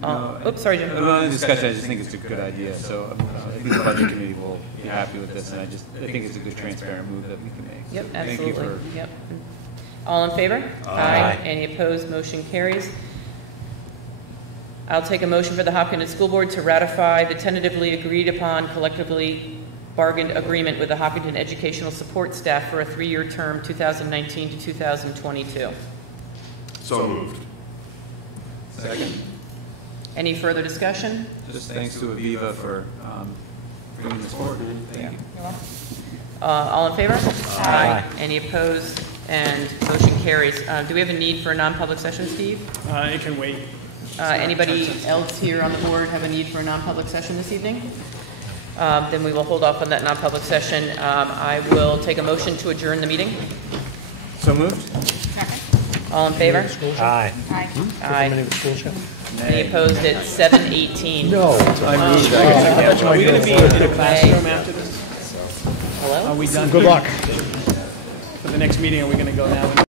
No, oops, sorry, Jim. No discussion. I just think it's a good idea. So I think the budget committee will be happy with this, and I think it's a good transparent move that we can make. Yep, So absolutely. Thank you for. Yep. All in favor? Aye. Any opposed? Motion carries. I'll take a motion for the Hopkinton School Board to ratify the tentatively agreed upon collectively bargained agreement with the Hopkinton Educational Support Staff for a 3-year term, 2019 to 2022. So moved. Second. Any further discussion? Just thanks to Aviva for bringing this forward. Thank you. All in favor? Aye. Any opposed? And motion carries. Do we have a need for a non-public session, Steve? It can wait. Anybody else here on the board have a need for a non-public session this evening? Then we will hold off on that non-public session. I will take a motion to adjourn the meeting. So moved. All in favor? Aye. Aye. Any opposed at 7:18? No. Are we going to be in a classroom after this? Hello? Are we done? Good luck. For the next meeting, are we going to go now?